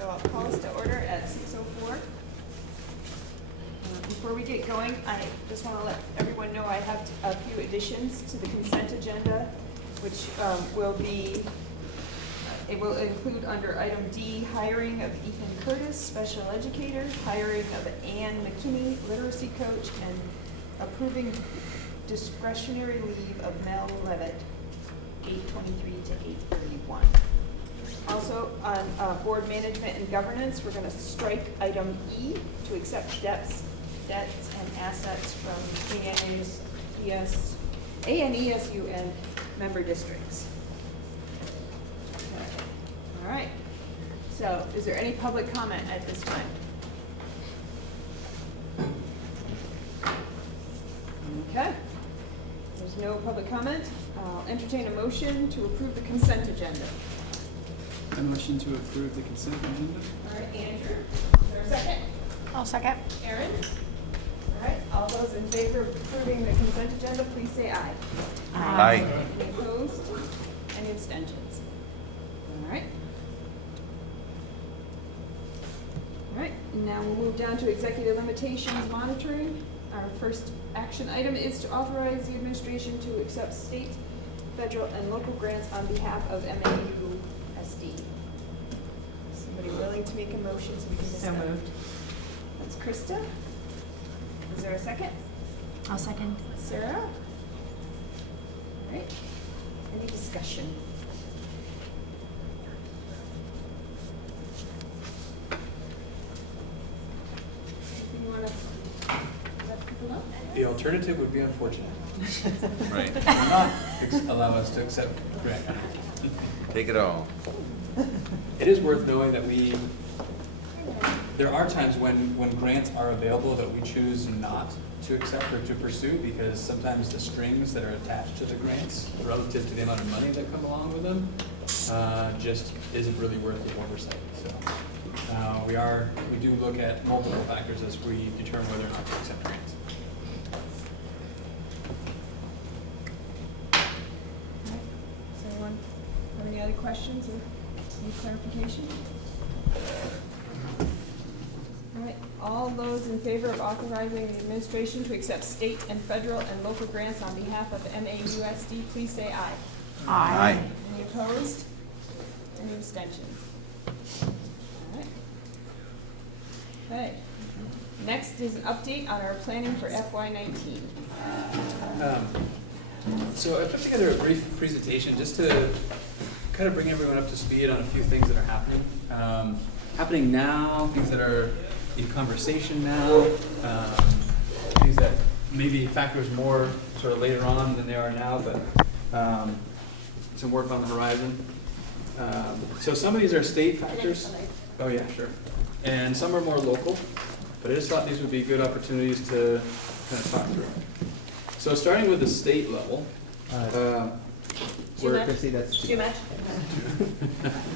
So I'll call us to order at 6:04. Before we get going, I just want to let everyone know I have a few additions to the consent agenda, which it will include under item D, hiring of Ethan Curtis, special educator, hiring of Ann McKinney, literacy coach, and approving discretionary leave of Mel Levitt, 8:23 to 8:31. Also, on board management and governance, we're going to strike item E to accept debts and assets from ANESU and member districts. All right. So, is there any public comment at this time? Okay. There's no public comment. I'll entertain a motion to approve the consent agenda. I motion to approve the consent agenda. All right, Andrew. Is there a second? I'll second. Aaron? All right, all those in favor of approving the consent agenda, please say aye. Aye. Any opposed? Any abstentions? All right. All right, now we'll move down to executive limitations monitoring. Our first action item is to authorize the administration to accept state, federal, and local grants on behalf of MAUSD. Somebody willing to make a motion so we can discuss? So moved. That's Krista. Is there a second? I'll second. Sarah? All right. Any discussion? Anything you want to let people know? The alternative would be unfortunate. Right. Will not allow us to accept grant money. Take it all. It is worth knowing that there are times when grants are available that we choose not to accept or to pursue because sometimes the strings that are attached to the grants relative to the amount of money that come along with them just isn't really worth the oversight. So we do look at multiple factors as we determine whether or not to accept grants. Does anyone have any other questions or any clarification? All right, all those in favor of authorizing the administration to accept state and federal and local grants on behalf of MAUSD, please say aye. Aye. Any opposed? Any abstentions? All right. Okay. Next is an update on our planning for FY19. So I put together a brief presentation just to kind of bring everyone up to speed on a few things that are happening now, things that are in conversation now, things that maybe factors more sort of later on than they are now, but some work on the horizon. So some of these are state factors. Oh yeah, sure. And some are more local, but I just thought these would be good opportunities to kind of talk through. So starting with the state level, Too much? Chrissy, that's Too much?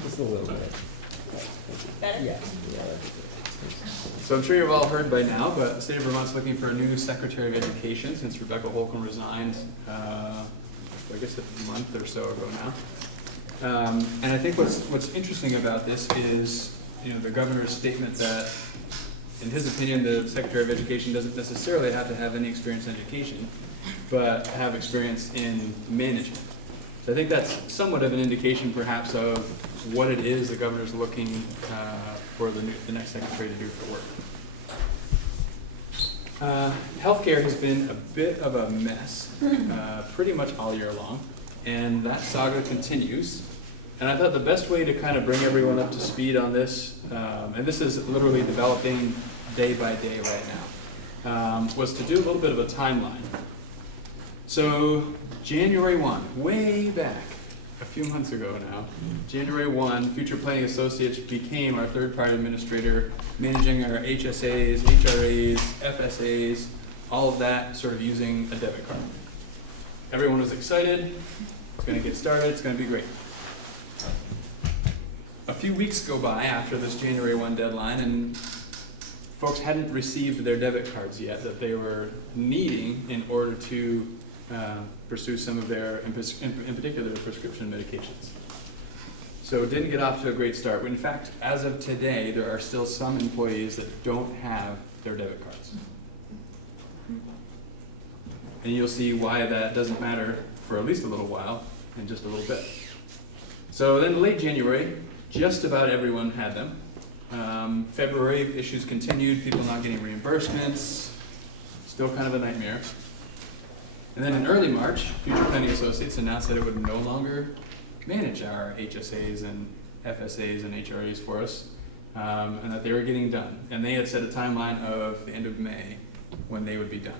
just a little bit. Better? Yeah. So I'm sure you've all heard by now, but the state of Vermont's looking for a new Secretary of Education since Rebecca Holcomb resigned, I guess a month or so ago now. And I think what's interesting about this is, the governor's statement that, in his opinion, the Secretary of Education doesn't necessarily have to have any experience in education, but have experience in management. So I think that's somewhat of an indication, perhaps, of what it is the governor's looking for the next secretary to do for work. Healthcare has been a bit of a mess pretty much all year long, and that saga continues. And I thought the best way to kind of bring everyone up to speed on this, and this is literally developing day by day right now, was to do a little bit of a timeline. So January 1, way back, a few months ago now, January 1, Future Planning Associates became our third-party administrator, managing our HSAs, HRAs, FSAs, all of that sort of using a debit card. Everyone was excited. It's going to get started. It's going to be great. A few weeks go by after this January 1 deadline, and folks hadn't received their debit cards yet that they were needing in order to pursue some of their, in particular, prescription medications. So So it didn't get off to a great start. In fact, as of today, there are still some employees that don't have their debit cards. And you'll see why that doesn't matter for at least a little while in just a little bit. So then late January, just about everyone had them. February, issues continued, people not getting reimbursements, still kind of a nightmare. And then in early March, Future Planning Associates announced that it would no longer manage our HSAs and FSAs and HRAs for us, and that they were getting done. And they had set a timeline of the end of May when they would be done.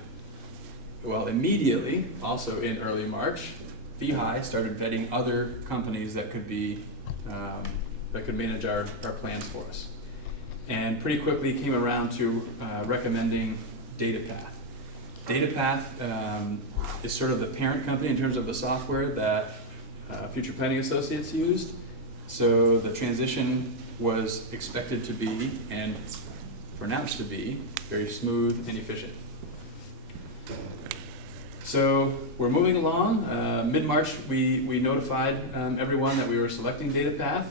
Well, immediately, also in early March, VHI started vetting other companies that could be that could manage our plans for us, and pretty quickly came around to recommending DataPath. DataPath is sort of the parent company in terms of the software that Future Planning Associates used. So the transition was expected to be, and pronounced to be, very smooth and efficient. So we're moving along. Mid-March, we notified everyone that we were selecting DataPath,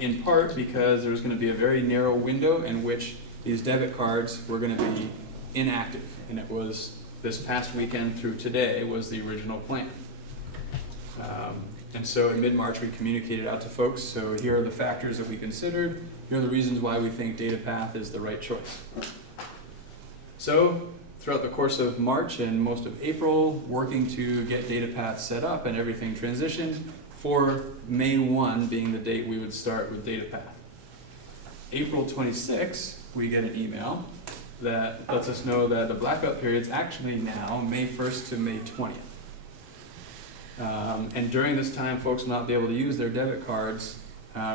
in part because there was going to be a very narrow window in which these debit cards were going to be inactive. And it was this past weekend through today was the original plan. And so in mid-March, we communicated out to folks, so here are the factors that we considered. Here are the reasons why we think DataPath is the right choice. So throughout the course of March and most of April, working to get DataPath set up and everything transitioned for May 1 being the date we would start with DataPath. April 26, we get an email that lets us know that the blackout period is actually now May 1st to May 20th. And during this time, folks will not be able to use their debit cards,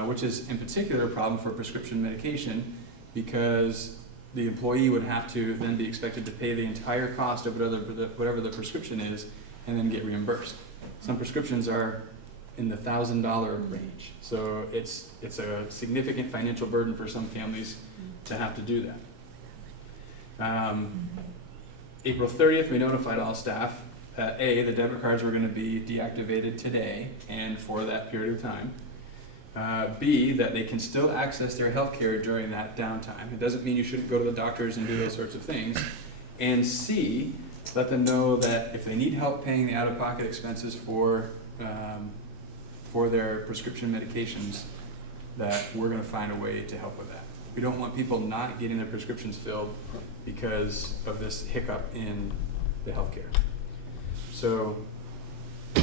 which is in particular a problem for prescription medication, because the employee would have to then be expected to pay the entire cost of whatever the prescription is and then get reimbursed. Some prescriptions are in the $1,000 range. So it's a significant financial burden for some families to have to do that. April 30th, we notified all staff that A, the debit cards were going to be deactivated today and for that period of time. B, that they can still access their health care during that downtime. It doesn't mean you shouldn't go to the doctors and do those sorts of things. And C, let them know that if they need help paying the out-of-pocket expenses for their prescription medications, that we're going to find a way to help with that. We don't want people not getting their prescriptions filled because of this hiccup in the healthcare. So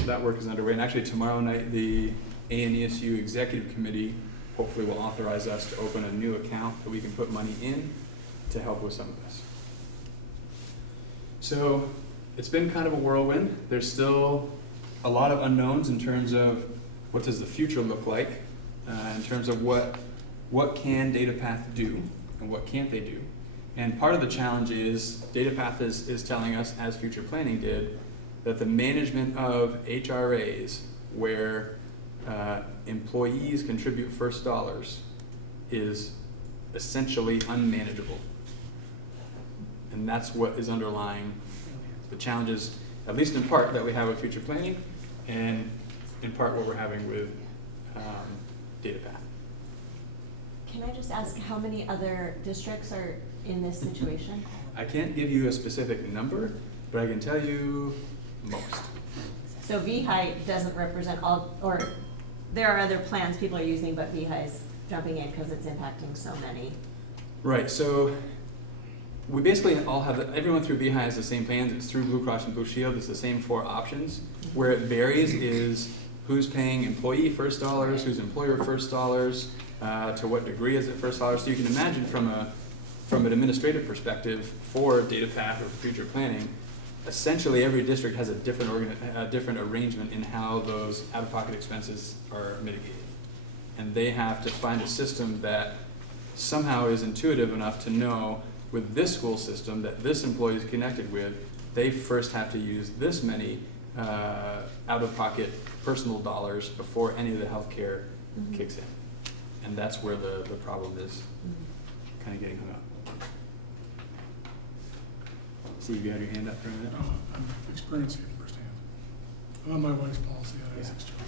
that work is underway. And actually tomorrow night, the ANESU Executive Committee hopefully will authorize us to open a new account that we can put money in to help with some of this. So it's been kind of a whirlwind. There's still a lot of unknowns in terms of what does the future look like, in terms of what can DataPath do and what can't they do. And part of the challenge is DataPath is telling us, as Future Planning did, that the management of HRAs where employees contribute first dollars is essentially unmanageable. And that's what is underlying the challenges, at least in part, that we have with Future Planning, and in part what we're having with DataPath. Can I just ask how many other districts are in this situation? I can't give you a specific number, but I can tell you most. So VHI doesn't represent all, or there are other plans people are using, but VHI is jumping in because it's impacting so many. Right, so we basically all have, everyone through VHI has the same plans. It's through Blue Cross and Blue Shield. It's the same 4 options. Where it varies is who's paying employee first dollars, who's employer first dollars, to what degree is it first dollars. So you can imagine from an administrative perspective for DataPath or future planning, essentially every district has a different arrangement in how those out-of-pocket expenses are mitigated. And they have to find a system that somehow is intuitive enough to know with this school system that this employee is connected with, they first have to use this many out-of-pocket personal dollars before any of the healthcare kicks in. And that's where the problem is kind of getting hung up. Steve, you had your hand up for a minute? Oh, I'm experiencing it firsthand. I'm on my wife's policy at Essex Children.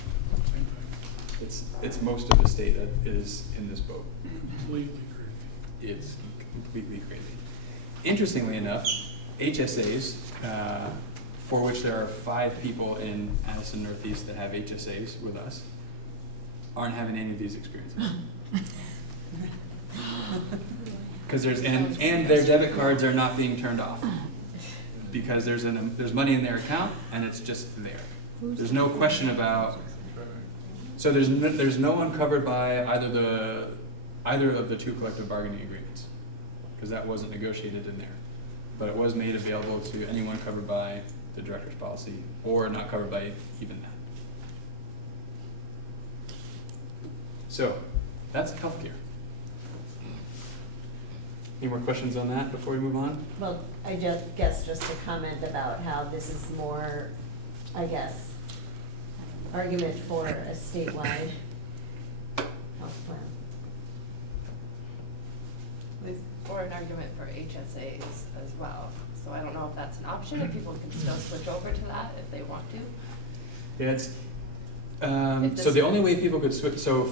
Same thing. It's most of the state that is in this boat. Completely crazy. It's completely crazy. Interestingly enough, HSAs, for which there are 5 people in Addison Northeast that have HSAs with us, aren't having any of these experiences. Because and their debit cards are not being turned off because there's money in their account and it's just there. There's no question about. So there's no one covered by either of the 2 collective bargaining agreements because that wasn't negotiated in there, but it was made available to anyone covered by the director's policy or not covered by even that. So that's healthcare. Any more questions on that before we move on? Well, I guess just a comment about how this is more, I guess, argument for a statewide health plan. Or an argument for HSAs as well. So I don't know if that's an option, if people can still switch over to that if they want to. Yeah, it's, If so this- the only way people could switch, so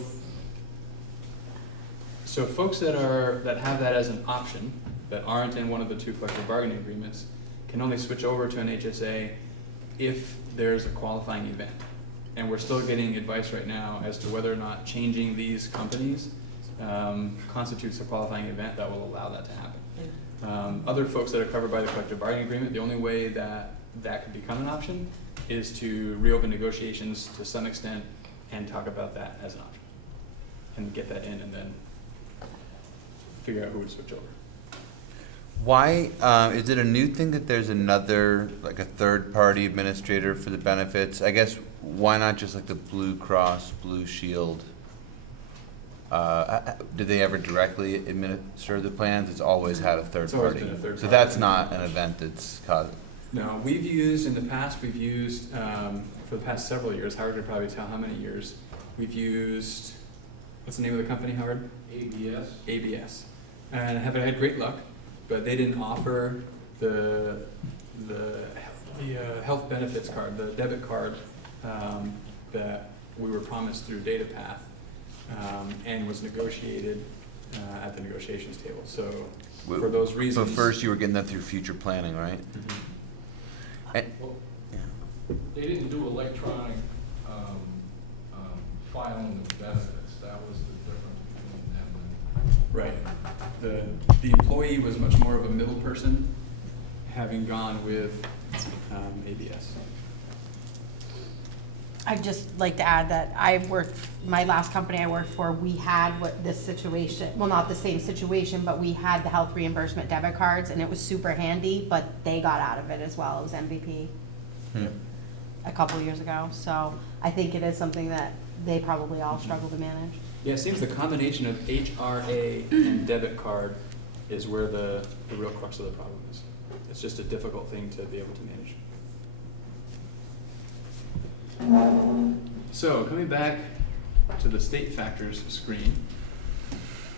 folks that have that as an option, that aren't in one of the 2 collective bargaining agreements, can only switch over to an HSA if there's a qualifying event. And we're still getting advice right now as to whether or not changing these companies constitutes a qualifying event that will allow that to happen. Other folks that are covered by the collective bargaining agreement, the only way that could become an option is to reopen negotiations to some extent and talk about that as an option. And get that in and then figure out who would switch over. Why, is it a new thing that there's another, like a third-party administrator for the benefits? I guess, why not just like the Blue Cross, Blue Shield? Did they ever directly administer the plans? It's always had a third It's always party. been a third So party. that's not an event that's caused. No, in the past, we've used, for the past several years, Howard could probably tell how many years, we've used, what's the name of the company, Howard? ABS. And haven't had great luck, but they didn't offer the health benefits card, the debit card that we were promised through DataPath and was negotiated at the negotiations table. So for those reasons. But first you were getting that through future planning, right? Mhm. Well, Yeah. they didn't do electronic filing of benefits. That was the difference between them and. Right. The employee was much more of a middle person, having gone with ABS. I'd just like to add that my last company I worked for, we had this situation, well, not the same situation, but we had the health reimbursement debit cards and it was super handy, but they got out of it as well. It was MVP a couple years ago. So I think it is something that they probably all struggle to manage. Yeah, it seems the combination of HRA and debit card is where the real crux of the problem is. It's just a difficult thing to be able to manage. So coming back to the state factors screen.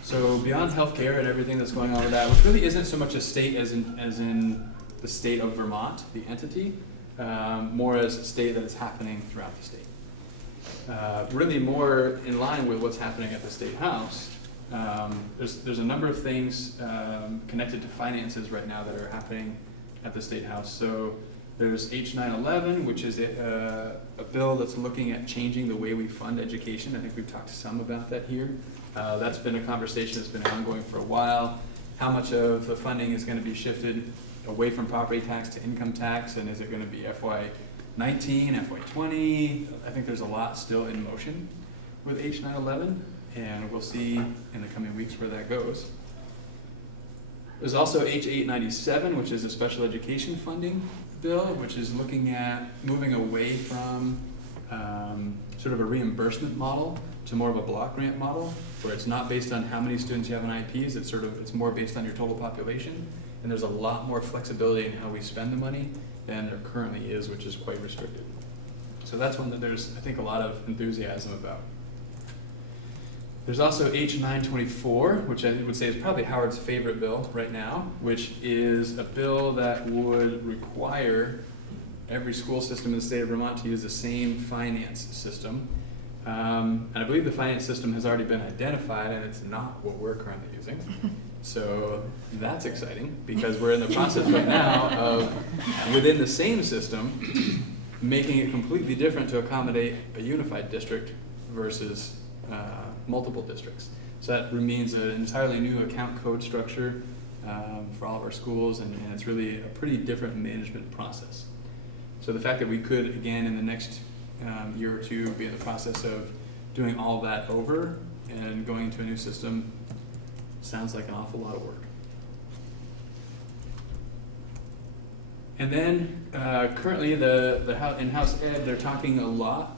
So beyond healthcare and everything that's going on with that, which really isn't so much a state as in the state of Vermont, the entity, more as a state that is happening throughout the state. Really more in line with what's happening at the State House. There's a number of things connected to finances right now that are happening at the State House. So there's H911, which is a bill that's looking at changing the way we fund education. I think we've talked some about that here. That's been a conversation that's been ongoing for a while. How much of the funding is going to be shifted away from property tax to income tax, and is it going to be FY19, FY20? I think there's a lot still in motion with H911, and we'll see in the coming weeks where that goes. There's also H897, which is a special education funding bill, which is looking at moving away from sort of a reimbursement model to more of a block grant model, where it's not based on how many students you have in IPs, it's more based on your total population, and there's a lot more flexibility in how we spend the money than there currently is, which is quite restricted. So that's one that there's, I think, a lot of enthusiasm about. There's also H924, which I would say is probably Howard's favorite bill right now, which is a bill that would require every school system in the state of Vermont to use the same finance system. And I believe the finance system has already been identified, and it's not what we're currently using. So that's exciting, because we're in the process right now of, within the same system, making it completely different to accommodate a unified district versus multiple districts. So that means an entirely new account code structure for all of our schools, and it's really a pretty different management process. So the fact that we could, again, in the next year or two, be in the process of doing all that over and going into a new system sounds like an awful lot of work. And then currently the in-house ed, they're talking a lot,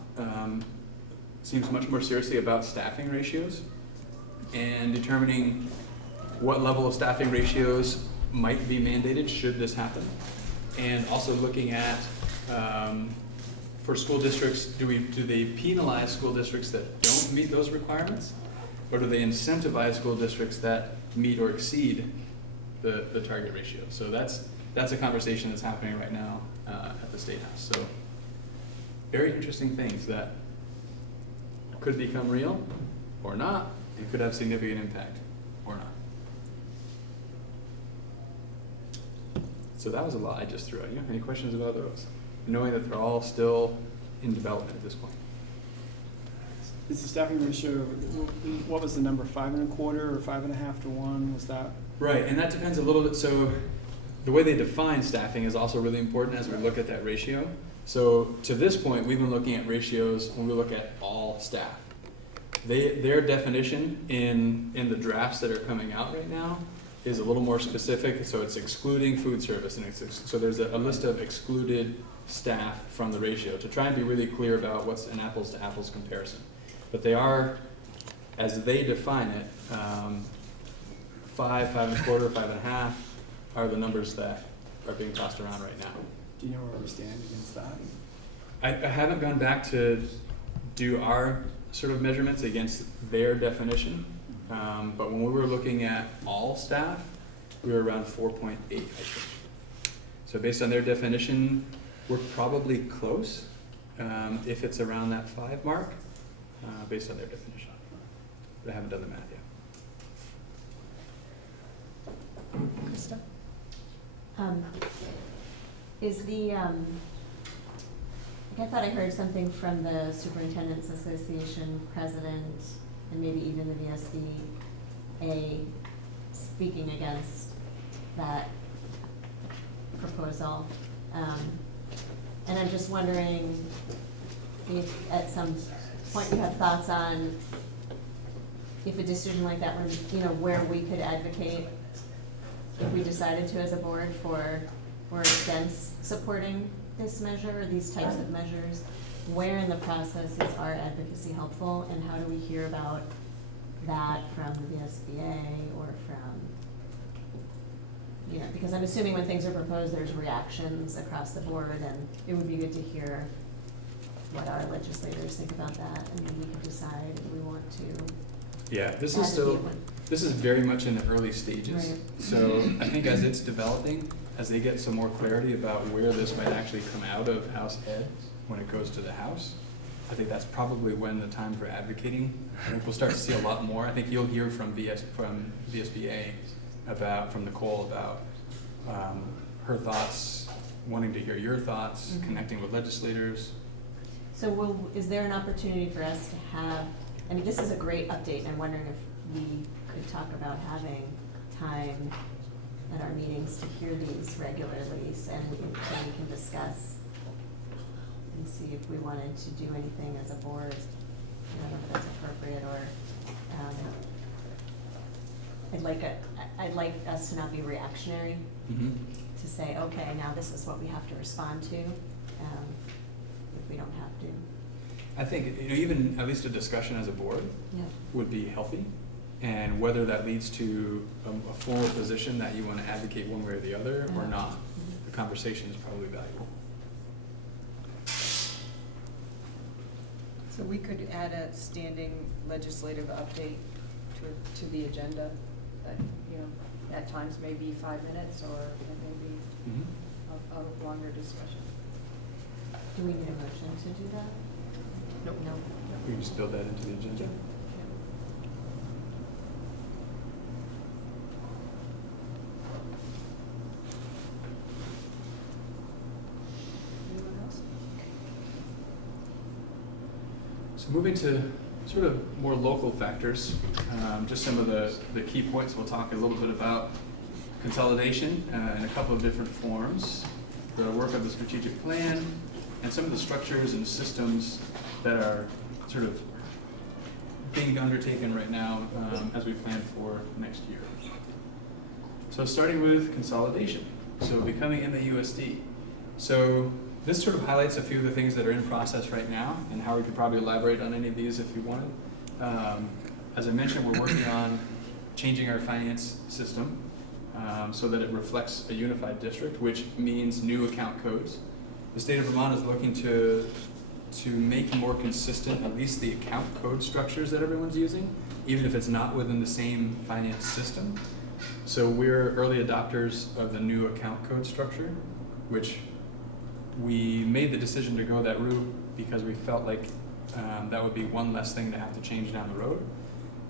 seems much more seriously about staffing ratios and determining what level of staffing ratios might be mandated should this happen. And also looking at, for school districts, do they penalize school districts that don't meet those requirements? Or do they incentivize school districts that meet or exceed the target ratio? So that's a conversation that's happening right now at the State House. So very interesting things that could become real or not, and could have significant impact or not. So that was a lot I just threw at you. Any questions about those? Knowing that they're all still in development at this point. Is the staffing ratio, what was the number, 5.25 or 5.5 to 1? Was that? Right, and that depends a little bit. So the way they define staffing is also really important as we look at that ratio. So to this point, we've been looking at ratios when we look at all staff. Their definition in the drafts that are coming out right now is a little more specific. So it's excluding food service, and so there's a list of excluded staff from the ratio to try and be really clear about what's an apples to apples comparison. But they are, as they define it, 5, 5.25, 5.5 are the numbers that are being tossed around right now. Do you know where we stand against that? I haven't gone back to do our sort of measurements against their definition, but when we were looking at all staff, we were around 4.8, I think. So based on their definition, we're probably close, if it's around that 5 mark, based on their definition. But I haven't done the math yet. Krista? Is the, I thought I heard something from the Superintendent's Association president and maybe even the VSBA speaking against that proposal. And I'm just wondering if at some point you have thoughts on if a decision like that were, where we could advocate if we decided to as a board for against supporting this measure or these types of measures, where in the process is our advocacy helpful, and how do we hear about that from the VSBA or from, because I'm assuming when things are proposed, there's reactions across the board, and it would be good to hear what our legislators think about that, and then we can decide if we want to. Yeah, this is very much in the early stages. Right. So I think as it's developing, as they get some more clarity about where this might actually come out of House Ed when it goes to the House, I think that's probably when the time for advocating. I think we'll start to see a lot more. I think you'll hear from VSBA from Nicole about her thoughts, wanting to hear your thoughts, Mm-hmm. connecting with legislators. So is there an opportunity for us to have, this is a great update, and I'm wondering if we could talk about having time at our meetings to hear these regularly, and we can discuss and see if we wanted to do anything as a board, I don't know if that's appropriate, or I'd like us to not be reactionary, Mm-hmm. to say, okay, now this is what we have to respond to, if we don't have to. I think even at least a discussion as a board Yeah. would be healthy, and whether that leads to a formal position that you want to advocate one way or the other or not, Mhm. the conversation is probably valuable. So we could add a standing legislative update to the agenda that, at times maybe 5 minutes or maybe Mm-hmm. a longer discussion. Do we need a motion to do that? Nope. No. we can just build that into the agenda. Anyone else? So moving to sort of more local factors, just some of the key points. We'll talk a little bit about consolidation in a couple of different forms, the work of the strategic plan, and some of the structures and systems that are sort of being undertaken right now as we plan for next year. So starting with consolidation, so becoming MAUSD. So this sort of highlights a few of the things that are in process right now, and Howard could probably elaborate on any of these if you wanted. As I mentioned, we're working on changing our finance system so that it reflects a unified district, which means new account codes. The state of Vermont is looking to make more consistent at least the account code structures that everyone's using, even if it's not within the same finance system. So we're early adopters of the new account code structure, which we made the decision to go that route because we felt like that would be one less thing to have to change down the road.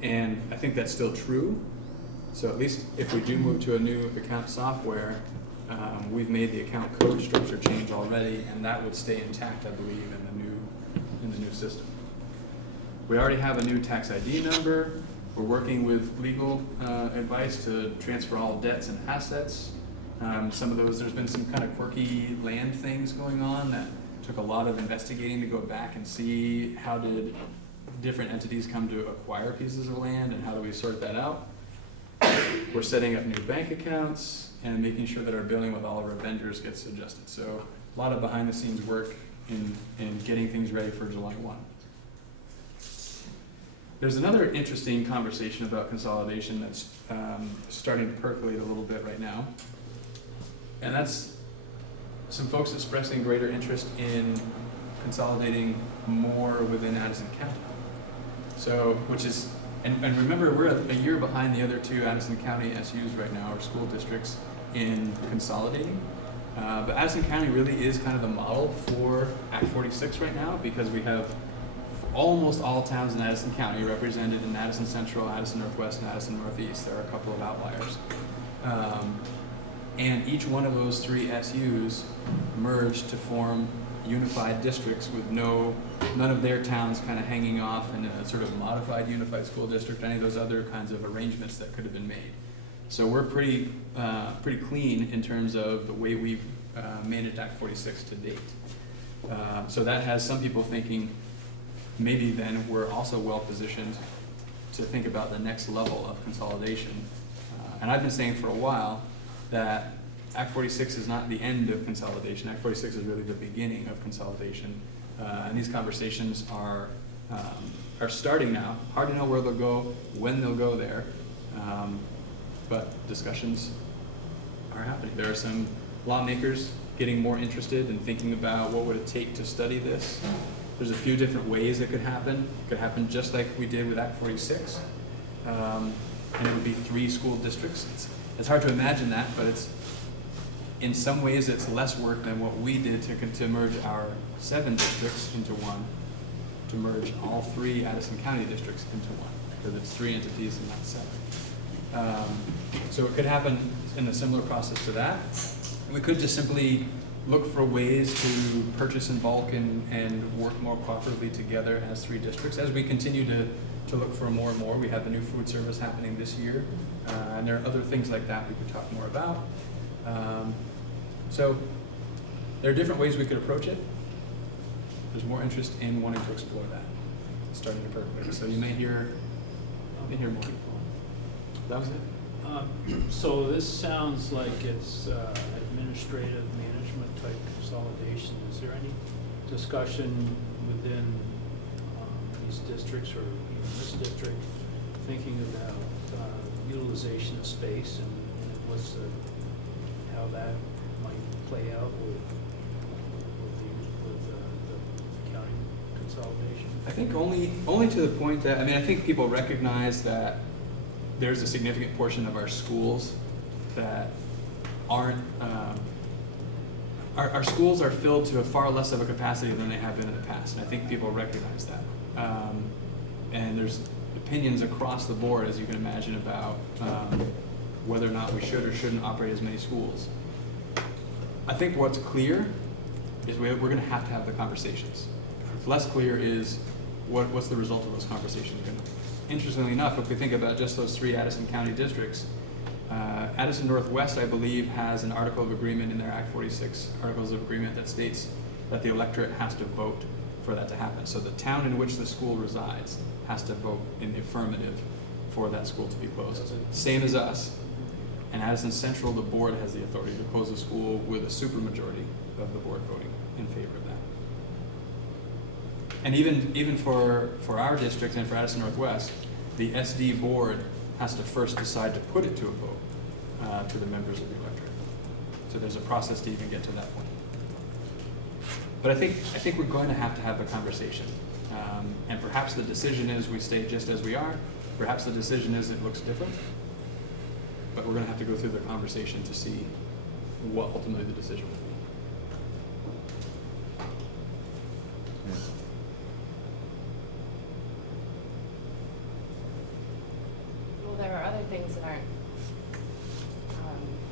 And I think that's still true. So at least if we do move to a new account software, we've made the account code structure change already, and that would stay intact, I believe, in the new system. We already have a new tax ID number. We're working with legal advice to transfer all debts and assets. Some of those, there's been some kind of quirky land things going on that took a lot of investigating to go back and see how did different entities come to acquire pieces of land and how do we sort that out. We're setting up new bank accounts and making sure that our billing with all of our vendors gets adjusted. So a lot of behind the scenes work in getting things ready for July 1. There's another interesting conversation about consolidation that's starting to percolate a little bit right now. And that's some folks expressing greater interest in consolidating more within Addison County. So, which is, and remember, we're a year behind the other two Addison County SUs right now, or school districts, in consolidating. But Addison County really is kind of the model for Act 46 right now, because we have almost all towns in Addison County represented in Addison Central, Addison Northwest, and Addison Northeast. There are a couple of outliers. And each one of those three SUs merged to form unified districts with none of their towns kind of hanging off in a sort of modified unified school district, any of those other kinds of arrangements that could have been made. So we're pretty clean in terms of the way we've managed Act 46 to date. So that has some people thinking maybe then we're also well positioned to think about the next level of consolidation. And I've been saying for a while that Act 46 is not the end of consolidation. Act 46 is really the beginning of consolidation. And these conversations are starting now. Hard to know where they'll go, when they'll go there. But discussions are happening. There are some lawmakers getting more interested in thinking about what would it take to study this. There's a few different ways it could happen. It could happen just like we did with Act 46. And it would be 3 school districts. It's hard to imagine that, but in some ways it's less work than what we did to merge our 7 districts into one, to merge all 3 Addison County districts into one, because it's 3 entities and not 7. So it could happen in a similar process to that. We could just simply look for ways to purchase in bulk and work more cooperatively together as 3 districts. As we continue to look for more and more, we have the new food service happening this year, and there are other things like that we could talk more about. So there are different ways we could approach it. There's more interest in wanting to explore that. It's starting to percolate. So you may hear more people. That was it. So this sounds like it's administrative management type consolidation. Is there any discussion within these districts or even this district thinking about utilization of space and how that might play out with the county consolidation? I think only to the point that, I think people recognize that there's a significant portion of our schools that aren't, our schools are filled to a far less of a capacity than they have been in the past, and I think people recognize that. And there's opinions across the board, as you can imagine, about whether or not we should or shouldn't operate as many schools. I think what's clear is we're going to have the conversations. What's less clear is what's the result of those conversations going to be. Interestingly enough, if we think about just those 3 Addison County districts, Addison Northwest, I believe, has an article of agreement in their Act 46 Articles of Agreement that states that the electorate has to vote for that to happen. So the town in which the school resides has to vote in the affirmative for that school to be closed. Same as us. And Addison Central, the board has the authority to close the school with a supermajority of the board voting in favor of that. And even for our district and for Addison Northwest, the SD board has to first decide to put it to a vote to the members of the electorate. So there's a process to even get to that point. But I think we're going to have the conversation. And perhaps the decision is we stay just as we are. Perhaps the decision is it looks different. But we're going to have to go through the conversation to see what ultimately the decision will be. Well, there are other things that aren't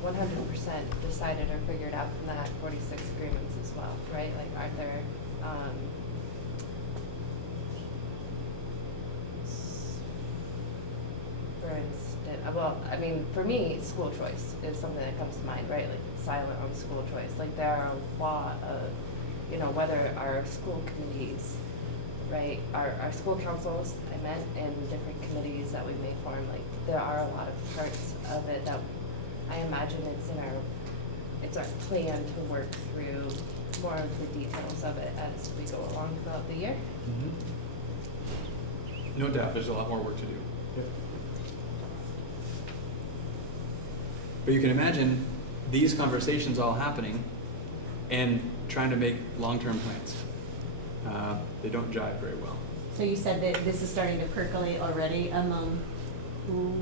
100% decided or figured out from the Act 46 agreements as well, right? Like, aren't there, for instance, well, I mean, for me, school choice is something that comes to mind, right? Like, silent on school choice. Like, there are a lot of, you know, whether our school committees, right, our school councils, I meant, and different committees that we may form, like, there are a lot of parts of it that I imagine it's our plan to work through more of the details of it as we go along throughout the year. No doubt, there's a lot more work to do. Yep. But you can imagine these conversations all happening and trying to make long-term plans. They don't jive very well. So you said that this is starting to percolate already among who?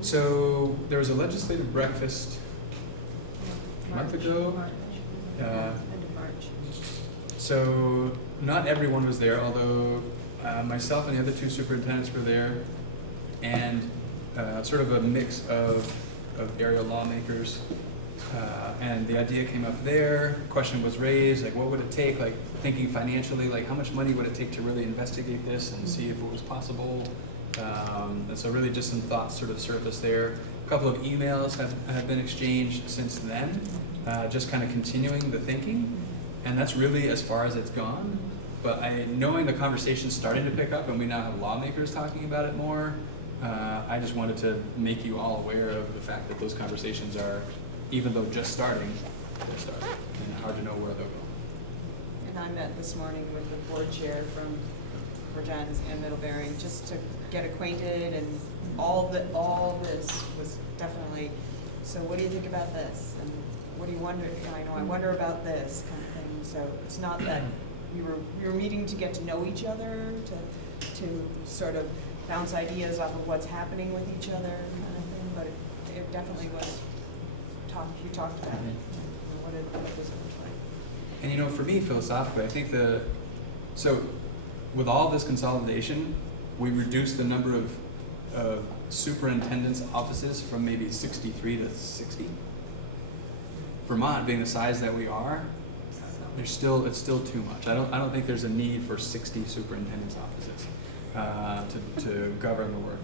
So there was a legislative breakfast a month ago. End of March. So not everyone was there, although myself and the other 2 superintendents were there, and sort of a mix of area lawmakers. And the idea came up there, question was raised, like what would it take, like thinking financially, like how much money would it take to really investigate this and see if it was possible. And so really just some thoughts sort of surfaced there. A couple of emails have been exchanged since then, just kind of continuing the thinking. And that's really as far as it's gone. But knowing the conversation's starting to pick up and we now have lawmakers talking about it more, I just wanted to make you all aware of the fact that those conversations are, even though just starting, they're starting. And hard to know where they'll go. And I met this morning with the board chair from Virgins and Middlebury, just to get acquainted, and all this was definitely, so what do you think about this? And what do you wonder, I wonder about this kind of thing. So it's not that we were meeting to get to know each other, to sort of bounce ideas off of what's happening with each other kind of thing, but it definitely was, you talked about it. What does it look like? And for me, philosophically, I think so with all this consolidation, we reduced the number of superintendent's offices from maybe 63 to 60. Vermont, being the size that we are, it's still too much. I don't think there's a need for 60 superintendent's offices to govern the work.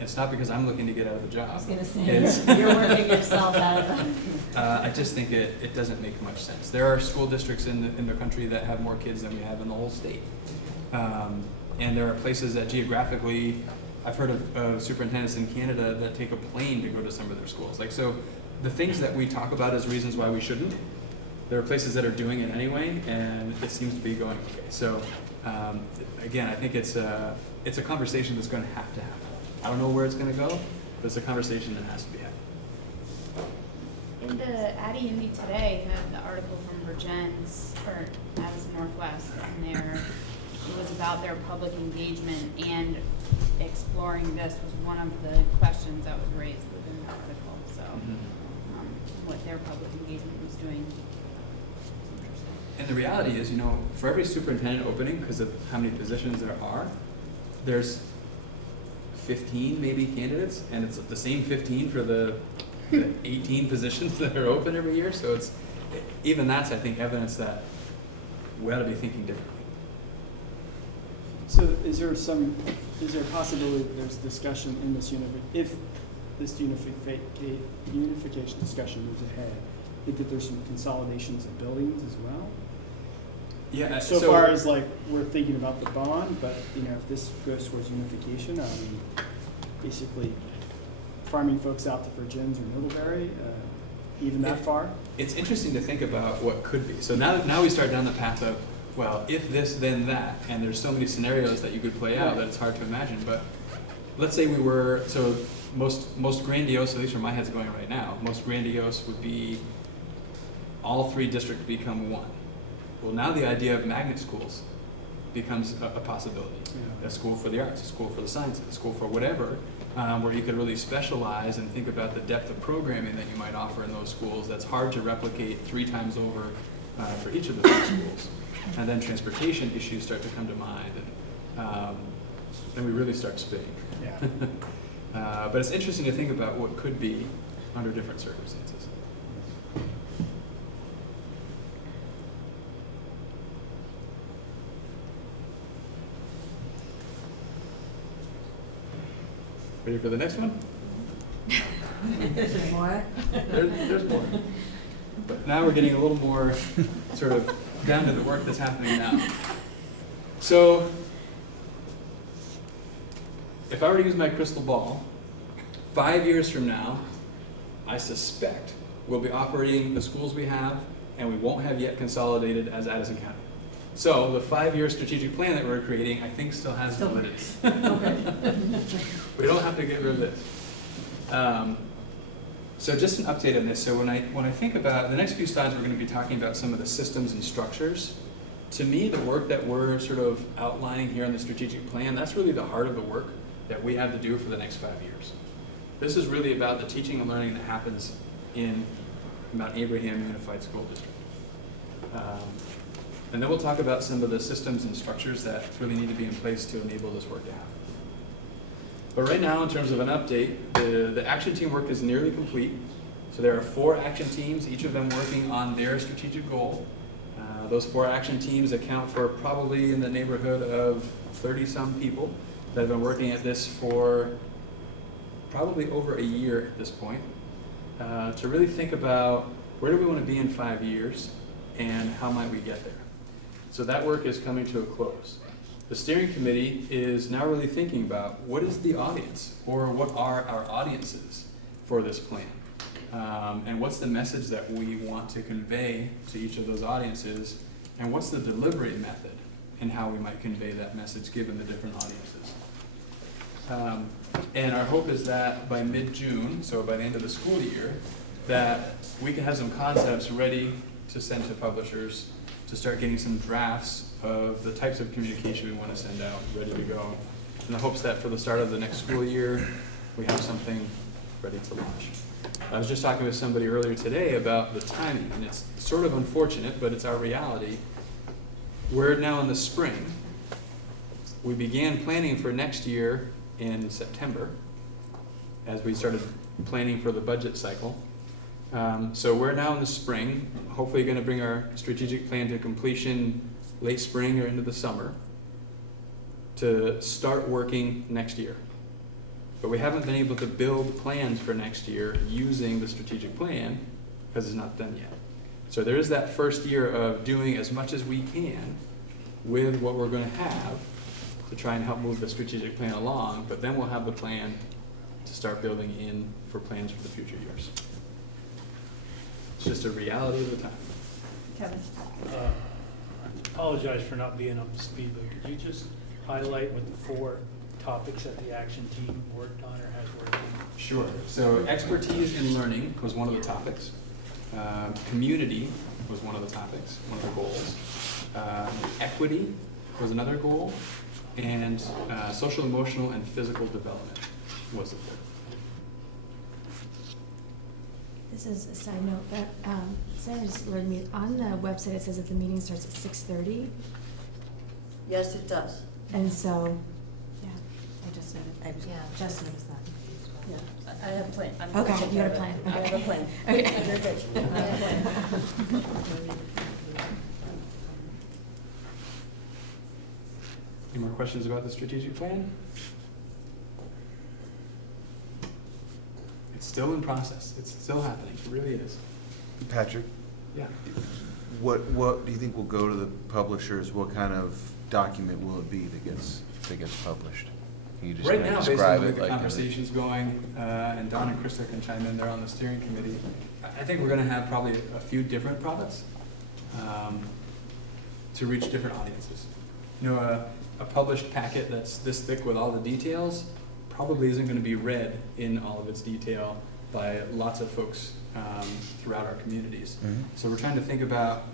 It's not because I'm looking to get out of the job. I was gonna say, you're working yourself out of it. I just think it doesn't make much sense. There are school districts in the country that have more kids than we have in the whole state. And there are places that geographically, I've heard of superintendents in Canada that take a plane to go to some of their schools. Like, so the things that we talk about as reasons why we shouldn't, there are places that are doing it anyway, and it seems to be going okay. So again, I think it's a conversation that's going to have to happen. I don't know where it's going to go, but it's a conversation that has to be had. In the Addy Indy today had the article from Virgins, or Addison Northwest, and it was about their public engagement, and exploring this was one of the questions that was raised within the article. So what their public engagement was doing was interesting. And the reality is, you know, for every superintendent opening, because of how many positions there are, there's 15 maybe candidates, and it's the same 15 for the 18 positions that are open every year. So it's, even that's, I think, evidence that we ought to be thinking differently. So is there a possibility that there's discussion in this if this unification discussion moves ahead, that there's some consolidations of buildings as well? Yeah. So far as like we're thinking about the bond, but you know, if this goes towards unification, basically farming folks out to Virgins or Middlebury, even that far? It's interesting to think about what could be. So now we start down the path of, well, if this, then that, and there's so many scenarios that you could play out that it's hard to imagine. But let's say we were, so most grandiose, at least where my head's going right now, most grandiose would be all 3 districts become one. Well, now the idea of magnet schools becomes a possibility. Yeah. A school for the arts, a school for the sciences, a school for whatever, where you could really specialize and think about the depth of programming that you might offer in those schools that's hard to replicate 3 times over for each of the 3 schools. And then transportation issues start to come to mind, and then we really start spinning. Yeah. But it's interesting to think about what could be under different circumstances. Ready for the next one? There's more? There's more. But now we're getting a little more sort of down to the work that's happening now. So, if I were to use my crystal ball, 5 years from now, I suspect we'll be operating the schools we have, and we won't have yet consolidated as Addison County. So the 5-year strategic plan that we're creating, I think, still has validity. We don't have to get rid of this. So just an update on this. So when I think about the next few slides, we're going to be talking about some of the systems and structures. To me, the work that we're sort of outlining here in the strategic plan, that's really the heart of the work that we have to do for the next 5 years. This is really about the teaching and learning that happens in Mount Abraham Unified School District. And then we'll talk about some of the systems and structures that really need to be in place to enable this work to happen. But right now, in terms of an update, the action team work is nearly complete. So there are 4 action teams, each of them working on their strategic goal. Those 4 action teams account for probably in the neighborhood of 30-some people that have been working at this for probably over a year at this point, to really think about where do we want to be in 5 years and how might we get there. So that work is coming to a close. The steering committee is now really thinking about what is the audience, or what are our audiences for this plan, and what's the message that we want to convey to each of those audiences, and what's the delivery method and how we might convey that message given the different audiences. And our hope is that by mid-June, so by the end of the school year, that we can have some concepts ready to send to publishers to start getting some drafts of the types of communication we want to send out ready to go, in the hopes that for the start of the next school year, we have something ready to launch. I was just talking with somebody earlier today about the timing, and it's sort of unfortunate, but it's our reality. We're now in the spring. We began planning for next year in September, as we started planning for the budget cycle. So we're now in the spring, hopefully going to bring our strategic plan to completion late spring or into the summer to start working next year. But we haven't been able to build plans for next year using the strategic plan because it's not done yet. So there is that first year of doing as much as we can with what we're going to have to try and help move the strategic plan along, but then we'll have the plan to start building in for plans for the future years. It's just a reality of the time. Kevin? I apologize for not being up to speed, but could you just highlight what the 4 topics that the action team worked on or has worked on? Sure. So expertise in learning was one of the topics. Community was one of the topics, one of the goals. Equity was another goal. And social, emotional, and physical development was the third. This is a side note, but Sarah just alerted me, on the website it says that the meeting starts at 6:30, Yes, it does. and so, yeah, I just noticed, Yeah. just noticed that. Yeah, I have a plan. I'm Okay, gonna take you got a care of plan. it. I have a plan. Okay. You're good. I have a plan. Any more questions about the strategic plan? It's still in process. It's still happening. It really is. Patrick, Yeah. what do you think will go to the publishers? What kind of document will it be that gets published? Can you just Right kinda now, based describe on the it way the like conversation's going, and Don and Krista can chime in there on the steering committee, I think we're gonna have probably a few different products to reach different audiences. You know, a published packet that's this thick with all the details probably isn't gonna be read in all of its detail by lots of folks throughout our communities. So we're trying to think about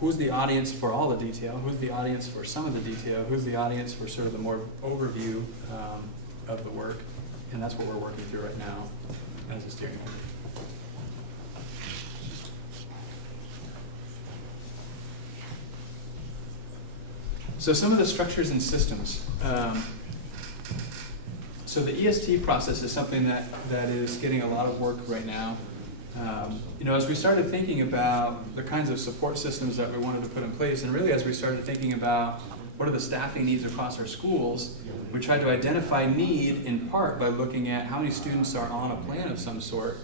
who's the audience for all the detail, who's the audience for some of the detail, who's the audience for sort of the more overview of the work, and that's what we're working through right now as a steering committee. So some of the structures and systems. So the EST process is something that is getting a lot of work right now. You know, as we started thinking about the kinds of support systems that we wanted to put in place, and really as we started thinking about what are the staffing needs across our schools, we tried to identify need in part by looking at how many students are on a plan of some sort.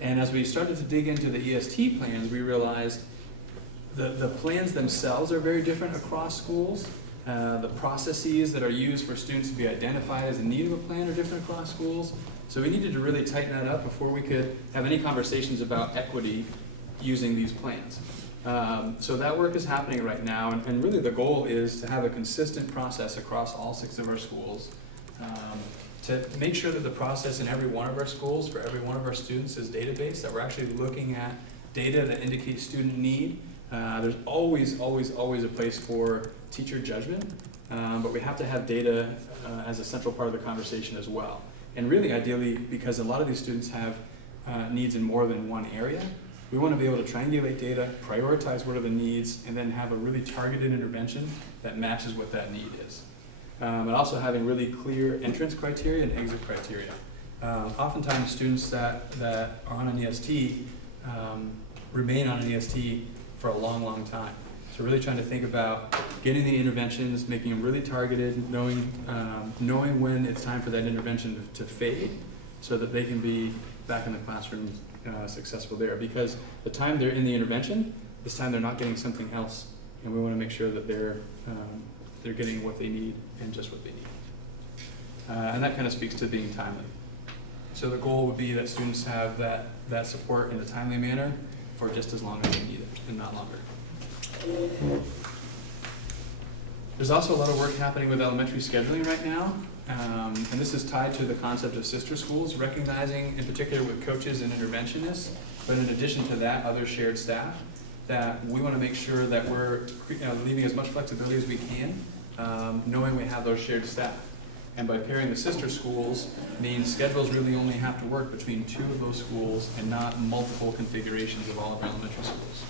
And as we started to dig into the EST plans, we realized the plans themselves are very different across schools. The processes that are used for students to be identified as in need of a plan are different across schools. So we needed to really tighten that up before we could have any conversations about equity using these plans. So that work is happening right now, and really the goal is to have a consistent process across all 6 of our schools, to make sure that the process in every one of our schools for every one of our students is database, that we're actually looking at data that indicates student need. There's always a place for teacher judgment, but we have to have data as a central part of the conversation as well. And really ideally, because a lot of these students have needs in more than one area, we want to be able to triangulate data, prioritize what are the needs, and then have a really targeted intervention that matches what that need is. And also having really clear entrance criteria and exit criteria. Oftentimes students that are on an EST remain on an EST for a long time. So really trying to think about getting the interventions, making them really targeted, knowing when it's time for that intervention to fade so that they can be back in the classroom successful there. Because the time they're in the intervention, this time they're not getting something else. And we want to make sure that they're getting what they need and just what they need. And that kind of speaks to being timely. So the goal would be that students have that support in a timely manner for just as long as they need it and not longer. There's also a lot of work happening with elementary scheduling right now, and this is tied to the concept of sister schools, recognizing in particular with coaches and interventionists, but in addition to that, other shared staff, that we want to make sure that we're leaving as much flexibility as we can, knowing we have those shared staff. And by pairing the sister schools means schedules really only have to work between 2 of those schools and not multiple configurations of all of our elementary schools.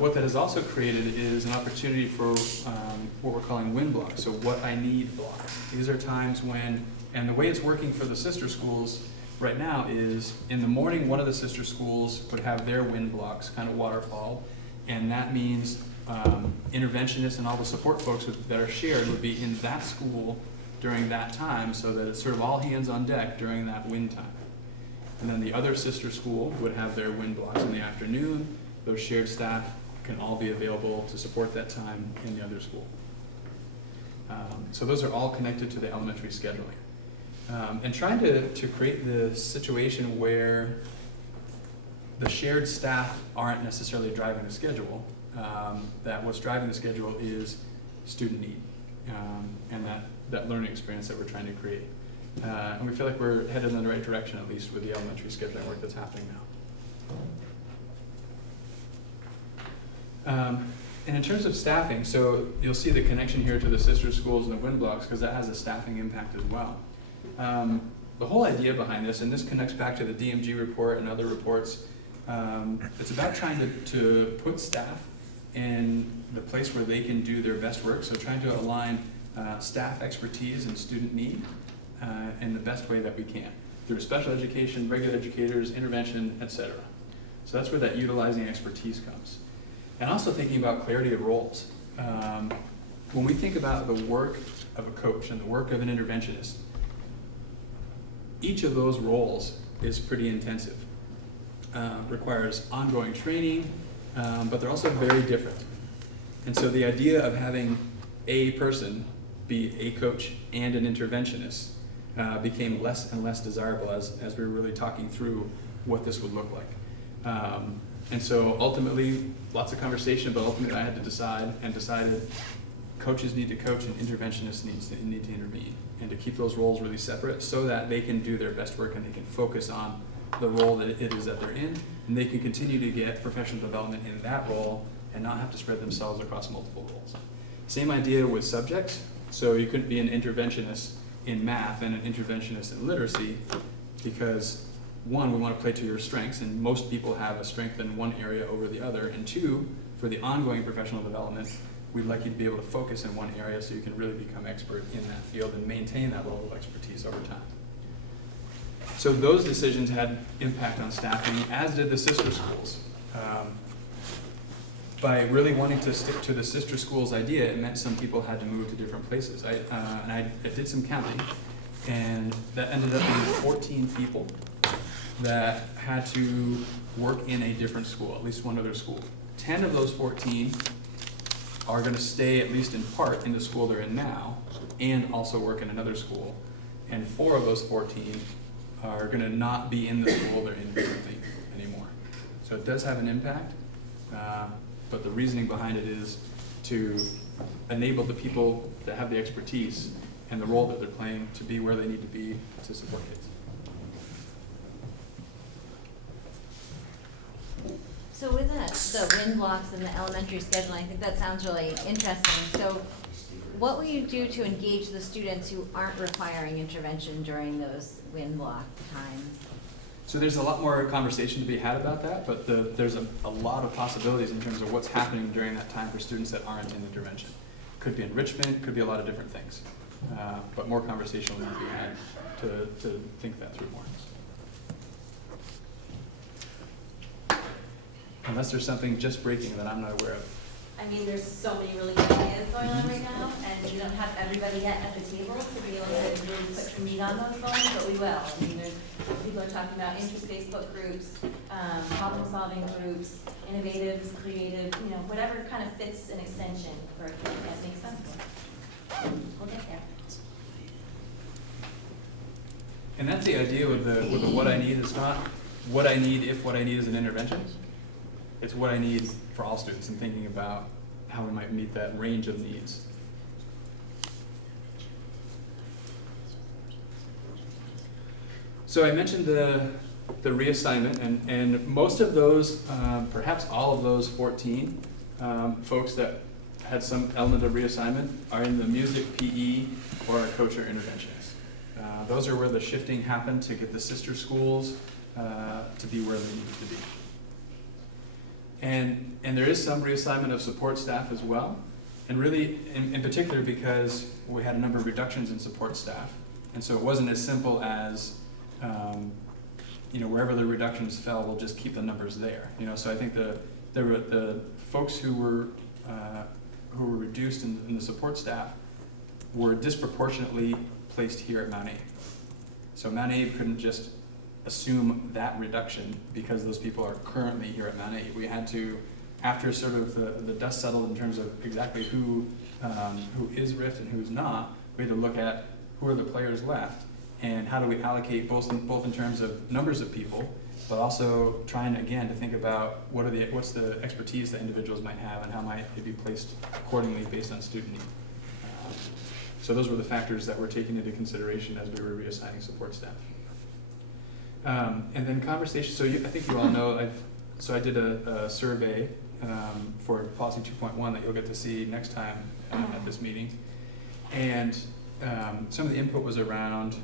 What that has also created is an opportunity for what we're calling win blocks, so what I need blocks. These are times when, and the way it's working for the sister schools right now is in the morning, one of the sister schools would have their win blocks kind of waterfall, and that means interventionists and all the support folks that are shared would be in that school during that time, so that it's sort of all hands on deck during that win time. And then the other sister school would have their win blocks in the afternoon. Those shared staff can all be available to support that time in the other school. So those are all connected to the elementary scheduling. And trying to create the situation where the shared staff aren't necessarily driving the schedule, that what's driving the schedule is student need, and that learning experience that we're trying to create. And we feel like we're headed in the right direction, at least with the elementary scheduling work that's happening now. And in terms of staffing, so you'll see the connection here to the sister schools and the win blocks because that has a staffing impact as well. the whole idea behind this, and this connects back to the DMG report and other reports, it's about trying to put staff in the place where they can do their best work. So trying to align staff expertise and student need in the best way that we can, through special education, regular educators, intervention, etc. So that's where that utilizing expertise comes. And also thinking about clarity of roles. When we think about the work of a coach and the work of an interventionist, each of those roles is pretty intensive. Requires ongoing training, but they're also very different. And so the idea of having a person be a coach and an interventionist became less and less desirable as we were really talking through what this would look like. And so ultimately, lots of conversation, but ultimately I had to decide, and decided coaches need to coach and interventionists need to intervene, and to keep those roles really separate so that they can do their best work and they can focus on the role that it is that they're in, and they can continue to get professional development in that role and not have to spread themselves across multiple roles. Same idea with subjects. So you couldn't be an interventionist in math and an interventionist in literacy, because one, we want to play to your strengths, and most people have a strength in one area over the other, and two, for the ongoing professional development, we'd like you to be able to focus in one area so you can really become expert in that field and maintain that level of expertise over time. So those decisions had impact on staffing, as did the sister schools. By really wanting to stick to the sister schools idea, it meant some people had to move to different places. I did some counting, and that ended up being 14 people that had to work in a different school, at least one other school. 10 of those 14 are going to stay, at least in part, in the school they're in now, and also work in another school. And 4 of those 14 are going to not be in the school they're in currently anymore. So it does have an impact, but the reasoning behind it is to enable the people that have the expertise and the role that they're playing to be where they need to be to support kids. So with the wind blocks and the elementary scheduling, I think that sounds really interesting. So what will you do to engage the students who aren't requiring intervention during those wind block times? So there's a lot more conversation to be had about that, but there's a lot of possibilities in terms of what's happening during that time for students that aren't in intervention. Could be enrichment, could be a lot of different things. But more conversation will need to be had to think that through more. Unless there's something just breaking that I'm not aware of. I mean, there's so many really good ideas going on right now, and we don't have everybody yet at the table to be able to really put some meat on those bones, but we will. I mean, people are talking about interest Facebook groups, problem-solving groups, innovative, creative, whatever kind of fits an extension for a kid that makes sense. We'll get there. And that's the idea with the what I need. It's not what I need if what I need is an intervention. It's what I need for all students, and thinking about how we might meet that range of needs. So I mentioned the reassignment, and most of those, perhaps all of those 14 folks that had some element of reassignment are in the music, PE, or a coach or interventionist. Those are where the shifting happened to get the sister schools to be where they needed to be. And there is some reassignment of support staff as well, and really in particular because we had a number of reductions in support staff, and so it wasn't as simple as wherever the reductions fell, we'll just keep the numbers there. So I think the folks who were reduced in the support staff were disproportionately placed here at Mount Abe. So Mount Abe couldn't just assume that reduction because those people are currently here at Mount Abe. We had to, after sort of the dust settled in terms of exactly who is RIFT and who's not, we had to look at who are the players left and how do we allocate both in terms of numbers of people, but also trying again to think about what's the expertise that individuals might have and how might they be placed accordingly based on student need. So those were the factors that were taken into consideration as we were reassigning support staff. And then conversation, so I think you all know, I did a survey for Policy 2.1 that you'll get to see next time at this meeting. And some of the input was around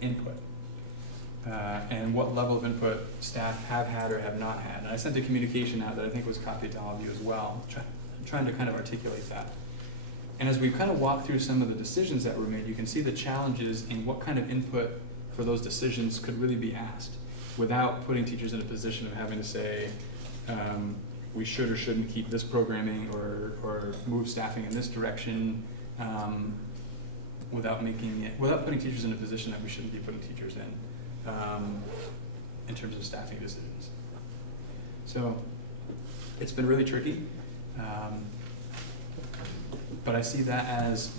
input. And what level of input staff have had or have not had. And I sent a communication out that I think was copied to all of you as well, trying to kind of articulate that. And as we kind of walk through some of the decisions that were made, you can see the challenges in what kind of input for those decisions could really be asked without putting teachers in a position of having to say, we should or shouldn't keep this programming or move staffing in this direction, without putting teachers in a position that we shouldn't be putting teachers in terms of staffing decisions. So it's been really tricky, but I see that as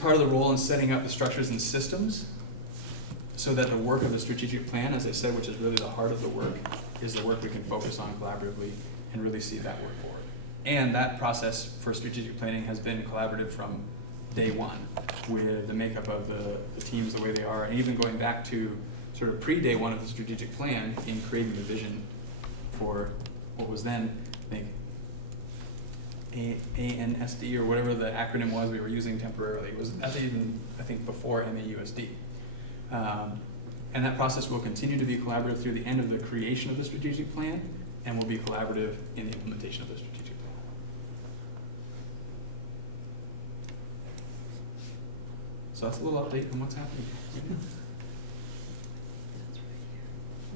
part of the role in setting up the structures and systems so that the work of the strategic plan, as I said, which is really the heart of the work, is the work we can focus on collaboratively and really see that work forward. And that process for strategic planning has been collaborative from day one, with the makeup of the teams the way they are, and even going back to sort of pre-day one of the strategic plan in creating the vision for what was then, I think, ANSD or whatever the acronym was we were using temporarily. It was even, I think, before MAUSD. And that process will continue to be collaborative through the end of the creation of the strategic plan, and will be collaborative in the implementation of the strategic plan. So that's a little update on what's happening.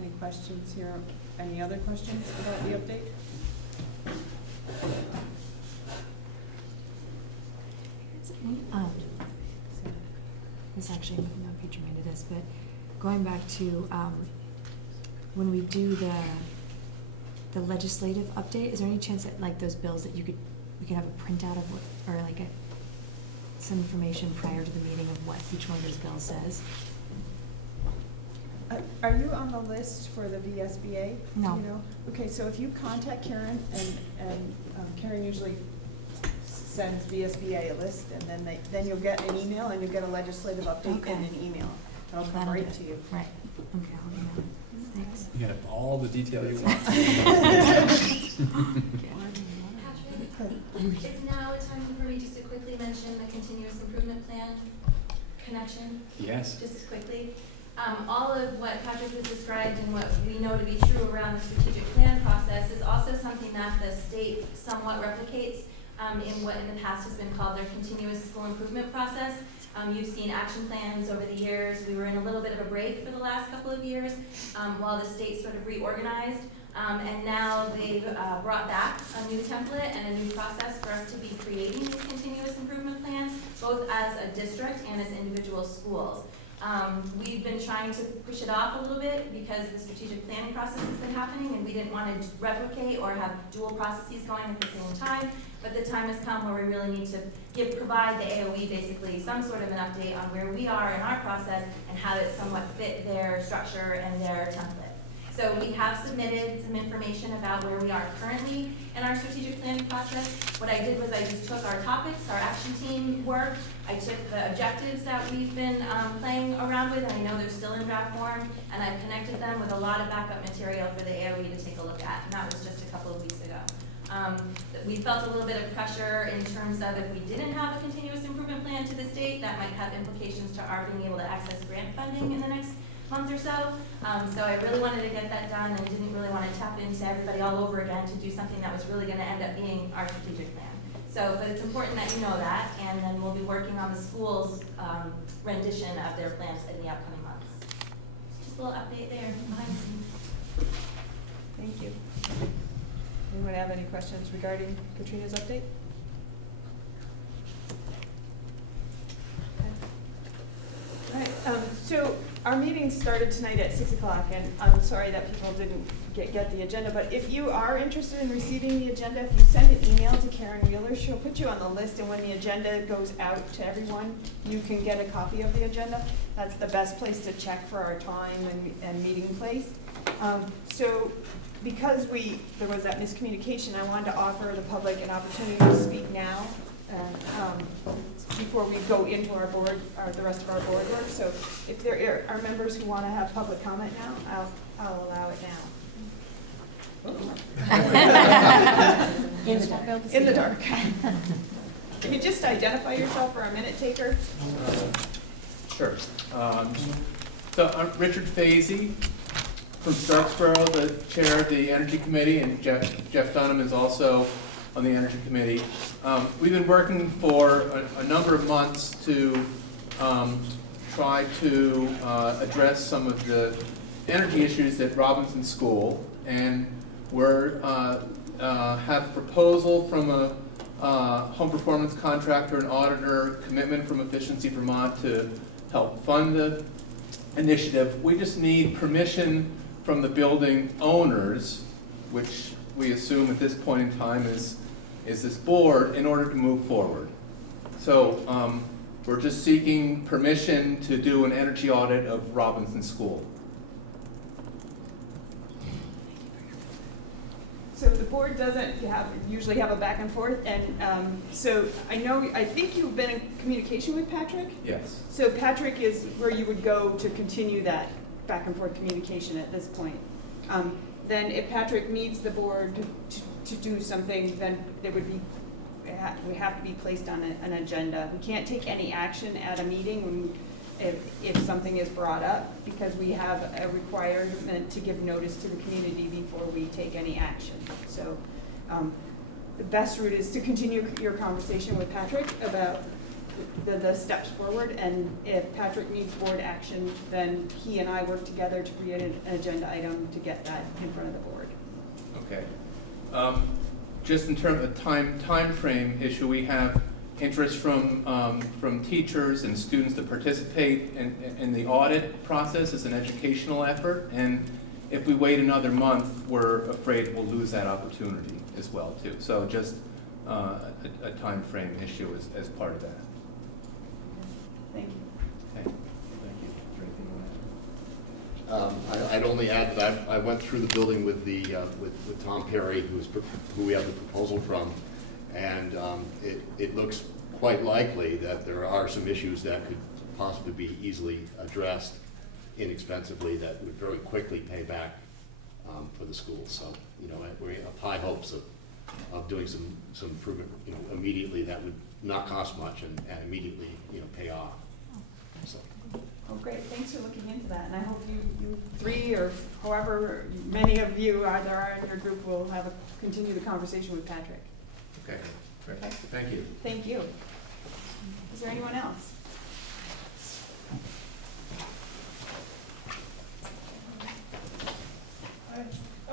Any questions here? Any other questions about the update? This actually might not be germane to this, but going back to when we do the legislative update, is there any chance that like those bills that we could have a printout of what, or like some information prior to the meeting of what each one of those bills says? Are you on the list for the VSBA? No. Do you know? Okay, so if you contact Karen, and Karen usually sends VSBA a list, and then you'll get an email, and you'll get a legislative update in an email. It'll come That'll right do it. to you. Right. Okay, I'll email it. Thanks. You have all the detail you want. Is now a time for me just to quickly mention the continuous improvement plan connection? Yes. Just quickly. All of what Patrick has described and what we know to be true around the strategic plan process is also something that the state somewhat replicates in what in the past has been called their continuous school improvement process. You've seen action plans over the years. We were in a little bit of a break for the last couple of years while the state sort of reorganized. And now they've brought back a new template and a new process for us to be creating these continuous improvement plans, both as a district and as individual schools. We've been trying to push it off a little bit because the strategic planning process has been happening and we didn't want to replicate or have dual processes going at the same time. But the time has come where we really need to provide the AOE basically some sort of an update on where we are in our process and how it somewhat fit their structure and their template. So we have submitted some information about where we are currently in our strategic planning process. What I did was I just took our topics, our action team work, I took the objectives that we've been playing around with, and I know they're still in draft form, and I've connected them with a lot of backup material for the AOE to take a look at, and that was just a couple of weeks ago. We felt a little bit of pressure in terms of if we didn't have a continuous improvement plan to this date, that might have implications to our being able to access grant funding in the next month or so. So I really wanted to get that done and didn't really want to tap into everybody all over again to do something that was really going to end up being our strategic plan. So, but it's important that you know that, and then we'll be working on the school's rendition of their plans in the upcoming months. Just a little update there behind the scenes. Thank you. Anyone have any questions regarding Katrina's update? All right, so our meeting started tonight at 6 o'clock, and I'm sorry that people didn't get the agenda, but if you are interested in receiving the agenda, if you send an email to Karen Wheeler, she'll put you on the list, and when the agenda goes out to everyone, you can get a copy of the agenda. That's the best place to check for our time and meeting place. So because there was that miscommunication, I wanted to offer the public an opportunity to speak now before we go into our board, the rest of our board work. So if there are members who want to have public comment now, I'll allow it now. In the dark. Can you just identify yourself for a minute taker? Sure. So I'm Richard Fazy from Starksboro, the chair of the Energy Committee, and Jeff Dunham is also on the Energy Committee. We've been working for a number of months to try to address some of the energy issues at Robinson School, and we're have a proposal from a home performance contractor and auditor, commitment from Efficiency Vermont to help fund the initiative. We just need permission from the building owners, which we assume at this point in time is this board, in order to move forward. So we're just seeking permission to do an energy audit of Robinson School. So the board doesn't usually have a back and forth, and so I think you've been in communication with Patrick? Yes. So Patrick is where you would go to continue that back and forth communication at this point. Then if Patrick needs the board to do something, then it would be, we have to be placed on an agenda. We can't take any action at a meeting if something is brought up, because we have a requirement to give notice to the community before we take any action. So the best route is to continue your conversation with Patrick about the steps forward, and if Patrick needs board action, then he and I work together to create an agenda item to get that in front of the board. Okay. Just in terms of time frame issue, we have interest from teachers and students to participate in the audit process as an educational effort, and if we wait another month, we're afraid we'll lose that opportunity as well too. So just a time frame issue as part of that. Thank you. Okay. Thank you. Is there anything you want to add? I'd only add that I went through the building with with Tom Perry, who we have the proposal from, and it looks quite likely that there are some issues that could possibly be easily addressed inexpensively that would very quickly pay back for the school. So we have high hopes of doing some improvement immediately that would not cost much and immediately pay off. So. Oh, great. Thanks for looking into that. And I hope you three, or however many of you there are in your group, will continue the conversation with Patrick. Okay. Great. Okay. Thank you. Thank you. Is there anyone else? I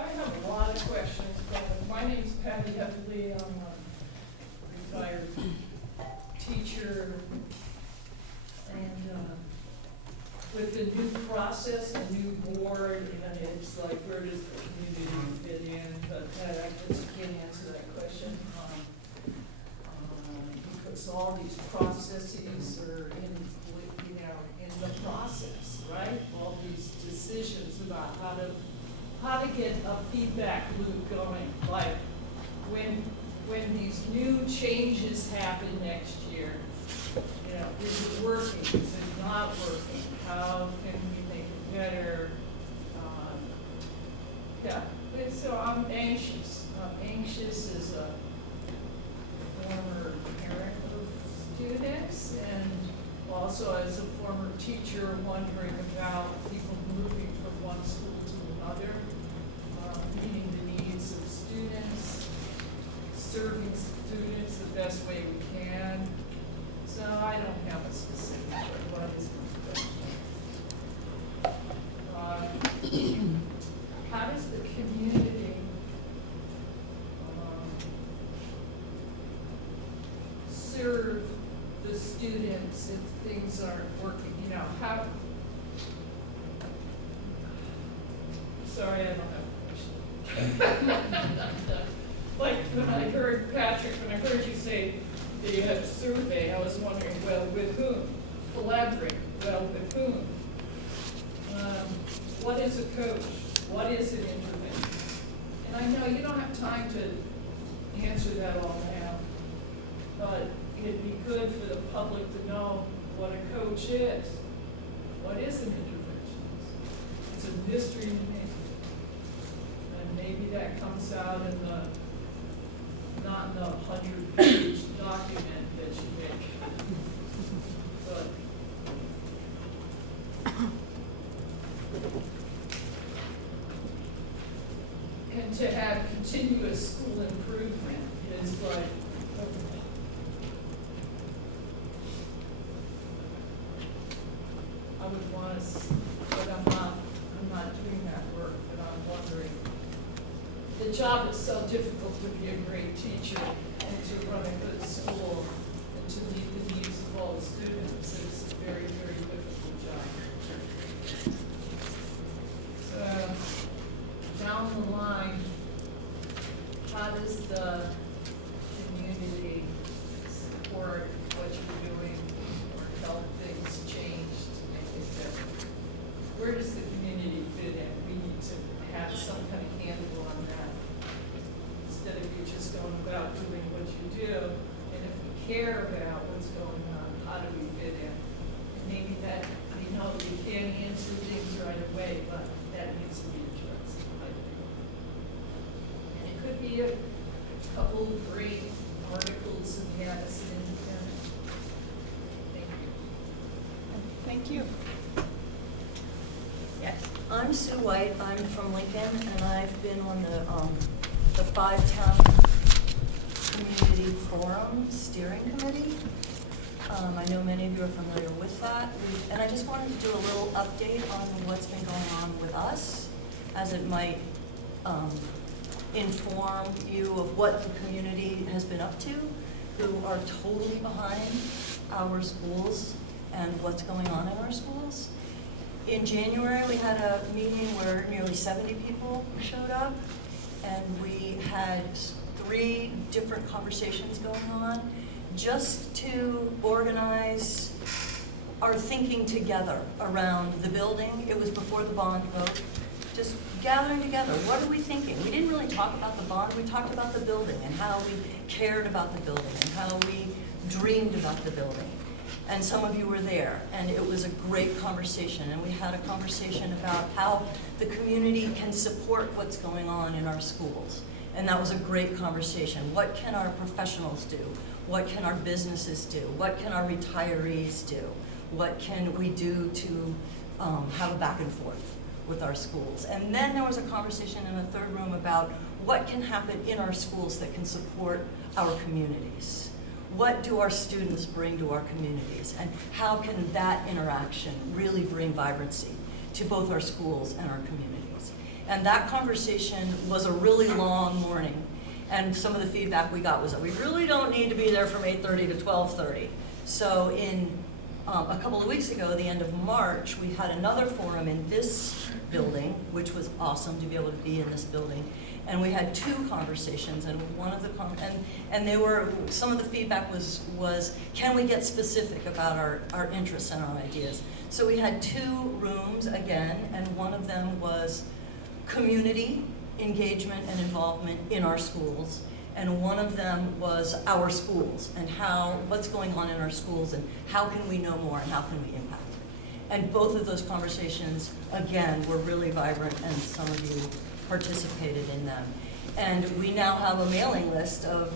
have a lot of questions, but my name's Patty Headley. I'm a retired teacher, and with the new process, the new board, and it's like, where does the community fit in? But I just can't answer that question because all these processes are in the process, right? All these decisions about how to get a feedback loop going, like when these new changes happen next year, is it working, is it not working, how can we make it better? So I'm anxious as a former parent of students, and also as a former teacher, wondering about people moving from one school to another, meeting the needs of students, serving students the best way we can. So I don't have a specific advice. How does the community serve the students if things aren't working? How? Sorry, I don't have a question. Like when I heard Patrick, when I heard you say that you had a survey, I was wondering, well, with whom? Collaborate. Well, with whom? What is a coach? What is an intervention? And I know you don't have time to answer that all now, but it'd be good for the public to know what a coach is. What is an intervention? It's a mystery to me. And maybe that comes out in not in the 100-page document that you make. But continuous school improvement is like, I would want us, but I'm not doing that work, but I'm wondering. The job is so difficult to be a great teacher and to run a good school and to meet the needs of all the students. It's a very, very difficult job. So, down the line, how does the community support what you're doing or help things change to make it different? Where does the community fit in? We need to have some kind of handle on that. Instead of you just going about doing what you do, and if we care about what's going on, how do we fit in? And maybe that, we know we can't answer things right away, but that needs to be addressed, I think. And it could be a couple of great articles in the Madison Independent. Thank you. Thank you. Yes. I'm Sue White, I'm from Lincoln, and I've been on the 5-town community forum steering committee. I know many of you are familiar with that. And I just wanted to do a little update on what's been going on with us, as it might inform you of what the community has been up to, who are totally behind our schools and what's going on in our schools. In January, we had a meeting where nearly 70 people showed up, and we had 3 different conversations going on just to organize our thinking together around the building. It was before the bond vote. Just gathering together, what are we thinking? We didn't really talk about the bond, we talked about the building and how we cared about the building and how we dreamed about the building. And some of you were there, and it was a great conversation. And we had a conversation about how the community can support what's going on in our schools. And that was a great conversation. What can our professionals do? What can our businesses do? What can our retirees do? What can we do to have a back and forth with our schools? And then there was a conversation in the third room about what can happen in our schools that can support our communities. What do our students bring to our communities? And how can that interaction really bring vibrancy to both our schools and our communities? And that conversation was a really long morning. And some of the feedback we got was that we really don't need to be there from 8:30 to 12:30. So in a couple of weeks ago, the end of March, we had another forum in this building, which was awesome to be able to be in this building. And we had 2 conversations, and one of the and they were, some of the feedback was can we get specific about our interests and our ideas? So we had 2 rooms again, and one of them was community engagement and involvement in our schools, and one of them was our schools and what's going on in our schools and how can we know more and how can we impact. And both of those conversations, again, were really vibrant, and some of you participated in them. And we now have a mailing list of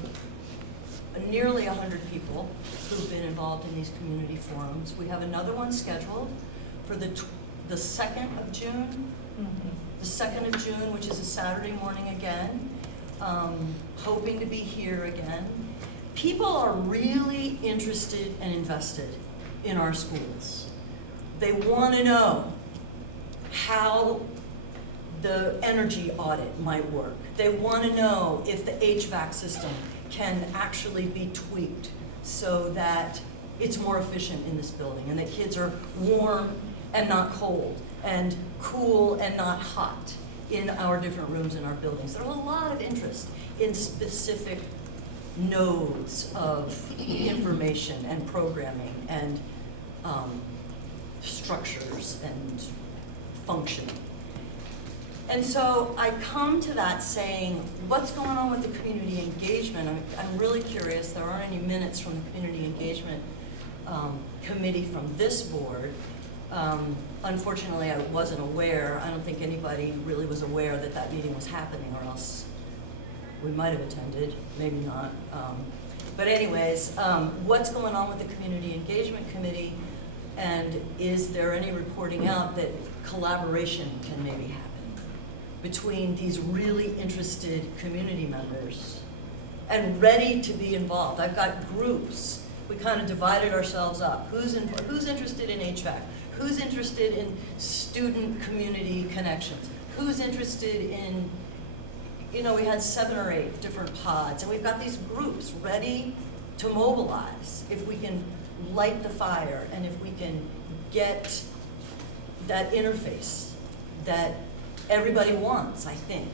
nearly 100 people who've been involved in these community forums. We have another one scheduled for the 2nd of June. The 2nd of June, which is a Saturday morning again. Hoping to be here again. People are really interested and invested in our schools. They want to know how the energy audit might work. They want to know if the HVAC system can actually be tweaked so that it's more efficient in this building and that kids are warm and not cold and cool and not hot in our different rooms in our buildings. There's a lot of interest in specific nodes of information and programming and structures and functioning. And so I come to that saying, what's going on with the community engagement? I'm really curious. There aren't any minutes from the community engagement committee from this board. Unfortunately, I wasn't aware. I don't think anybody really was aware that that meeting was happening, or else we might have attended, maybe not. But anyways, what's going on with the community engagement committee? And is there any reporting out that collaboration can maybe happen between these really interested community members and ready to be involved. I've got groups. We kind of divided ourselves up. Who's interested in HVAC? Who's interested in student community connections? Who's interested in, we had 7 or 8 different pods, and we've got these groups ready to mobilize if we can light the fire and if we can get that interface that everybody wants, I think,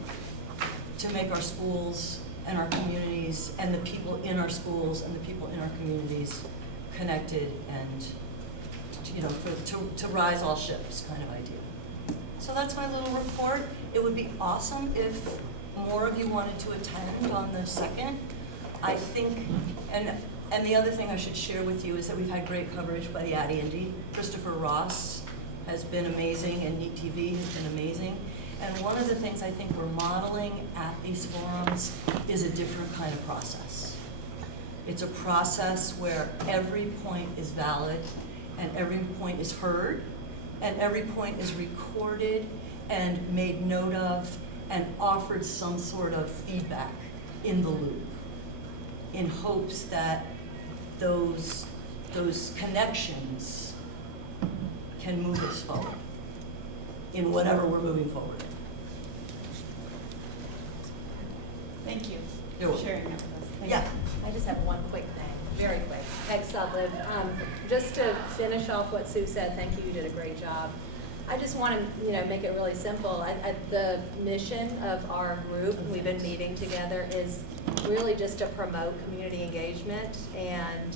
to make our schools and our communities and the people in our schools and the people in our communities connected and, to rise all ships kind of idea. So that's my little report. It would be awesome if more of you wanted to attend on the 2nd. I think, and the other thing I should share with you is that we've had great coverage by the Addie Indy. Christopher Ross has been amazing, and Neat TV has been amazing. And one of the things I think we're modeling at these forums is a different kind of process. It's a process where every point is valid, and every point is heard, and every point is recorded and made note of and offered some sort of feedback in the loop, in hopes that those connections can move us forward in whatever we're moving forward in. Thank you You're for welcome. sharing that with us. Thank Yeah. you. I just have one quick thing, very quick. Ex-Sudliv, just to finish off what Sue said, thank you, you did a great job. I just want to, make it really simple. The mission of our group, we've been meeting together, is really just to promote community engagement and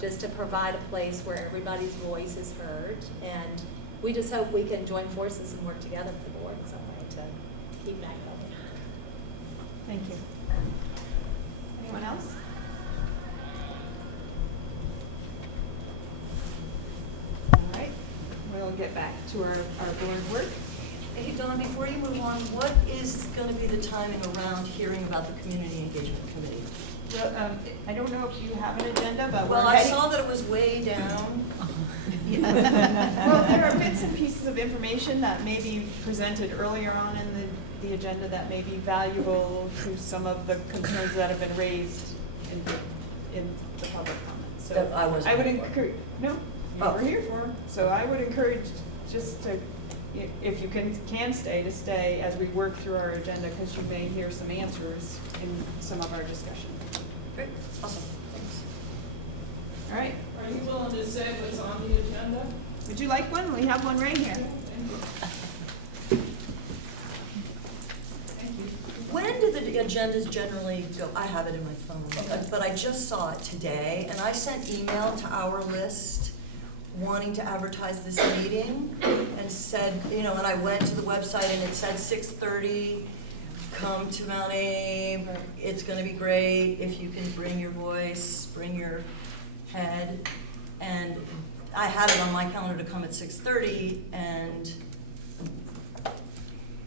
just to provide a place where everybody's voice is heard. And we just hope we can join forces and work together for the board in some way to keep that going. Thank you. Anyone else? All right, we'll get back to our board work. Hey, Dawn, before you move on, what is going to be the timing around hearing about the Community Engagement Committee? Well, I don't know if you have an agenda, but Well, we're I heading- saw that it was way down. Well, there are bits and pieces of information that may be presented earlier on in the agenda that may be valuable to some of the concerns that have been raised in the public comments. So That I wasn't would here for. encourage, no, you Oh. were here for, so I would encourage just to, if you can stay, to stay as we work through our agenda, because you may hear some answers in some of our discussion. Great, awesome, thanks. All right, Are you willing to say what's on the agenda? would you like one? We have one right here. Thank you. Thank you. When do the agendas generally go? I have it in my phone, but I just saw it today, and I sent email to our list wanting to advertise this meeting, and said, and I went to the website and it said 6:30, come to Mount Aim, it's gonna be great if you can bring your voice, bring your head, and I had it on my calendar to come at 6:30, and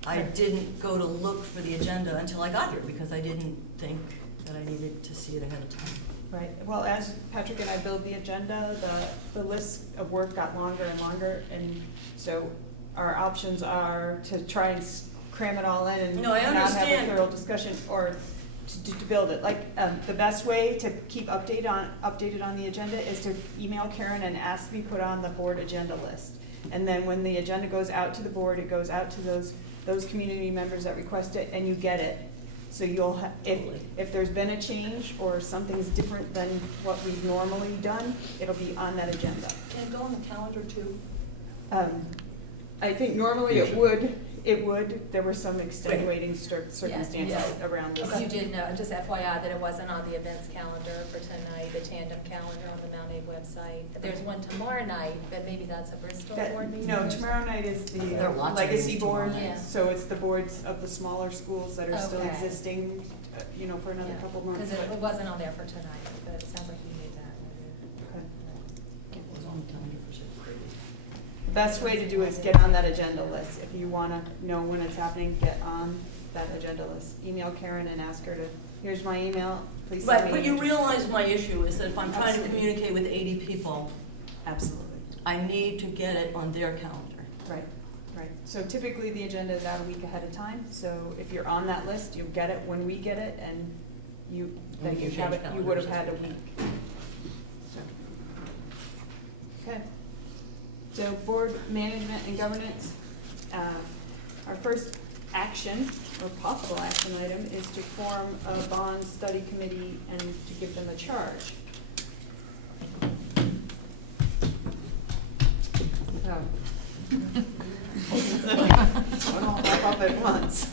I didn't go to look for the agenda until I got here, because I didn't think that I needed to see it ahead of time. Right, well, as Patrick and I build the agenda, the list of work got longer and longer, and so our options are to try and cram it all in and No, I not have a understand. thorough discussion, or to build it. Like, the best way to keep updated on the agenda is to email Karen and ask to be put on the board agenda list. And then when the agenda goes out to the board, it goes out to those community members that request it, and you get it. So you'll, if there's been a change or something's different than what we've normally done, it'll be on that agenda. Can it go on the calendar too? I think normally it would, there were some extenuating circumstances Yeah. around this. You did know, just FYI, that it wasn't on the events calendar for tonight, the tandem calendar on the Mount Aid website. There's one tomorrow night, but maybe that's a Bristol board meeting? No, tomorrow night is the There are lots of legacy meetings board, tomorrow night. so it's the boards of the smaller schools that are still Okay. existing, for another couple of months. Because it wasn't on there for tonight, but it sounds like you knew that. Okay. It was on the calendar for 6:30. Best way to do is get on that agenda list. If you wanna know when it's happening, get on that agenda list. Email Karen and ask her to, here's my email, please send Right, me. but you realize my issue is that if I'm trying to Absolutely. communicate with 80 people, Absolutely, I need to get it on their calendar. right. Right, so typically the agenda is out a week ahead of time, so if you're on that list, you'll get it when we get it, and then We you can have change it, you would have calendars had as a we week. Okay. So board management and governance, our first action, or possible action item, is to form a bond study committee and to give them a charge. So. Don't all hop up at once.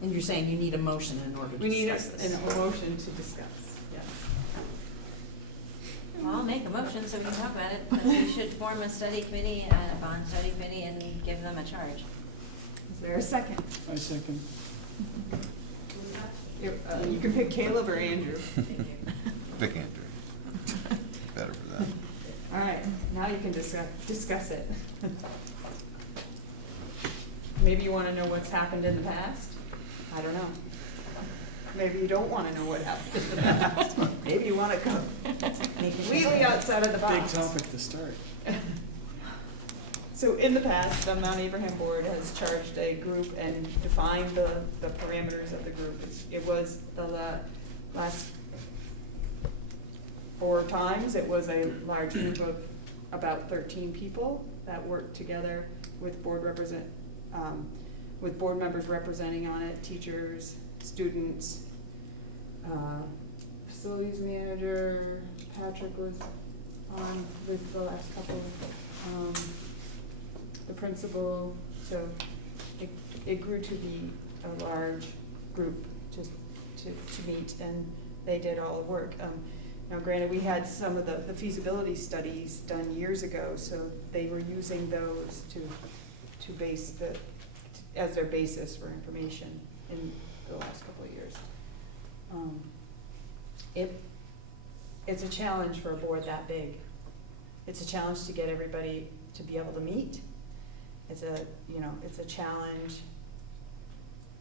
And you're saying you need a motion in order to We need a discuss this? a motion to discuss, yes. Well, I'll make a motion so we can talk about it, but we should form a study committee, a bond study committee, and give them a charge. Is there a second? I second. You can pick Caleb or Andrew. Pick Andrew. Better for that. All right, now you can discuss it. Maybe you want to know what's happened in the past? I don't know. Maybe you don't want to know what happened in the past. Maybe you want to go completely outside of the box. Big topic to start. So in the past, the Mount Abraham Board has charged a group and defined the parameters of the group. It was the last 4 times, it was a large group of about 13 people that worked together with board members representing on it, teachers, students, facilities manager, Patrick was on with the last couple, the principal, so it grew to be a large group to meet, and they did all the work. Now granted, we had some of the feasibility studies done years ago, so they were using those to base as their basis for information in the last couple of years. It's a challenge for a board that big. It's a challenge to get everybody to be able to meet. It's a challenge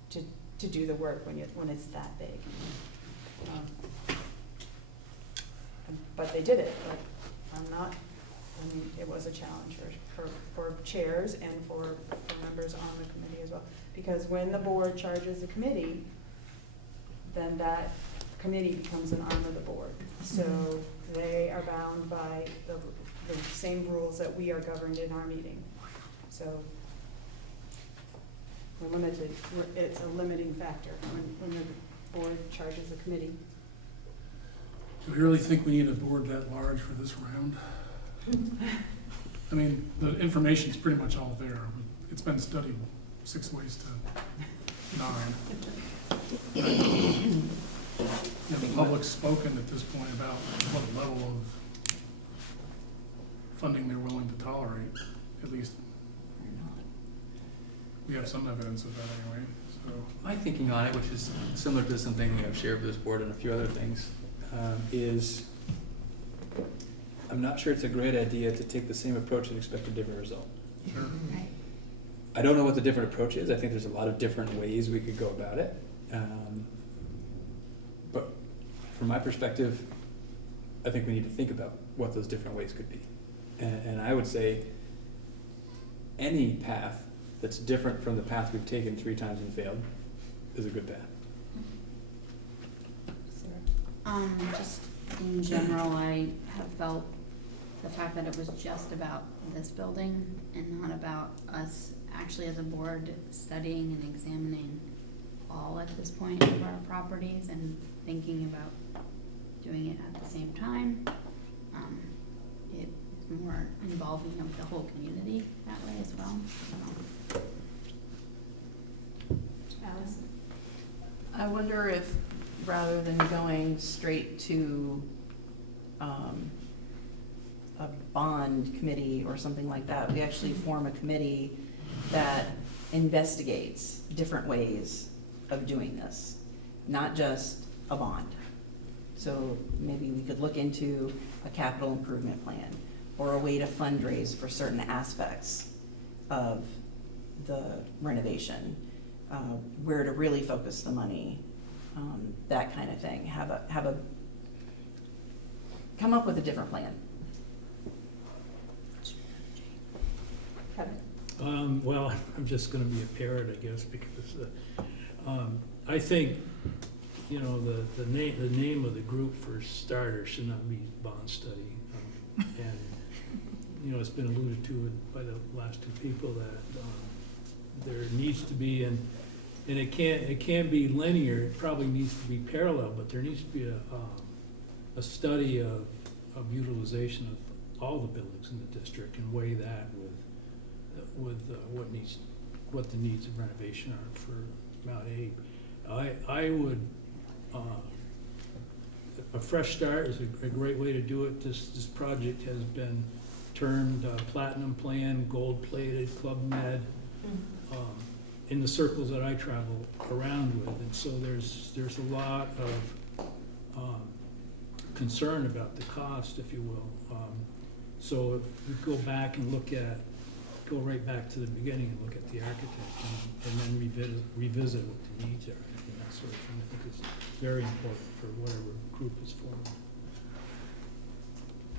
to do the work when it's that big. But they did it, but it was a challenge for chairs and for members on the committee as well. Because when the board charges a committee, then that committee becomes an arm of the board. So they are bound by the same rules that we are governed in our meeting. So we're limited, it's a limiting factor when the board charges a committee. Do we really think we need a board that large for this round? I mean, the information's pretty much all there. It's been studied 6 ways to 9. The public's spoken at this point about what level of funding they're willing to tolerate, at least. We have some evidence of that anyway, so. My thinking on it, which is similar to something I've shared with this board and a few other things, is I'm not sure it's a great idea to take the same approach and expect a different result. Sure. Right. I don't know what the different approach is. I think there's a lot of different ways we could go about it. But from my perspective, I think we need to think about what those different ways could be. And I would say any path that's different from the path we've taken 3 times and failed is a good path. Just in general, I have felt the fact that it was just about this building and not about us actually as a board studying and examining all at this point of our properties and thinking about doing it at the same time. It's more involving of the whole community that way as well. Alice? I wonder if, rather than going straight to a bond committee or something like that, we actually form a committee that investigates different ways of doing this, not just a bond. So maybe we could look into a capital improvement plan or a way to fundraise for certain aspects of the renovation, where to really focus the money, that kind of thing. Come up with a different plan. Well, I'm just gonna be a parrot, I guess, because, I think, you know, the name of the group for starters should not be bond study. And, you know, it's been alluded to by the last two people that, there needs to be, and it can't be linear, it probably needs to be parallel, but there needs to be a study of utilization of all the buildings in the district and weigh that with what the needs of renovation are for Mount Abe. I would, a fresh start is a great way to do it. This project has been termed platinum plan, gold plated, Club Med, in the circles that I travel around with. And so there's a lot of concern about the cost, if you will. So if we go back and go right back to the beginning and look at the architect and then revisit what the needs are and that sort of thing. I think it's very important for whatever group is formed.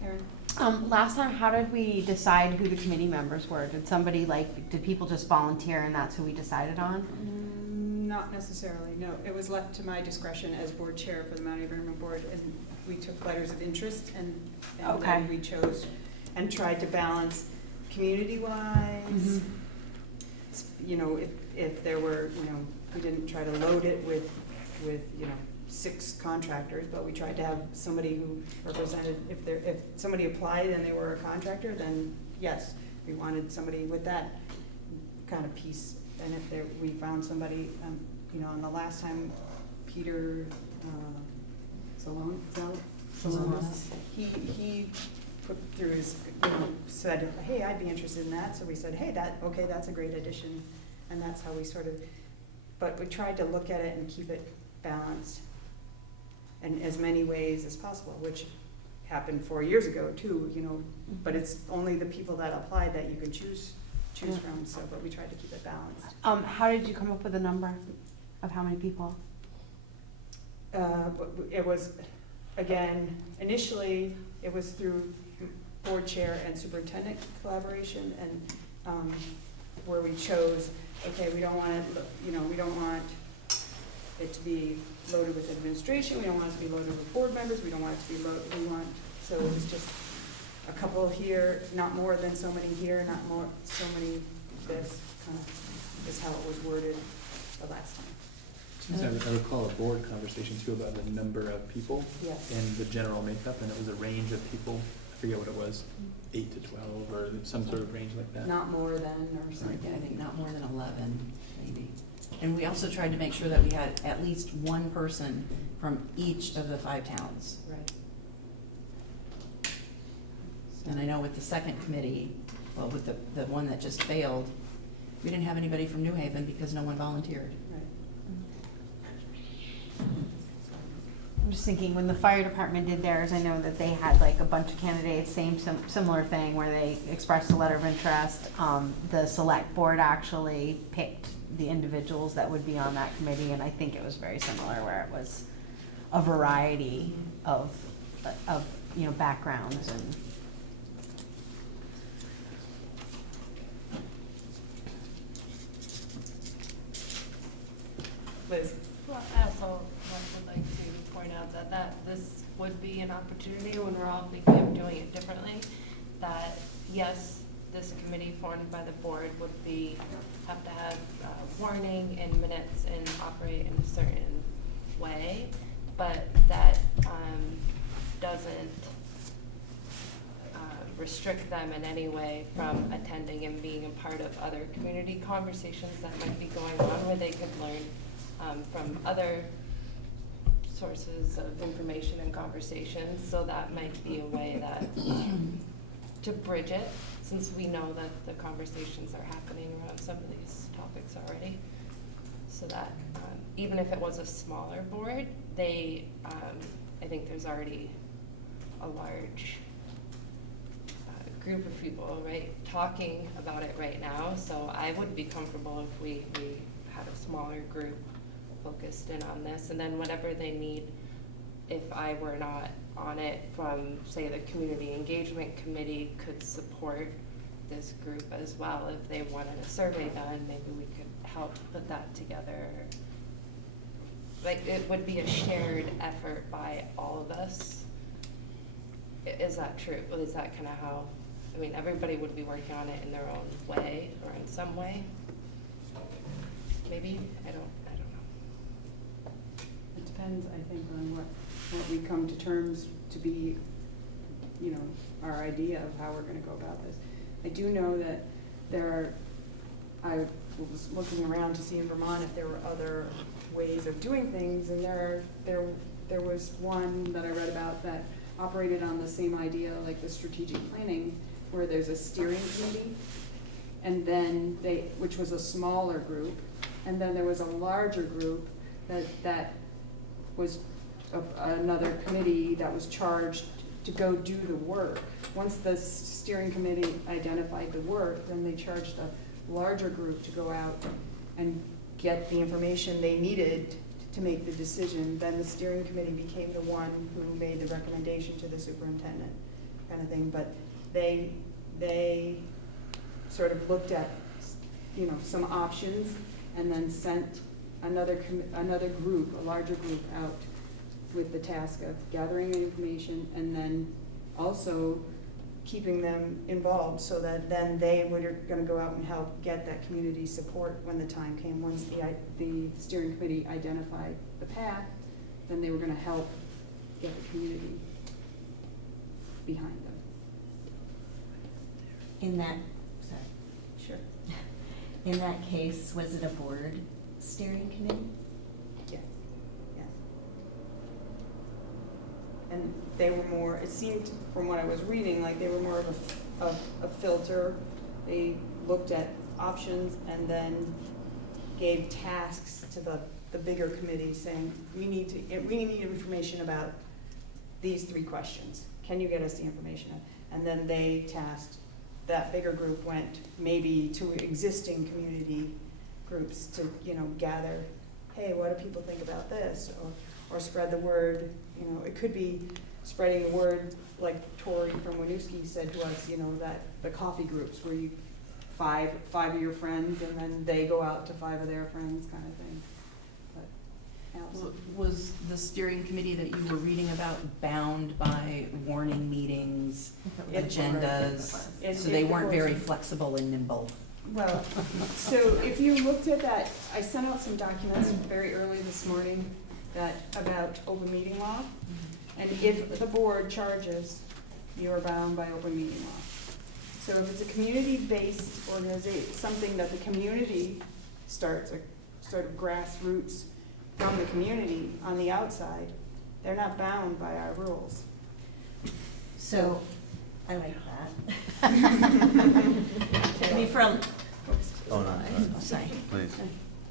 Erin? Last time, how did we decide who the committee members were? Did people just volunteer and that's who we decided on? Not necessarily, no. It was left to my discretion as board chair for the Mount Environment Board, and we took letters of interest and Okay. then we chose and tried to balance community-wise. You know, if there were, you know, we didn't try to load it with, you know, 6 contractors, but we tried to have somebody who represented, if somebody applied and they were a contractor, then yes, we wanted somebody with that kind of piece. And if we found somebody, you know, on the last time, Peter Salonis, he put through his, you know, said, hey, I'd be interested in that. So we said, hey, that's a great addition. And that's how we sort of, but we tried to look at it and keep it balanced in as many ways as possible, which happened 4 years ago too, you know, but it's only the people that applied that you can choose from, so, but we tried to keep it balanced. How did you come up with a number of how many people? It was, again, initially, it was through board chair and superintendent collaboration, and where we chose, okay, we don't want it, you know, we don't want it to be loaded with administration, we don't want it to be loaded with board members, we don't want it to be loaded, so it was just a couple here, not more than so many here, not more, so many this, kind of, is how it was worded the last time. Since I recall a board conversation too about the number of people Yes. and the general makeup, and it was a range of people, I forget what it was, 8 to 12 or some sort of range like that. Not more than, or something. I think not more than 11, maybe. And we also tried to make sure that we had at least one person from each of the 5 towns. Right. And I know with the second committee, well, with the one that just failed, we didn't have anybody from New Haven because no one volunteered. Right. I'm just thinking, when the fire department did theirs, I know that they had like a bunch of candidates, similar thing, where they expressed a letter of interest. The select board actually picked the individuals that would be on that committee, and I think it was very similar, where it was a variety of you know, backgrounds and. Liz? Well, I also would like to point out that this would be an opportunity when we're all thinking of doing it differently, that yes, this committee formed by the board would have to have warning and minutes and operate in a certain way, but that doesn't restrict them in any way from attending and being a part of other community conversations that might be going on, where they could learn from other sources of information and conversations. So that might be a way that to bridge it, since we know that the conversations are happening around some of these topics already. So that even if it was a smaller board, I think there's already a large group of people, right, talking about it right now. So I would be comfortable if we had a smaller group focused in on this, and then whatever they need, if I were not on it, from say the community engagement committee could support this group as well. If they wanted a survey done, maybe we could help put that together. Like, it would be a shared effort by all of us. Is that true? Well, is that kind of how, I mean, everybody would be working on it in their own way or in some way? Maybe? I don't know. It depends, I think, on what we come to terms to be, you know, our idea of how we're gonna go about this. I do know that I was looking around to see in Vermont if there were other ways of doing things, and there was one that I read about that operated on the same idea, like the strategic planning, where there's a steering committee, and then which was a smaller group, and then there was a larger group that was another committee that was charged to go do the work. Once the steering committee identified the work, then they charged the larger group to go out and get the information they needed to make the decision. Then the steering committee became the one who made the recommendation to the superintendent, kind of thing. But they sort of looked at, you know, some options, and then sent another group, a larger group, out with the task of gathering the information and then also keeping them involved, so that then they were going to go out and help get that community support when the time came. Once the steering committee identified the path, then they were going to help get the community behind them. In that, sorry. Sure. In that case, was it a board steering committee? Yes. Yes. And they were more, it seemed from what I was reading, like they were more of a filter. They looked at options and then gave tasks to the bigger committee, saying, we need information about these 3 questions. Can you get us the information? And then they tasked, that bigger group went maybe to existing community groups to, you know, gather, hey, what do people think about this? Or spread the word. You know, it could be spreading the word, like Tori from Winooski said to us, you know, that the coffee groups where you five of your friends and then they go out to 5 of their friends, kind of thing. But Allison. Was the steering committee that you were reading about bound by warning meetings, agendas? So they weren't very flexible and nimble? Well, so if you looked at that, I sent out some documents very early this morning about open meeting law. And if the board charges, you are bound by open meeting law. So if it's a community-based organization, something that the community starts, a sort of grassroots from the community on the outside, they're not bound by our rules. So, I like that. I mean, from, Oh, no, oh, sorry. please.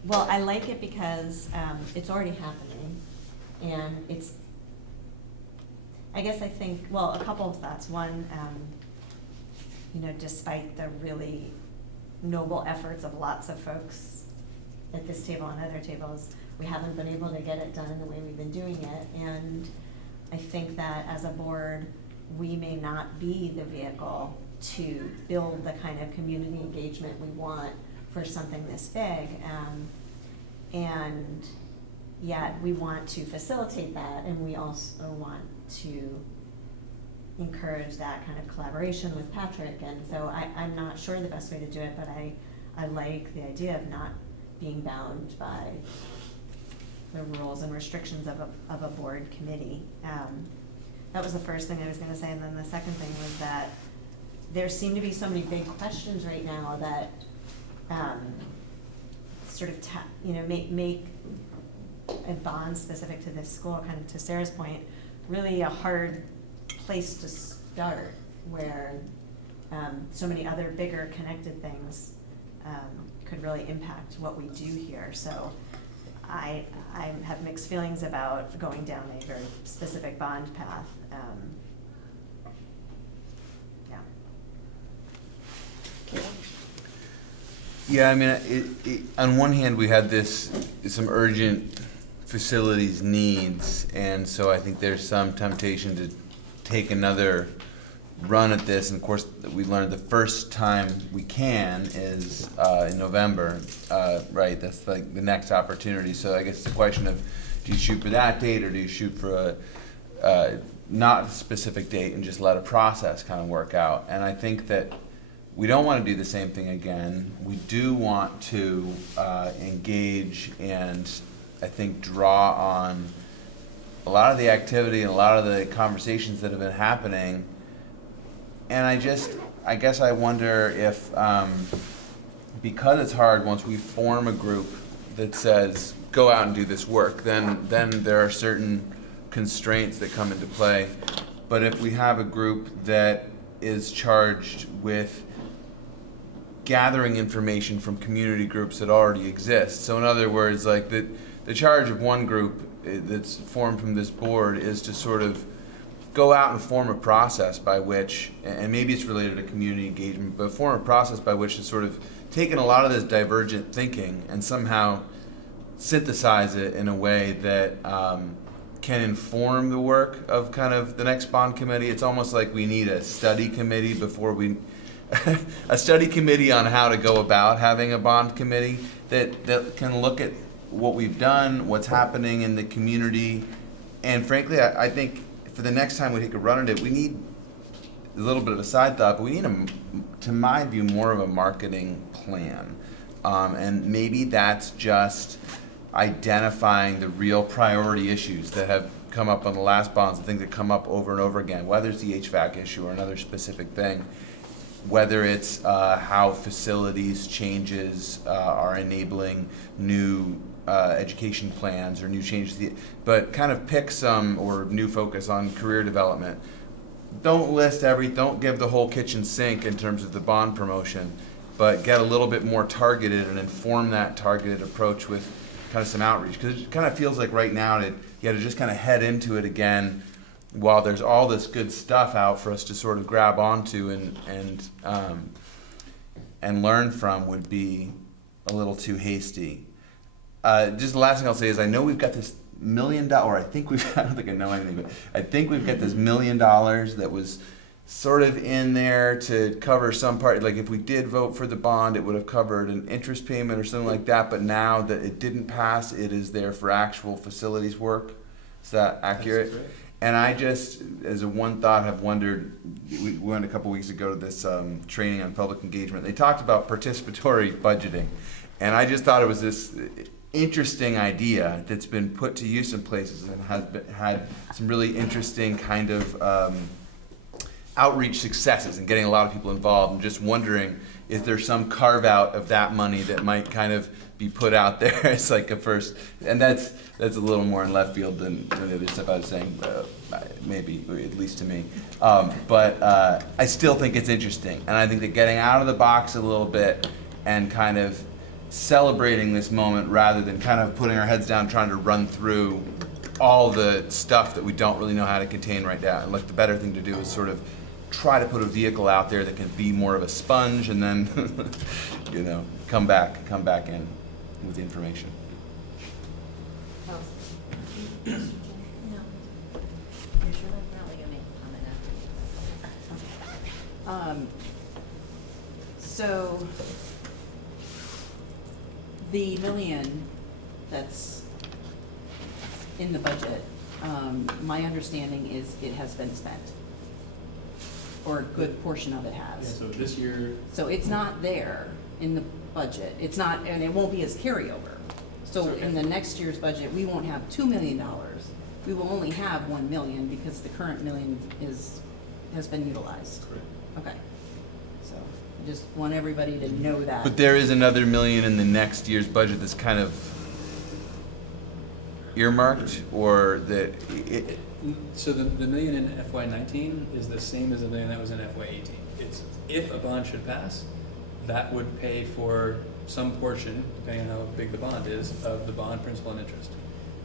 Well, I like it because it's already happening, and it's, I guess I think, well, a couple of thoughts. One, you know, despite the really noble efforts of lots of folks at this table and other tables, we haven't been able to get it done in the way we've been doing it. And I think that as a board, we may not be the vehicle to build the kind of community engagement we want for something this big. And yet we want to facilitate that, and we also want to encourage that kind of collaboration with Patrick. And so I'm not sure the best way to do it, but I like the idea of not being bound by the rules and restrictions of a board committee. That was the first thing I was going to say. And then the second thing was that there seem to be so many big questions right now that sort of make a bond specific to this school, kind of to Sarah's point, really a hard place to start, where so many other bigger connected things could really impact what we do here. So I have mixed feelings about going down a very specific bond path. Yeah, I mean, on one hand, we had some urgent facilities needs, and so I think there's some temptation to take another run at this, and of course, we learned the first time we can is in November, right? That's like the next opportunity. So I guess it's a question of, do you shoot for that date, or do you shoot for a not a specific date and just let a process kind of work out? And I think that we don't want to do the same thing again. We do want to engage and I think draw on a lot of the activity and a lot of the conversations that have been happening. And I guess I wonder if, because it's hard, once we form a group that says, go out and do this work, then there are certain constraints that come into play. But if we have a group that is charged with gathering information from community groups that already exist, so in other words, like the charge of one group that's formed from this board is to sort of go out and form a process by which, and maybe it's related to community engagement, but form a process by which to sort of taking a lot of this divergent thinking and somehow synthesize it in a way that can inform the work of kind of the next bond committee. It's almost like we need a study committee before we, a study committee on how to go about having a bond committee that can look at what we've done, what's happening in the community, and frankly, I think for the next time we take a run at it, we need a little bit of a side thought, but we need, to my view, more of a marketing plan. And maybe that's just identifying the real priority issues that have come up on the last bonds, the things that come up over and over again, whether it's the HVAC issue or another specific thing, whether it's how facilities changes are enabling new education plans or new changes, but kind of pick some or new focus on career development. Don't list don't give the whole kitchen sink in terms of the bond promotion, but get a little bit more targeted and inform that targeted approach with kind of some outreach. Because it kind of feels like right now you got to just kind of head into it again while there's all this good stuff out for us to sort of grab onto and learn from would be a little too hasty. Just the last thing I'll say is I know we've got this $1 million, or I think I don't think I know anything, but I think we've got this $1 million that was sort of in there to cover some part. Like if we did vote for the bond, it would have covered an interest payment or something like that, but now that it didn't pass, it is there for actual facilities work. Is that accurate? That's great. And I just, as a one thought, have wondered, we went a couple weeks ago to this training on public engagement. They talked about participatory budgeting. And I just thought it was this interesting idea that's been put to use in places and has had some really interesting kind of outreach successes and getting a lot of people involved. I'm just wondering, is there some carve out of that money that might kind of be put out there as like a first, and that's a little more in left field than the other stuff I was saying, maybe, at least to me. But I still think it's interesting, and I think that getting out of the box a little bit and kind of celebrating this moment rather than kind of putting our heads down trying to run through all the stuff that we don't really know how to contain right now. And like the better thing to do is sort of try to put a vehicle out there that can be more of a sponge and then come back in with the information. No. You're sure that's not like a make a comment after? So the $1 million that's in the budget, my understanding is it has been spent, or a good portion of it has. Yeah, so this year. So it's not there in the budget. It's not, and it won't be as carryover. So in the next year's budget, we won't have $2 million. We will only have $1 million because the current $1 million has been utilized. Correct. Okay. So I just want everybody to know that. But there is another $1 million in the next year's budget that's kind of earmarked, or that So the $1 million in FY19 is the same as the $1 million that was in FY18. It's if a bond should pass, that would pay for some portion, depending on how big the bond is, of the bond principal and interest.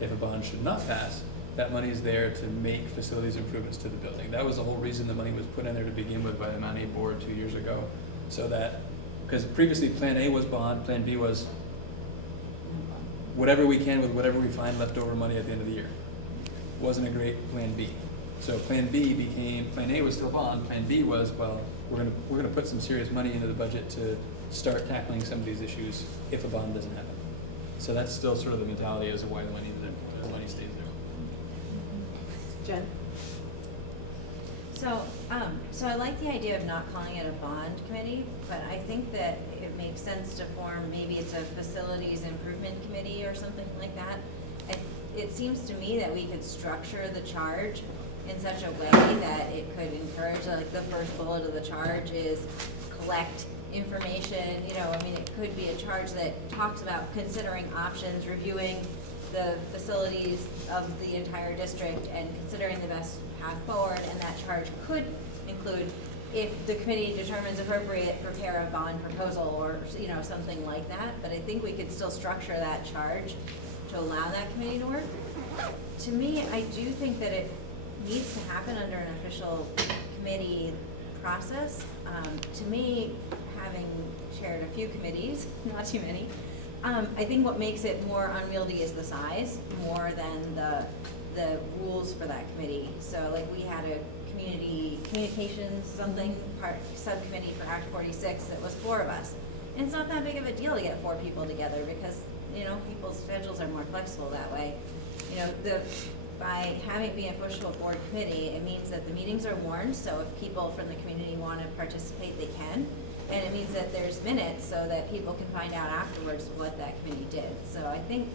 If a bond should not pass, that money is there to make facilities improvements to the building. That was the whole reason the money was put in there to begin with by the Mount A board 2 years ago. So that, because previously Plan A was bond, Plan B was whatever we can with whatever we find left over money at the end of the year. Wasn't a great Plan B. So Plan B became, Plan A was still a bond, Plan B was, well, we're gonna put some serious money into the budget to start tackling some of these issues if a bond doesn't happen. So that's still sort of the mentality as to why the money stays there. Jen? So I like the idea of not calling it a bond committee, but I think that it makes sense to form, maybe it's a facilities improvement committee or something like that. It seems to me that we could structure the charge in such a way that it could encourage, like the first bullet of the charge is collect information, you know, I mean, it could be a charge that talks about considering options, reviewing the facilities of the entire district and considering the best path forward, and that charge could include, if the committee determines appropriate, prepare a bond proposal or, you know, something like that. But I think we could still structure that charge to allow that committee to work. To me, I do think that it needs to happen under an official committee process. To me, having chaired a few committees, not too many, I think what makes it more unwieldy is the size, more than the rules for that committee. So like we had a communications subcommittee for Act 46 that was 4 of us. And it's not that big of a deal to get 4 people together because, you know, people's schedules are more flexible that way. You know, by having it be an official board committee, it means that the meetings are warned, so if people from the community want to participate, they can. And it means that there's minutes so that people can find out afterwards what that committee did. So I think,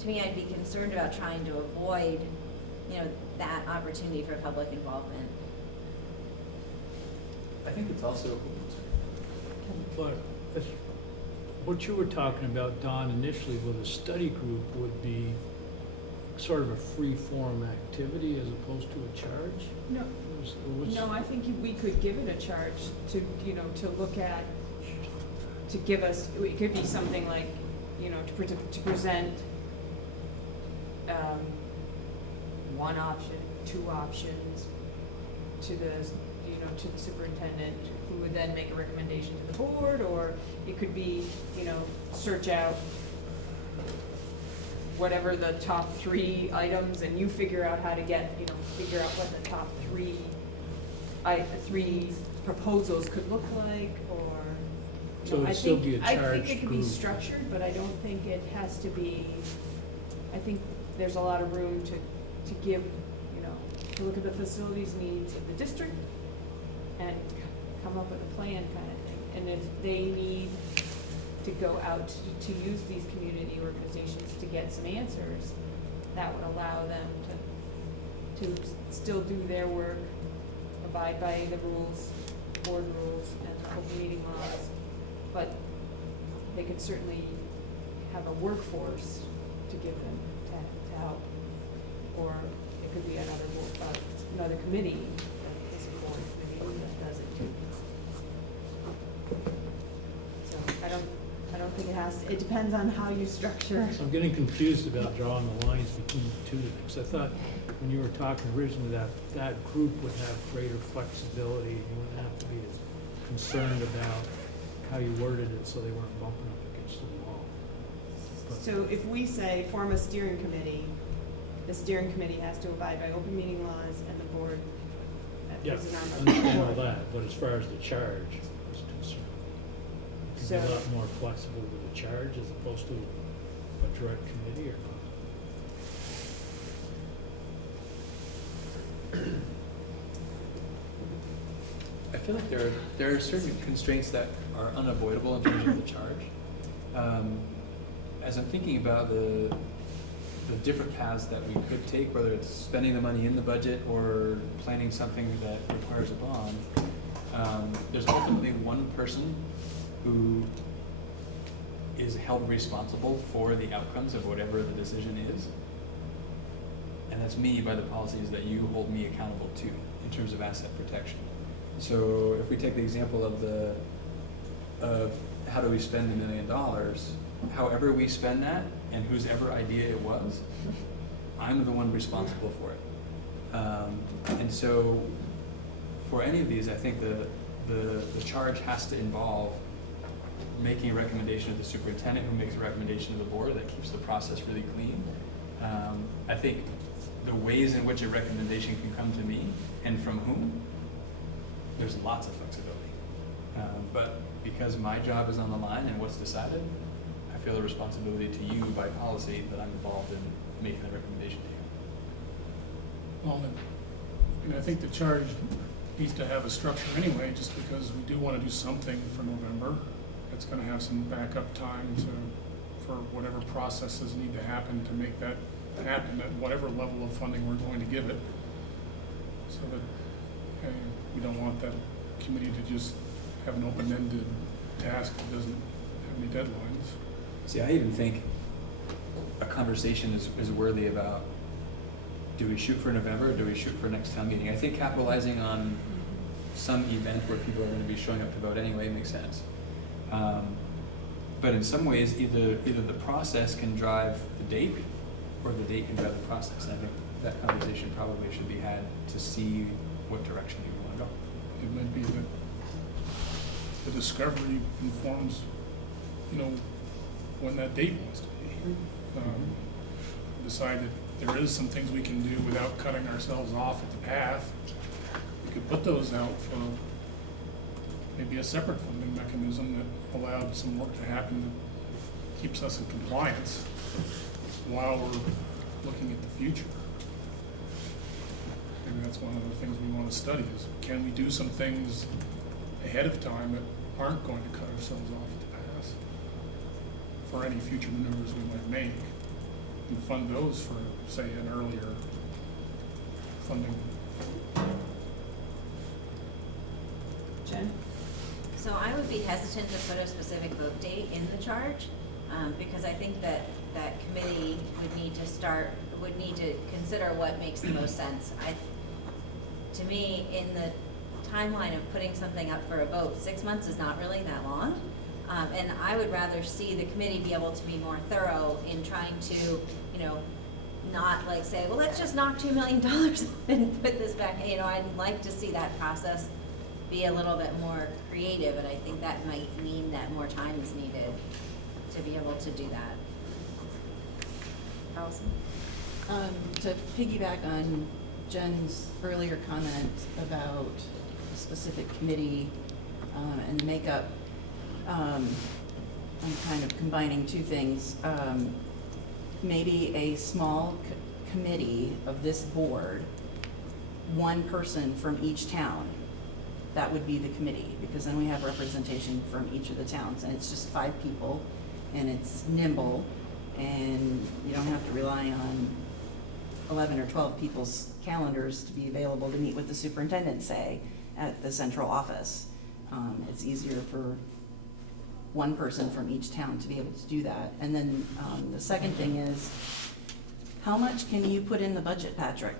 to me, I'd be concerned about trying to avoid, you know, that opportunity for public involvement. I think it's also, But what you were talking about, Don, initially with a study group would be sort of a free-form activity as opposed to a charge? No. No, I think we could give it a charge to, you know, to look at, to give us, it could be something like, you know, to present one option, 2 options to the, you know, to the superintendent, who would then make a recommendation to the board, or it could be, you know, search out whatever the top 3 items, and you figure out how to get, you know, figure out what the top 3 proposals could look like, or. So it'd still be a I charged think it could be group. structured, but I don't think it has to be, I think there's a lot of room to give, you know, to look at the facilities needs of the district and come up with a plan kind of thing. And if they need to go out to use these community organizations to get some answers, that would allow them to still do their work, abide by the rules, board rules, and the open meeting laws. But they could certainly have a workforce to give them to help. Or it could be another committee, that is a board committee that does it too. So I don't think it has to, it depends on how you structure. So I'm getting confused about drawing the lines between the two things. I thought when you were talking originally that group would have greater flexibility. You wouldn't have to be as concerned about how you worded it so they weren't bumping up against the wall. But So if we say form a steering committee, the steering committee has to abide by open meeting laws and the board. yeah, is an arm I of the understand all board. that, but as far as the charge is concerned, you can be a So- lot more flexible with the charge as opposed to a direct committee or not. I feel like there are certain constraints that are unavoidable in terms of the charge. As I'm thinking about the different paths that we could take, whether it's spending the money in the budget or planning something that requires a bond, there's ultimately one person who is held responsible for the outcomes of whatever the decision is. And that's me by the policies that you hold me accountable to in terms of asset protection. So if we take the example of how do we spend $1 million, however we spend that and whose ever idea it was, I'm the one responsible for it. And so for any of these, I think the charge has to involve making a recommendation to the superintendent, who makes a recommendation to the board that keeps the process really clean. I think the ways in which a recommendation can come to me and from whom, there's lots of flexibility. But because my job is on the line and what's decided, I feel a responsibility to you by policy that I'm involved in making the recommendation to you. Well, and I think the charge needs to have a structure anyway, just because we do want to do something for November. It's going to have some backup time for whatever processes need to happen to make that happen at whatever level of funding we're going to give it. So that we don't want that committee to just have an open-ended task that doesn't have any deadlines. See, I even think a conversation is worthy about, do we shoot for November or do we shoot for next town meeting? I think capitalizing on some event where people are going to be showing up to vote anyway makes sense. But in some ways, either the process can drive the date or the date can drive the process. And I think that conversation probably should be had to see what direction you want to go. It might be that the discovery informs, when that date wants to be. Decide that there is some things we can do without cutting ourselves off at the path. We could put those out for maybe a separate funding mechanism that allowed some work to happen that keeps us in compliance while we're looking at the future. Maybe that's one of the things we want to study is, can we do some things ahead of time that aren't going to cut ourselves off at the pass for any future maneuvers we might make, and fund those for, say, an earlier funding. Jen? So I would be hesitant to put a specific vote date in the charge, because I think that committee would need to consider what makes the most sense. To me, in the timeline of putting something up for a vote, 6 months is not really that long. And I would rather see the committee be able to be more thorough in trying to, not like say, well, let's just knock $2 million and put this back. I'd like to see that process be a little bit more creative, and I think that might mean that more time is needed to be able to do that. Allison? To piggyback on Jen's earlier comment about a specific committee and makeup, I'm kind of combining two things. Maybe a small committee of this board, one person from each town, that would be the committee, because then we have representation from each of the towns, and it's just 5 people, and it's nimble, and you don't have to rely on 11 or 12 people's calendars to be available to meet with the superintendent, say, at the central office. It's easier for one person from each town to be able to do that. And then the second thing is, how much can you put in the budget, Patrick,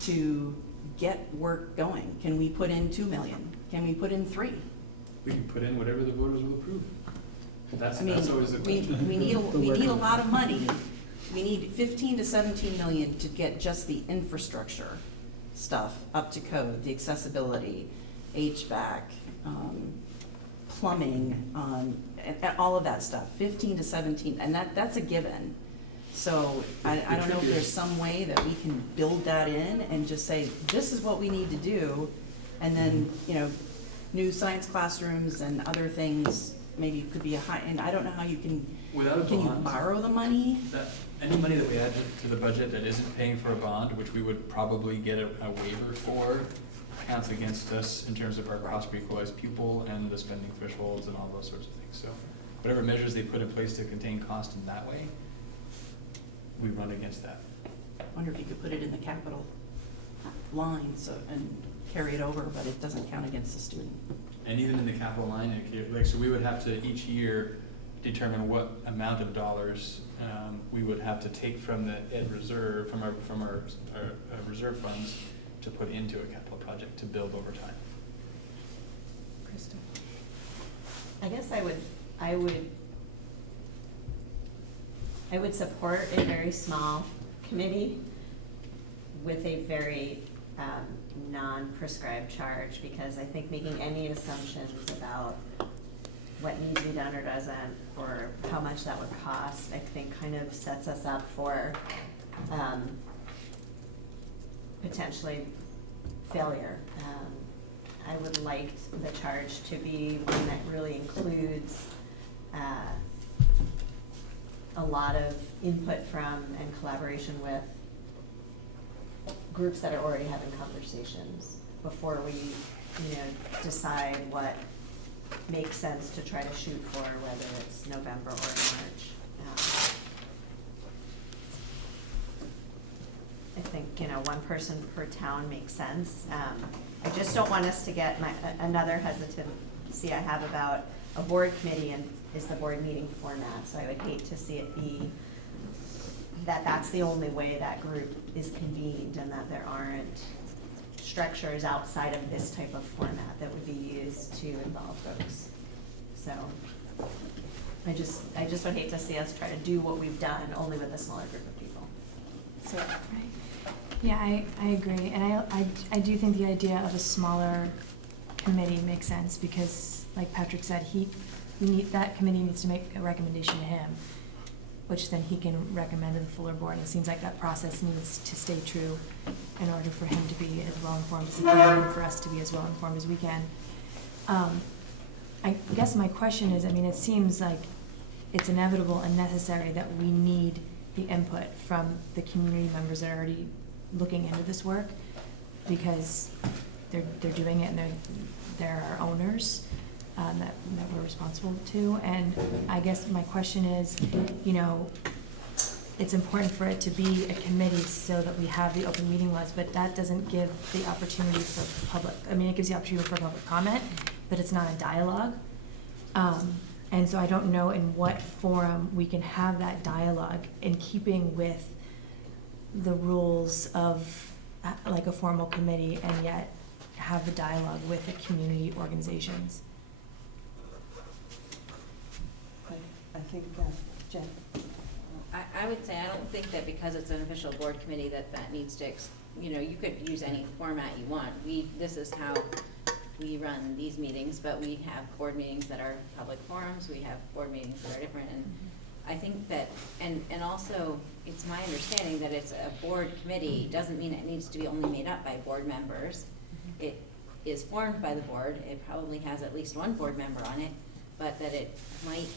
to get work going? Can we put in 2 million? Can we put in 3? We can put in whatever the voters will approve. That's always the we question. need a lot of money. We need 15 to 17 million to get just the infrastructure stuff up to code, the accessibility, HVAC, plumbing, and all of that stuff. 15 to 17, and that's a given. So I don't know if there's some way that we can build that in and just say, this is what we need to do, and then, new science classrooms and other things, maybe could be and I don't know how you can, Without a can you bond, borrow the money? any money that we add to the budget that isn't paying for a bond, which we would probably get a waiver for, counts against us in terms of our cost per equalized pupil and the spending thresholds and all those sorts of things. So whatever measures they put in place to contain cost in that way, we run against that. I wonder if you could put it in the capital line and carry it over, but it doesn't count against the student. And even in the capital line, so we would have to each year determine what amount of dollars we would have to take from the ed reserve, from our reserve funds, to put into a capital project to build over time. Krista? I guess I would support a very small committee with a very non-prescribed charge, because I think making any assumptions about what needs to be done or doesn't, or how much that would cost, I think kind of sets us up for potentially failure. I would like the charge to be one that really includes a lot of input from and collaboration with groups that are already having conversations before we, decide what makes sense to try to shoot for, whether it's November or March. I think, one person per town makes sense. I just don't want us to get another hesitancy I have about a board committee and is the board meeting format. So I would hate to see it be that that's the only way that group is convened and that there aren't structures outside of this type of format that would be used to involve folks. So I just would hate to see us try to do what we've done only with a smaller group of people. So. Right. Yeah, I agree, and I do think the idea of a smaller committee makes sense because, like Patrick said, that committee needs to make a recommendation to him, which then he can recommend to the fuller board. And it seems like that process needs to stay true in order for him to be as well informed as he can and for us to be as well informed as we can. I guess my question is, it seems like it's inevitable and necessary that we need the input from the community members that are already looking into this work because they're doing it and they're our owners that we're responsible to. And I guess my question is, it's important for it to be a committee so that we have the open meeting laws, but that doesn't give the opportunity for public, it gives the opportunity for public comment, but it's not a dialogue. And so I don't know in what forum we can have that dialogue in keeping with the rules of like a formal committee and yet have the dialogue with the community organizations. I think, Jen. I would say I don't think that because it's an official board committee that needs to, you could use any format you want. This is how we run these meetings, but we have board meetings that are public forums, we have board meetings that are different, and I think that, and also, it's my understanding that it's a board committee, doesn't mean it needs to be only made up by board members. It is formed by the board, it probably has at least one board member on it, but that it might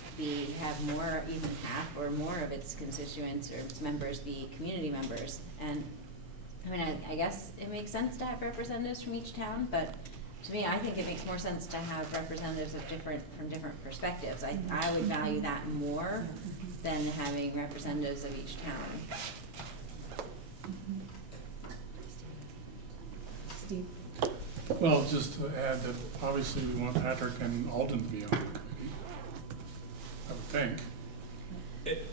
have more, even half or more of its constituents or its members be community members. And I guess it makes sense to have representatives from each town, but to me, I think it makes more sense to have representatives from different perspectives. I would value that more than having representatives of each town. Steve? Well, just to add that obviously we want Patrick and Alden to be on the committee, I would think.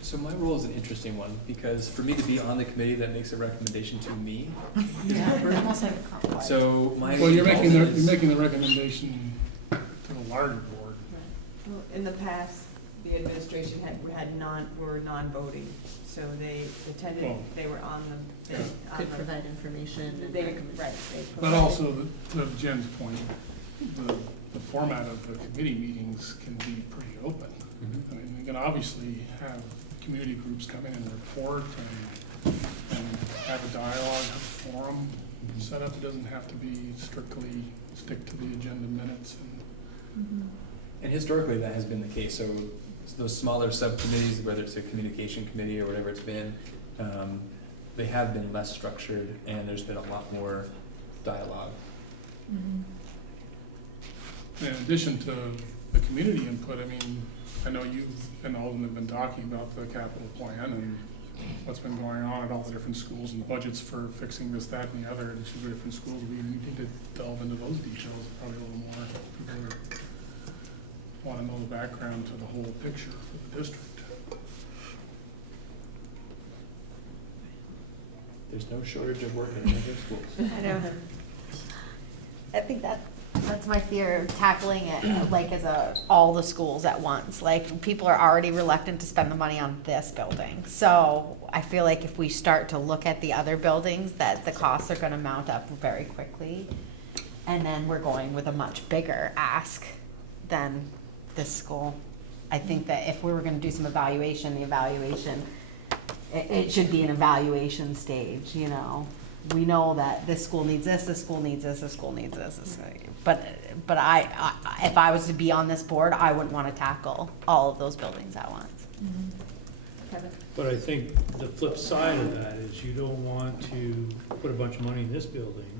So my role is an interesting one because for me to be on the committee that makes a recommendation to me is Almost like a compromise. So my you're making the recommendation to the larger board. Right. Well, in the past, the administration were non-voting, so they attended, they were on the. Could provide information. But also, to Jen's point, the format of the committee meetings can be pretty open. Mm-hmm. You can obviously have community groups come in and report and have a dialogue, have a forum set up. It doesn't have to be strictly stick to the agenda minutes. And historically, that has been the case. So those smaller subcommittees, whether it's a communication committee or whatever it's been, they have been less structured, and there's been a lot more dialogue. In addition to the community input, I know you and Alden have been talking about the capital plan and what's been going on at all the different schools and the budgets for fixing this, that, and the other at each of the different schools. We need to delve into those details probably a little more. People want to know the background to the whole picture for the district. There's no shortage of work in any of their schools. I know. I think that's my fear of tackling it like as all the schools at once. Like people are already reluctant to spend the money on this building. So I feel like if we start to look at the other buildings, that the costs are going to mount up very quickly. And then we're going with a much bigger ask than this school. I think that if we were going to do some evaluation, it should be an evaluation stage, we know that this school needs this school needs this school needs this. But if I was to be on this board, I wouldn't want to tackle all of those buildings at once. Kevin? But I think the flip side of that is you don't want to put a bunch of money in this building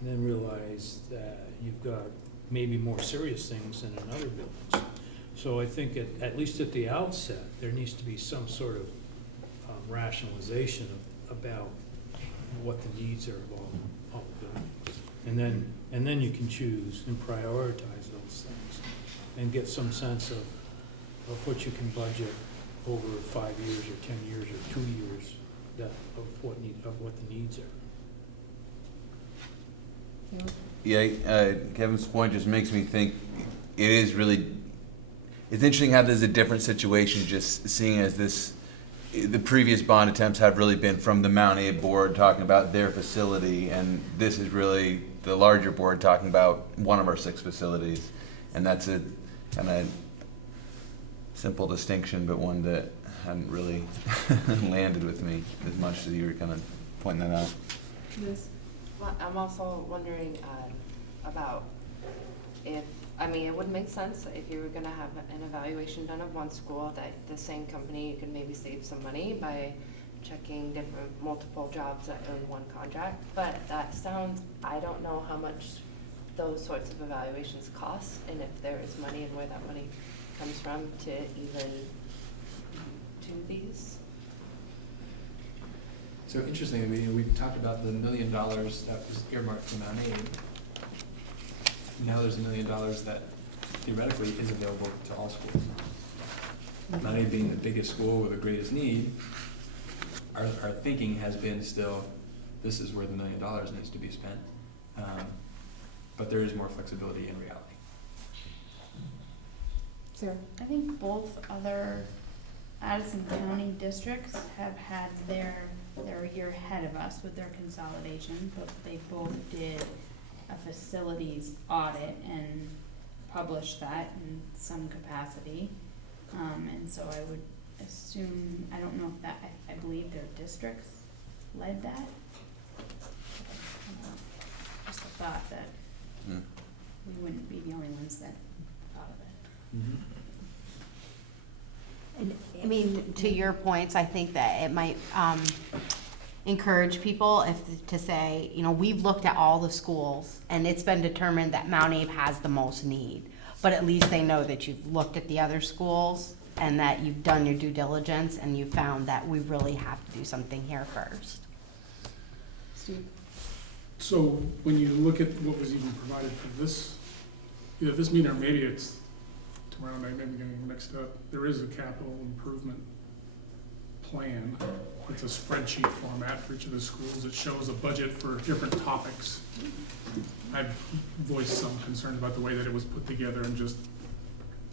and then realize that you've got maybe more serious things than in other buildings. So I think at least at the outset, there needs to be some sort of rationalization about what the needs are of all the buildings. And then you can choose and prioritize those things and get some sense of what you can budget over 5 years or 10 years or 2 years of what the needs are. Yeah, Kevin's point just makes me think it is really, it's interesting how there's a different situation just seeing as the previous bond attempts have really been from the Mount A board talking about their facility, and this is really the larger board talking about one of our 6 facilities. And that's a kind of simple distinction, but one that hadn't really landed with me as much as you were kind of pointing that out. Liz? Well, I'm also wondering about if, I mean, it would make sense if you were gonna have an evaluation done of one school, that the same company, you could maybe save some money by checking multiple jobs in one contract. But that sounds, I don't know how much those sorts of evaluations cost, and if there is money and where that money comes from to even do these. So interestingly, we've talked about the $1 million that was earmarked for Mount Aid. Now there's $1 million that theoretically is available to all schools. Mount Aid being the biggest school with the greatest need, our thinking has been still, this is where the $1 million needs to be spent. But there is more flexibility in reality. Sarah? I think both other Addison County districts have had their year ahead of us with their consolidation, but they both did a facilities audit and published that in some capacity. And so I would assume, I don't know if that, I believe their districts led that. Just a thought that we wouldn't be the only ones that thought of it. Mm-hmm. And, I mean, to your points, I think that it might encourage people to say, you know, we've looked at all the schools and it's been determined that Mount Abe has the most need. But at least they know that you've looked at the other schools and that you've done your due diligence and you found that we really have to do something here first. Steve? So when you look at what was even provided for this, either this meeting or maybe it's tomorrow night, maybe getting mixed up, there is a capital improvement plan. It's a spreadsheet format for each of the schools. It shows a budget for different topics. I've voiced some concern about the way that it was put together and just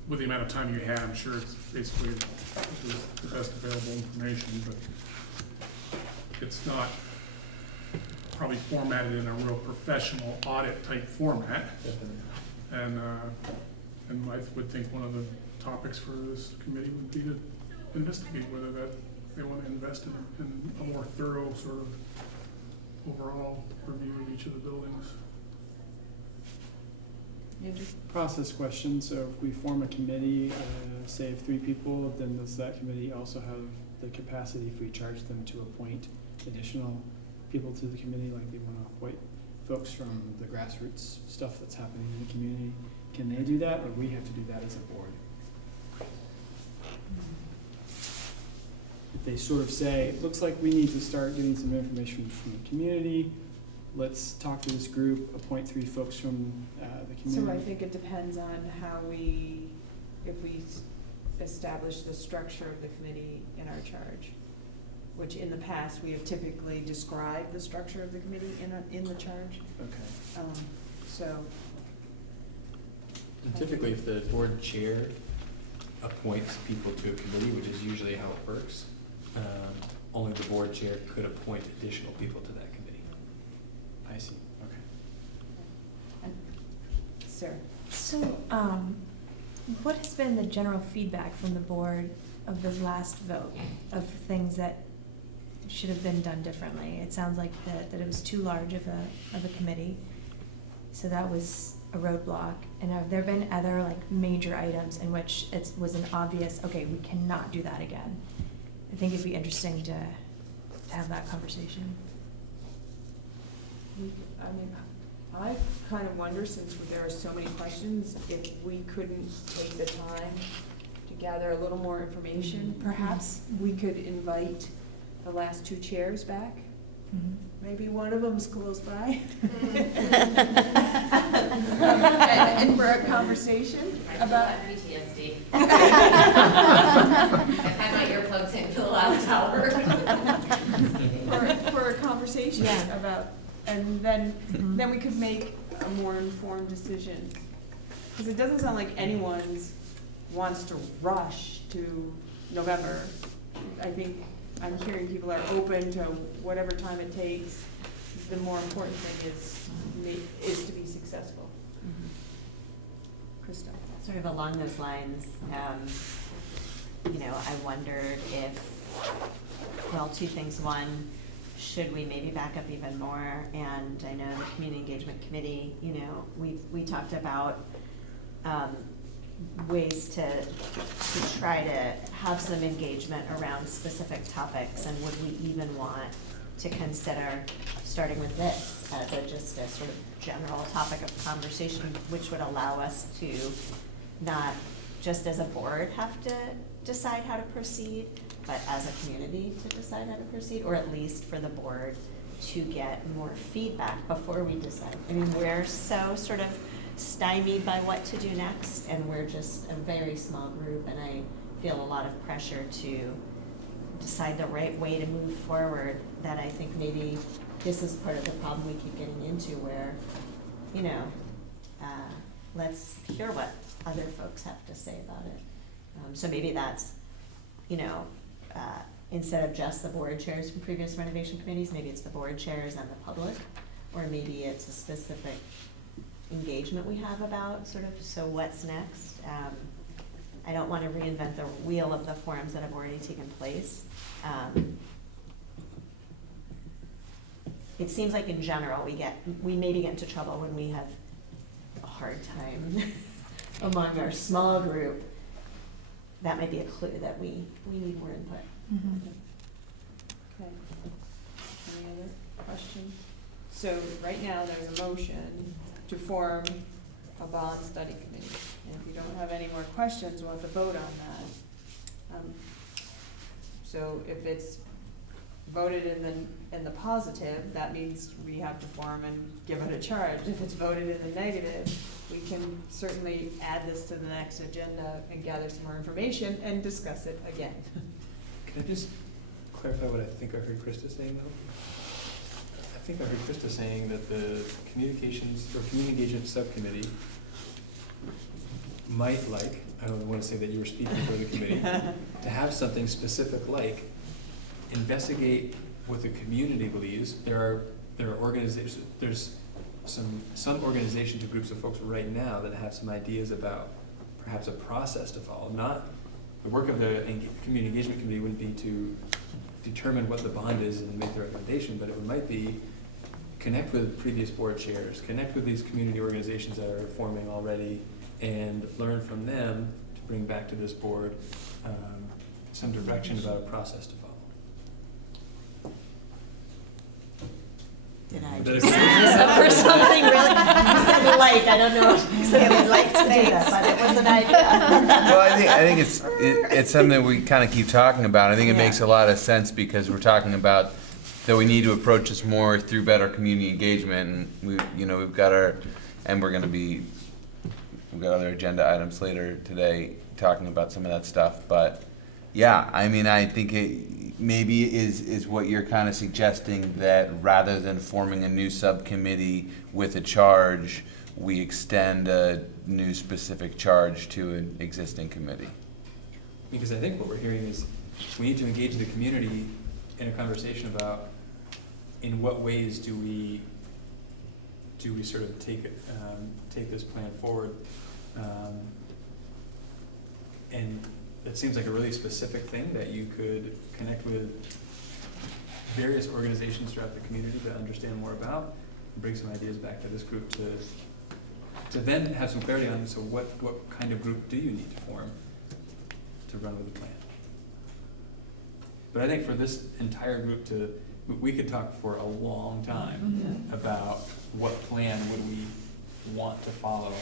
with the amount of time you had, I'm sure it's basically the best available information, but it's not probably formatted in a real professional audit type format. And I would think one of the topics for this committee would be to investigate whether they want to invest in a more thorough sort of overall review of each of the buildings. Process question, so if we form a committee, say of 3 people, then does that committee also have the capacity, if we charge them, to appoint additional people to the committee, like they want to appoint folks from the grassroots stuff that's happening in the community? Can they do that, or we have to do that as a board? If they sort of say, it looks like we need to start getting some information from the community, let's talk to this group, appoint 3 folks from the community. So I think it depends on how if we establish the structure of the committee in our charge, which in the past, we have typically described the structure of the committee in the charge. Okay. So. And typically, if the board chair appoints people to a committee, which is usually how it works, only the board chair could appoint additional people to that committee. I see, okay. And Sarah? So, what has been the general feedback from the board of the last vote of things that should have been done differently. It sounds like that it was too large of a committee. So that was a roadblock. And have there been other like major items in which it was an obvious, okay, we cannot do that again? I think it'd be interesting to have that conversation. I mean, I kind of wonder, since there are so many questions, if we couldn't take the time to gather a little more information. Perhaps we could invite the last two chairs back. Maybe one of them's close by. And for a conversation about PTSD. I've had my earplugs in for the last hour. for a conversation about, and then we could make a more informed decision. Because it doesn't sound like anyone wants to rush to November. I think I'm hearing people are open to whatever time it takes. The more important thing is to be successful. Krista? Sort of along those lines, you know, I wondered if, well, two things. One, should we maybe back up even more? And I know the Community Engagement Committee, you know, we talked about ways to try to have some engagement around specific topics, and would we even want to consider starting with this as just a sort of general topic of conversation, which would allow us to not just as a board have to decide how to proceed, but as a community to decide how to proceed, or at least for the board to get more feedback before we decide. I mean, we're so sort of stymied by what to do next, and we're just a very small group, and I feel a lot of pressure to decide the right way to move forward, that I think maybe this is part of the problem we keep getting into, where, you know, let's hear what other folks have to say about it. So maybe that's, you know, instead of just the board chairs from previous renovation committees, maybe it's the board chairs and the public, or maybe it's a specific engagement we have about sort of, so what's next? I don't want to reinvent the wheel of the forums that have already taken place. It seems like in general we maybe get into trouble when we have a hard time among our small group. That might be a clue that we need more input. Okay. Any other questions? So right now, there's a motion to form a bond study committee. And if you don't have any more questions, we'll have to vote on that. So if it's voted in the positive, that means we have to form and give it a charge. If it's voted in the negative, we can certainly add this to the next agenda and gather some more information and discuss it again. Can I just clarify what I think I heard Krista saying though? I think I heard Krista saying that the communications or community engagement subcommittee might like, I don't want to say that you were speaking for the committee, to have something specific like investigate what the community believes. There are organizations, there's some organizations or groups of folks right now that have some ideas about perhaps a process to follow. Not the work of the community engagement committee wouldn't be to determine what the bond is and make the recommendation, but it might be connect with previous board chairs, connect with these community organizations that are forming already, and learn from them to bring back to this board some direction about a process to follow. Did I That just is- sign this up for something really? You said like, I don't know, you said I would like to do that, but it was an idea. Well, I think it's something we kind of keep talking about. I think it makes a lot of sense because we're talking about that we need to approach this more through better community engagement, and we've got other agenda items later today talking about some of that stuff. But yeah, I mean, I think it maybe is what you're kind of suggesting, that rather than forming a new subcommittee with a charge, we extend a new specific charge to an existing committee. Because I think what we're hearing is we need to engage the community in a conversation about in what ways do we sort of take this plan forward, and it seems like a really specific thing that you could connect with various organizations throughout the community to understand more about, and bring some ideas back to this group to then have some clarity on, so what kind of group do you need to form to run with the plan? But I think for this entire group we could talk for a long time about what plan would we want to follow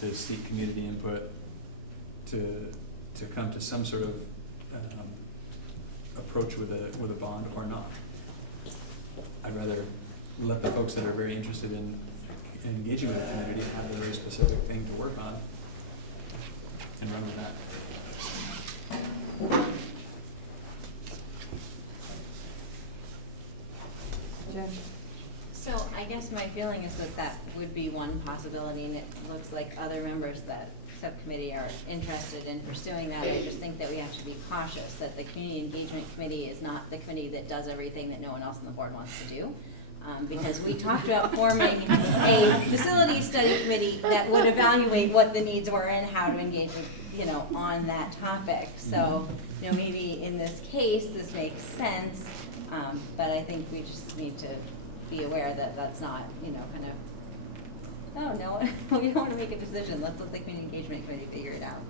to seek community input, to come to some sort of approach with a bond or not. I'd rather let the folks that are very interested in engaging with the community have a very specific thing to work on and run with that. Jen? So I guess my feeling is that would be one possibility, and it looks like other members of that subcommittee are interested in pursuing that. I just think that we have to be cautious that the Community Engagement Committee is not the committee that does everything that no one else on the board wants to do. Because we talked about forming a facility study committee that would evaluate what the needs were and how to engage with, on that topic. So, maybe in this case, this makes sense, but I think we just need to be aware that that's not, kind of, oh, no, we don't want to make a decision. Let's let the Community Engagement Committee figure it out.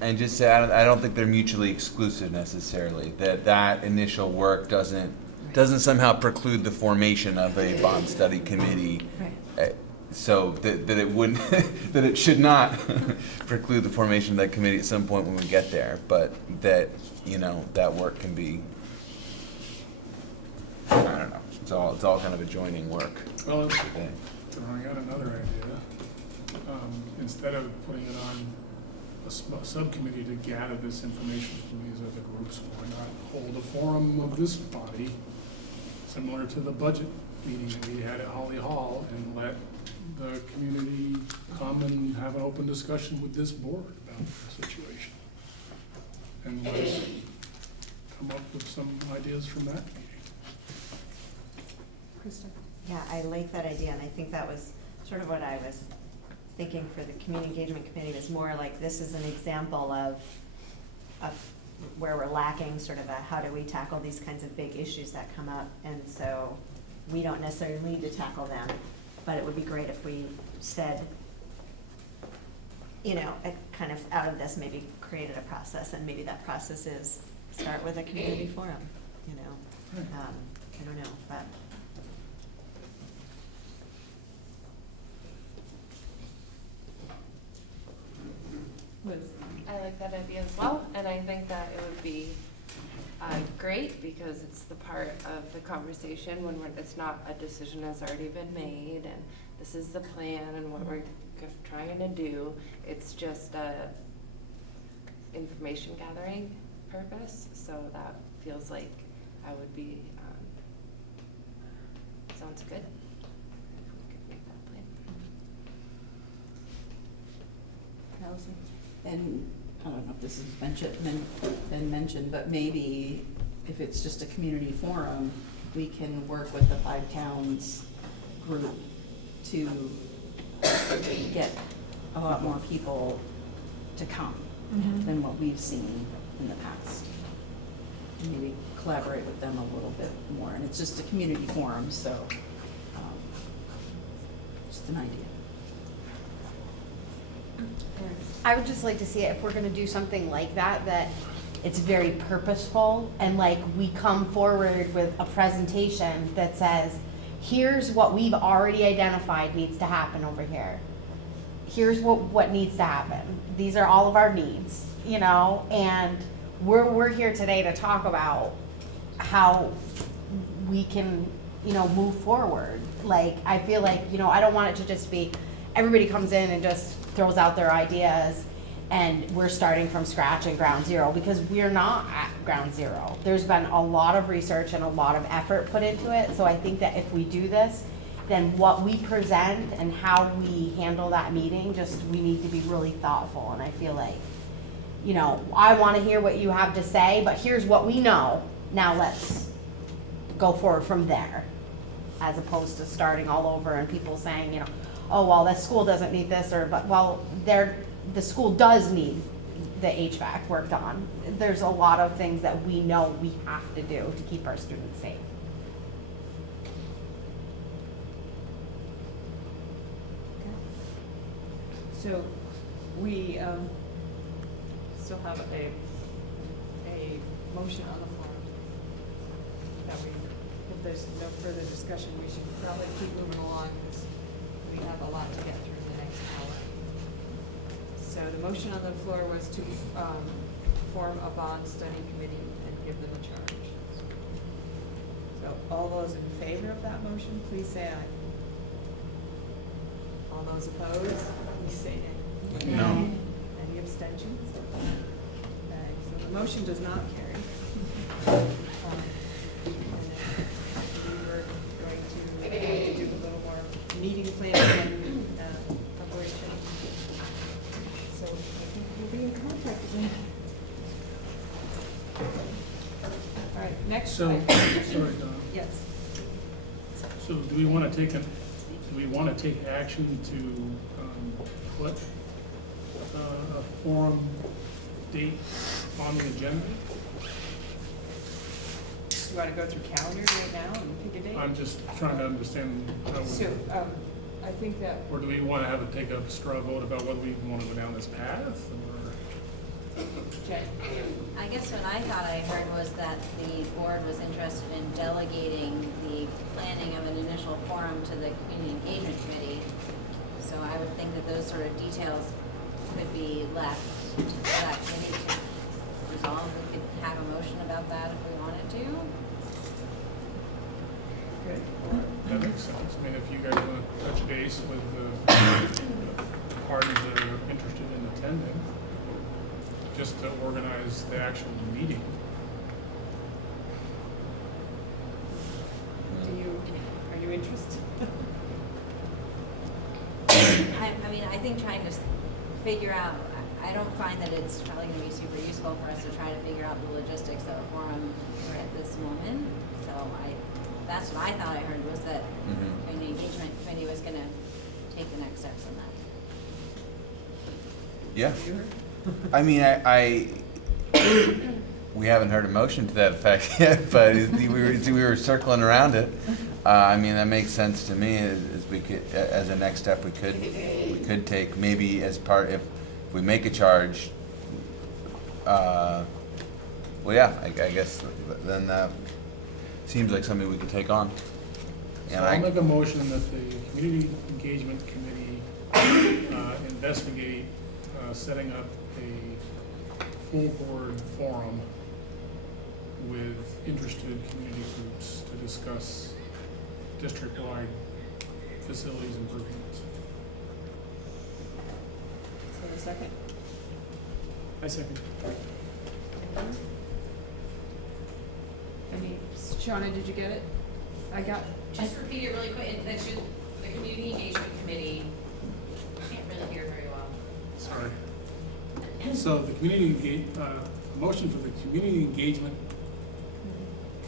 And just say, I don't think they're mutually exclusive necessarily. That initial work doesn't somehow preclude the formation of a bond study committee. Right. So that it wouldn't, that it should not preclude the formation of that committee at some point when we get there. But that that work can be, I don't know. It's all kind of adjoining work. Well, throwing out another idea, instead of putting it on a subcommittee to gather this information from these other groups, why not hold a forum of this body, similar to the budget meeting that we had at Holly Hall, and let the community come and have an open discussion with this board about the situation. And let us come up with some ideas from that meeting. Krista? Yeah, I like that idea, and I think that was sort of what I was thinking for the Community Engagement Committee, was more like this is an example of where we're lacking sort of how do we tackle these kinds of big issues that come up, and so we don't necessarily need to tackle them, but it would be great if we said, kind of out of this maybe created a process, and maybe that process is start with a community forum, I don't know, but. I like that idea as well, and I think that it would be great because it's the part of the conversation when it's not a decision that's already been made and this is the plan and what we're trying to do. It's just a information gathering purpose, so that feels like I would be, sounds good. We could make that plan. Allison? And I don't know if this has been mentioned, but maybe if it's just a community forum, we can work with the 5 towns group to get a lot more people to come than what we've seen in the past. And maybe collaborate with them a little bit more. And it's just a community forum, so just an idea. I would just like to see it, if we're gonna do something like that, that it's very purposeful, and like we come forward with a presentation that says, here's what we've already identified needs to happen over here. Here's what needs to happen. These are all of our needs, and we're here today to talk about how we can, move forward. Like, I feel like, I don't want it to just be, everybody comes in and just throws out their ideas and we're starting from scratch and ground zero, because we're not at ground zero. There's been a lot of research and a lot of effort put into it. So I think that if we do this, then what we present and how we handle that meeting, we need to be really thoughtful. And I feel like, I want to hear what you have to say, but here's what we know. Now let's go forward from there, as opposed to starting all over and people saying, oh, well, that school doesn't need this, or, but, well, the school does need the HVAC worked on. There's a lot of things that we know we have to do to keep our students safe. So we still have a motion on the floor. That we, if there's no further discussion, we should probably keep moving along because we have a lot to get through in the next hour. So the motion on the floor was to form a bond study committee and give them a charge. So all those in favor of that motion, please say aye. All those opposed, please say nay. No. Any abstentions? Okay, so the motion does not carry. And then we were going to do a little more meeting planning and preparation. So I think we'll be in contact again. All right, next. So, item. sorry, Don. Yes. So do we want to take action to put a forum date on the agenda? You want to go through calendars right now and pick a date? I'm just trying to understand how we, So, I think that. or do we want to take a straw vote about whether we want to go down this path? Or? Jen. I guess what I thought I heard was that the board was interested in delegating the planning of an initial forum to the community engagement committee. So I would think that those sort of details could be left for that committee to resolve. We could have a motion about that if we wanted to. Good. That makes sense. I mean, if you guys want to touch base with the parties that are interested in attending, just to organize the actual meeting. Are you interested? I mean, I think trying to figure out, I don't find that it's probably going to be super useful for us to try to figure out the logistics of a forum right at this moment. So that's what I thought I heard was that community engagement committee was going to take the next steps on that. Yeah. I mean, we haven't heard a motion to that effect yet, but we were circling around it. I mean, that makes sense to me. As we could, as a next step, we could take maybe as part if we make a charge. Well, yeah, I guess then that seems like something we could take on. So I'll make a motion that the community engagement committee investigate setting up a full board forum with interested community groups to discuss district-wide facilities improvements. So a second? I second. Shauna, did you get it? I got. Just repeat it really quick, that should, the community engagement committee, I can't really hear very well. Sorry. So the community motion for the community engagement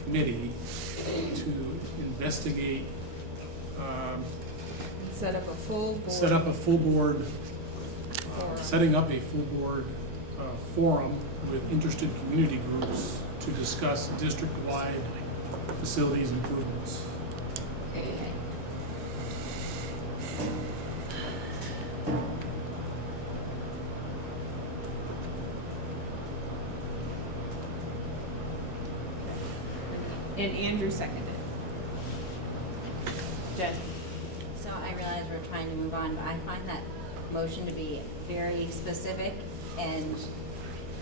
committee to investigate, Set up a full board. setting up a full board forum with interested community groups to discuss district-wide facilities improvements. And Andrew seconded. Jen? So I realize we're trying to move on, but I find that motion to be very specific and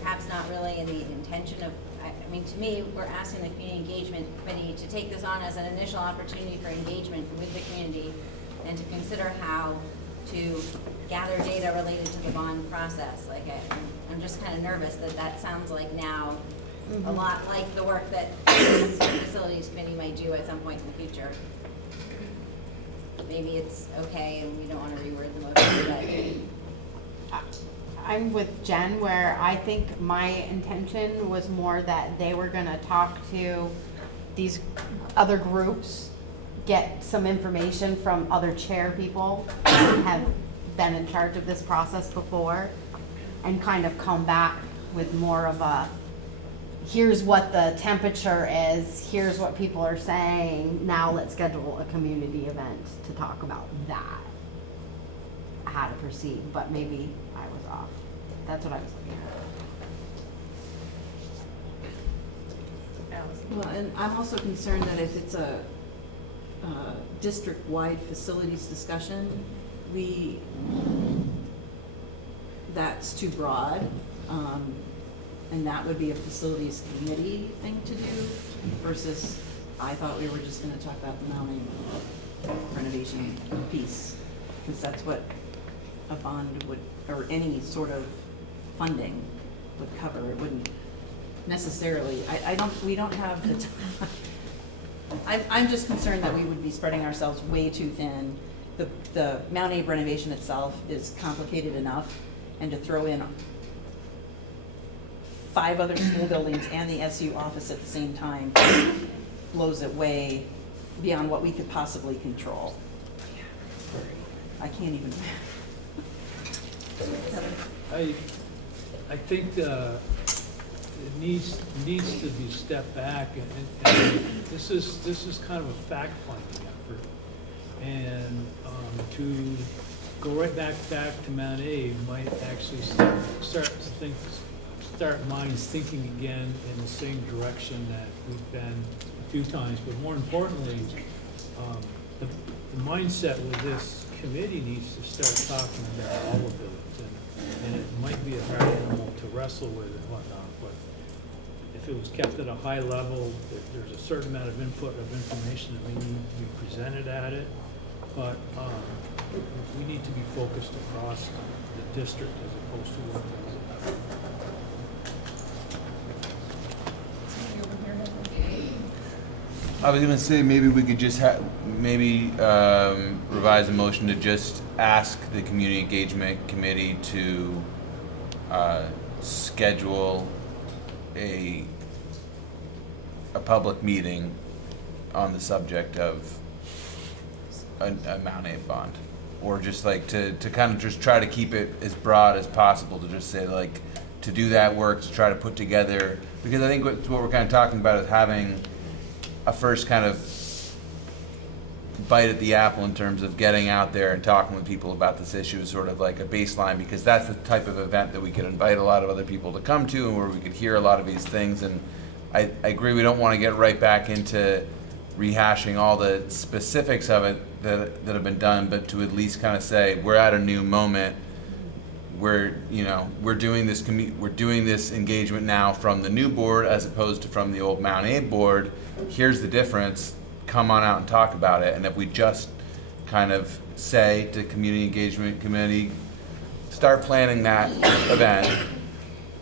perhaps not really in the intention of, I mean, to me, we're asking the community engagement committee to take this on as an initial opportunity for engagement with the community and to consider how to gather data related to the bond process. Like, I'm just kind of nervous that that sounds like now a lot like the work that the facilities committee might do at some point in the future. Maybe it's okay and we don't want to reword the motion, but. I'm with Jen, where I think my intention was more that they were gonna talk to these other groups, get some information from other chair people that have been in charge of this process before, and kind of come back with more of a, here's what the temperature is, here's what people are saying, now let's schedule a community event to talk about that. How to proceed, but maybe I was off. That's what I was looking at. Well, and I'm also concerned that if it's a district-wide facilities discussion, that's too broad. And that would be a facilities committee thing to do versus, I thought we were just gonna talk about the mounting renovation piece. Because that's what a bond would, or any sort of funding would cover. It wouldn't necessarily, we don't have the time. I'm just concerned that we would be spreading ourselves way too thin. The Mount Abe renovation itself is complicated enough, and to throw in 5 other school buildings and the SU office at the same time blows it way beyond what we could possibly control. I can't even. I think it needs to be stepped back, and this is kind of a fact-finding effort, and to go right back to Mount Abe might actually start minds thinking again in the same direction that we've been a few times. But more importantly, the mindset with this committee needs to start talking about all of it. And it might be a hard animal to wrestle with and whatnot, but if it was kept at a high level, there's a certain amount of input of information that may need to be presented at it. But we need to be focused across the district as opposed to one building. I was gonna say, maybe we could just revise a motion to just ask the community engagement committee to schedule a public meeting on the subject of a Mount Abe bond. Or just like to kind of just try to keep it as broad as possible, to just say like, to do that work, to try to put together, because I think what we're kind of talking about is having a first kind of bite at the apple in terms of getting out there and talking with people about this issue is sort of like a baseline, because that's the type of event that we could invite a lot of other people to come to and where we could hear a lot of these things. And I agree, we don't want to get right back into rehashing all the specifics of it that have been done, but to at least kind of say, we're at a new moment. We're doing this engagement now from the new board as opposed to from the old Mount Abe board. Here's the difference. Come on out and talk about it. And if we just kind of say to community engagement committee, start planning that event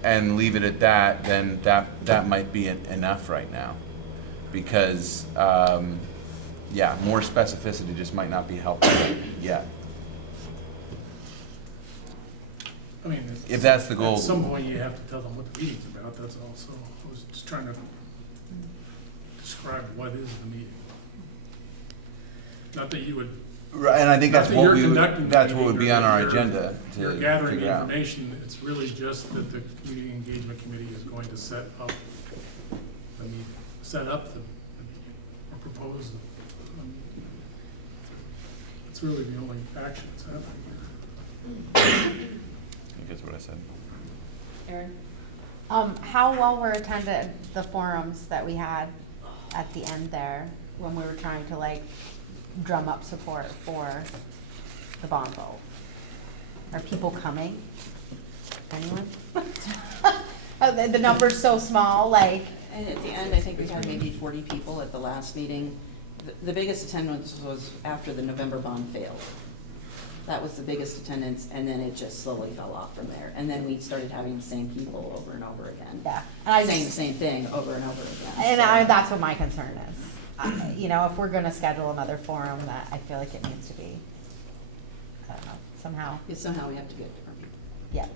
and leave it at that, then that might be enough right now. Because more specificity just might not be helpful yet. I mean, if that's the goal. At some point, you have to tell them what the meeting's about, that's all. So I was just trying to describe what is the meeting. Not that you would. Right, and I think that's what would be on our agenda. You're gathering the information. It's really just that the community engagement committee is going to set up the meeting, or propose the meeting. It's really the only action that's happening here. I think that's what I said. Erin? How well were attended the forums that we had at the end there when we were trying to like drum up support for the bond vote? Are people coming? Anyone? The number's so small, like. And at the end, I think we had maybe 40 people at the last meeting. The biggest attendance was after the November bond failed. That was the biggest attendance, and then it just slowly fell off from there. And then we started having the same people over and over again. Yeah. And saying the same thing over and over again. And that's what my concern is. If we're gonna schedule another forum, that I feel like it needs to be, I don't know, somehow. Somehow we have to get different people. Yeah.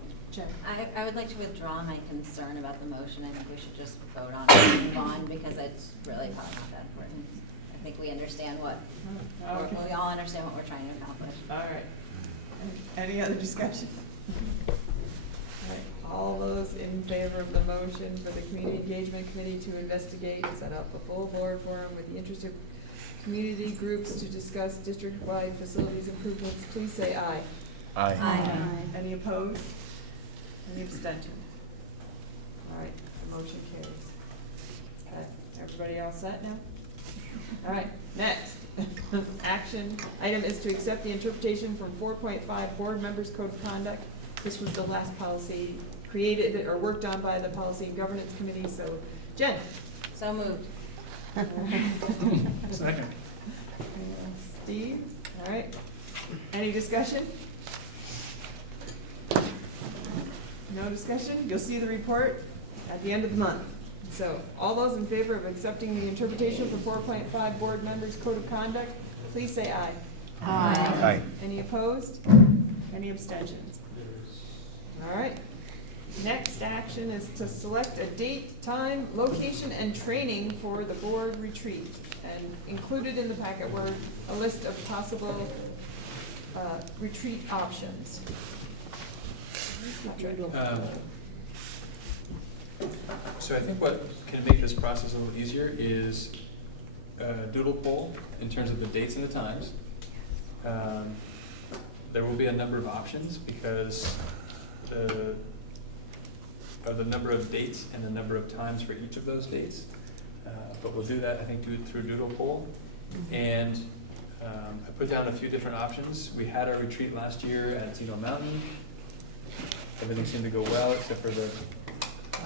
I would like to withdraw my concern about the motion. I think we should just vote on it and move on, because it's really probably not that important. I think we understand we all understand what we're trying to accomplish. All right. Any other discussion? All right. All those in favor of the motion for the Community Engagement Committee to investigate and set up a full board forum with the interested community groups to discuss district-wide facilities improvements, please say aye. Aye. Aye. Any opposed? Any abstention? All right, the motion carries. Okay, everybody all set now? All right, next. Action item is to accept the interpretation from 4.5 Board Members Code of Conduct. This was the last policy created or worked on by the Policy and Governance Committee, so Jen. So moved. Second. Steve, all right. Any discussion? No discussion? You'll see the report at the end of the month. So, all those in favor of accepting the interpretation for 4.5 Board Members Code of Conduct, please say aye. Aye. Aye. Any opposed? Any abstentions? All right. Next action is to select a date, time, location, and training for the board retreat. And included in the packet were a list of possible retreat options. So I think what can make this process a little easier is doodle poll in terms of the dates and the times. There will be a number of options because of the number of dates and the number of times for each of those dates. But we'll do that, I think, through doodle poll. And I put down a few different options. We had our retreat last year at Zeno Mountain. Everything seemed to go well except for the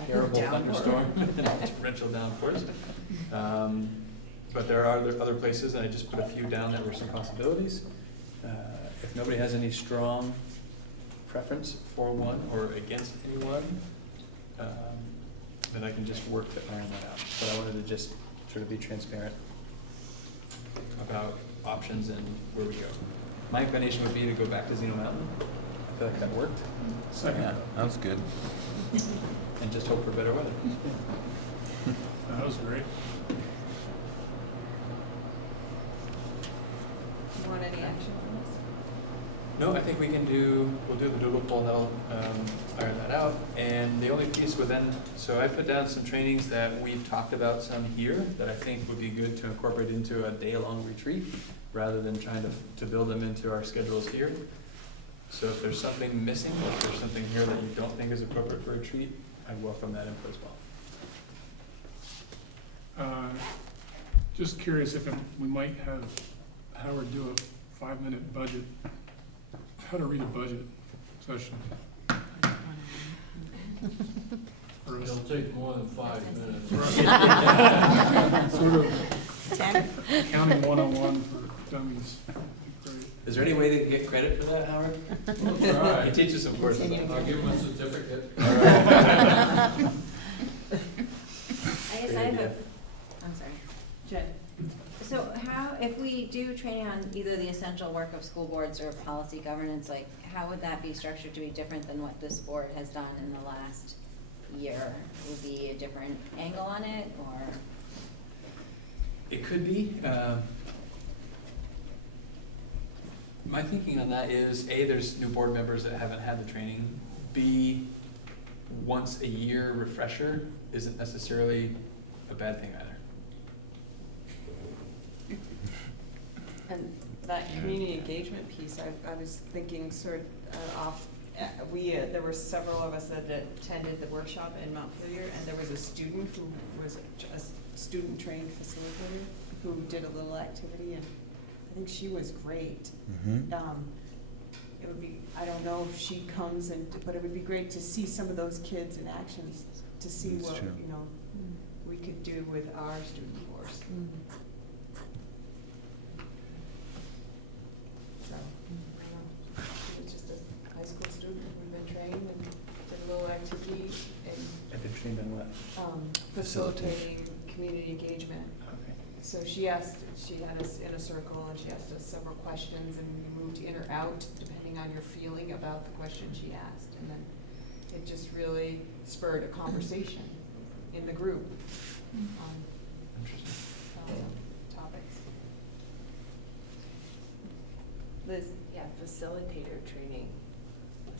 terrible thunderstorm and torrential downpours. But there are other places, and I just put a few down that were some possibilities. If nobody has any strong preference for one or against anyone, then I can just work to iron that out. But I wanted to just sort of be transparent about options and where we go. My inclination would be to go back to Zeno Mountain. I feel like that worked. Second. Yeah, that was good. And just hope for better weather. That was great. Do you want any action on this? No, I think we'll do the doodle poll, and that'll iron that out. And the only piece would then, so I put down some trainings that we've talked about some here that I think would be good to incorporate into a day-long retreat rather than trying to build them into our schedules here. So if there's something missing, or if there's something here that you don't think is appropriate for a retreat, I'd welcome that input as well. Just curious if we might have Howard do a 5-minute budget, how to read a budget session. It'll take more than 5 minutes. Sort of accounting 101 for dummies. Great. Is there any way they can get credit for that, Howard? We'll try. He teaches some courses. I'll give him a certificate. All right. I guess I have a, I'm sorry. Jen. So how, if we do training on either the essential work of school boards or policy governance, like how would that be structured to be different than what this board has done in the last year? Would be a different angle on it, or? It could be. My thinking on that is, A, there's new board members that haven't had the training. B, once a year refresher isn't necessarily a bad thing either. And that community engagement piece, I was thinking sort of off, there were several of us that attended the workshop in Montpelier, and there was a student who was a student trained facilitator who did a little activity, and I think she was great. Mm-hmm. It would be, I don't know if she comes but it would be great to see some of those kids in action, to see That's what, true. we could do with our student force. So, she was just a high school student who'd been trained and did a little activity and I've been trained on what? facilitating community engagement. Okay. So she had us in a circle and she asked us several questions and we moved in or out depending on your feeling about the question she asked. And then it just really spurred a conversation in the group on topics. Liz? Yeah, facilitator training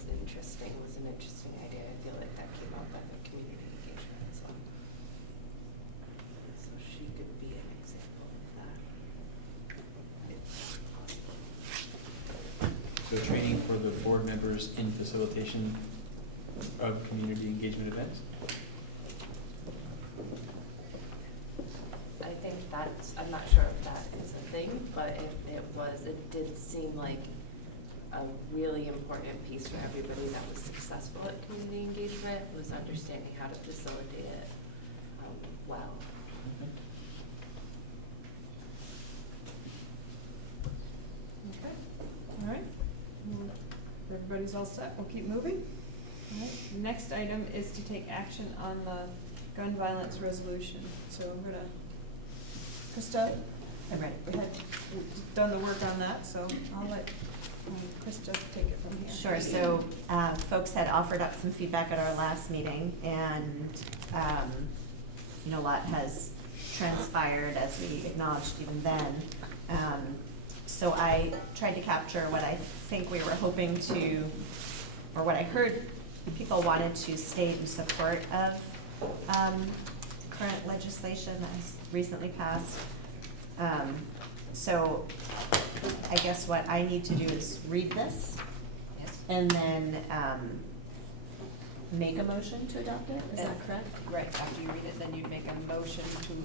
was an interesting idea. I feel like that came up at the community engagement as well. So she could be an example of that. So training for the board members in facilitation of community engagement events? I think that's, I'm not sure if that is a thing, but it did seem like a really important piece for everybody that was successful at community engagement was understanding how to facilitate it well. Okay, all right. Everybody's all set, we'll keep moving. All right, next item is to take action on the gun violence resolution. So we're gonna, Krista? I'm ready. We had done the work on that, so I'll let Krista take it from here. Sure, so folks had offered up some feedback at our last meeting, and a lot has transpired as we acknowledged even then. So I tried to capture what I think we were hoping to, or what I heard people wanted to state in support of current legislation that has recently passed. So I guess what I need to do is read this and then make a motion to adopt it, is that correct? Right, after you read it, then you'd make a motion to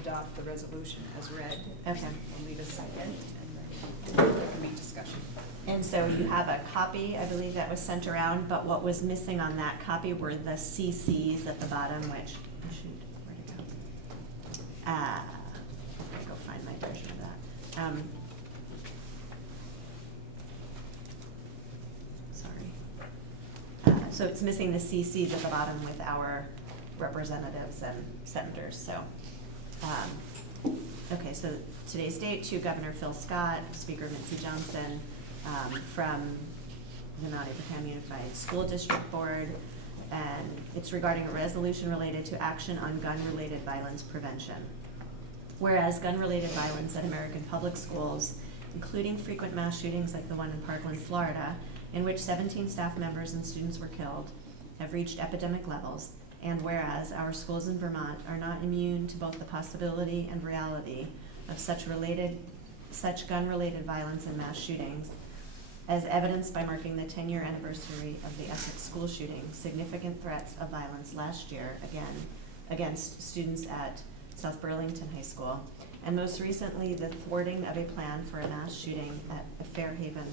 adopt the resolution as read. Okay. We'll need a second, and then there can be discussion. And so you have a copy, I believe, that was sent around, but what was missing on that copy were the CCs at the bottom, which, oh shoot, where'd it go? I'm gonna go find my version of that. Sorry. So it's missing the CCs at the bottom with our representatives and senators, so. Okay, so today's date to Governor Phil Scott, Speaker Mincy Johnson, from the Mount Abraham Unified School District Board, and it's regarding a resolution related to action on gun-related violence prevention. Whereas gun-related violence at American public schools, including frequent mass shootings like the one in Parkland, Florida, in which 17 staff members and students were killed, have reached epidemic levels, and whereas our schools in Vermont are not immune to both the possibility and reality of such gun-related violence and mass shootings, as evidenced by marking the 10-year anniversary of the Essex school shooting, significant threats of violence last year, again, against students at South Burlington High School, and most recently, the thwarting of a plan for a mass shooting at Fairhaven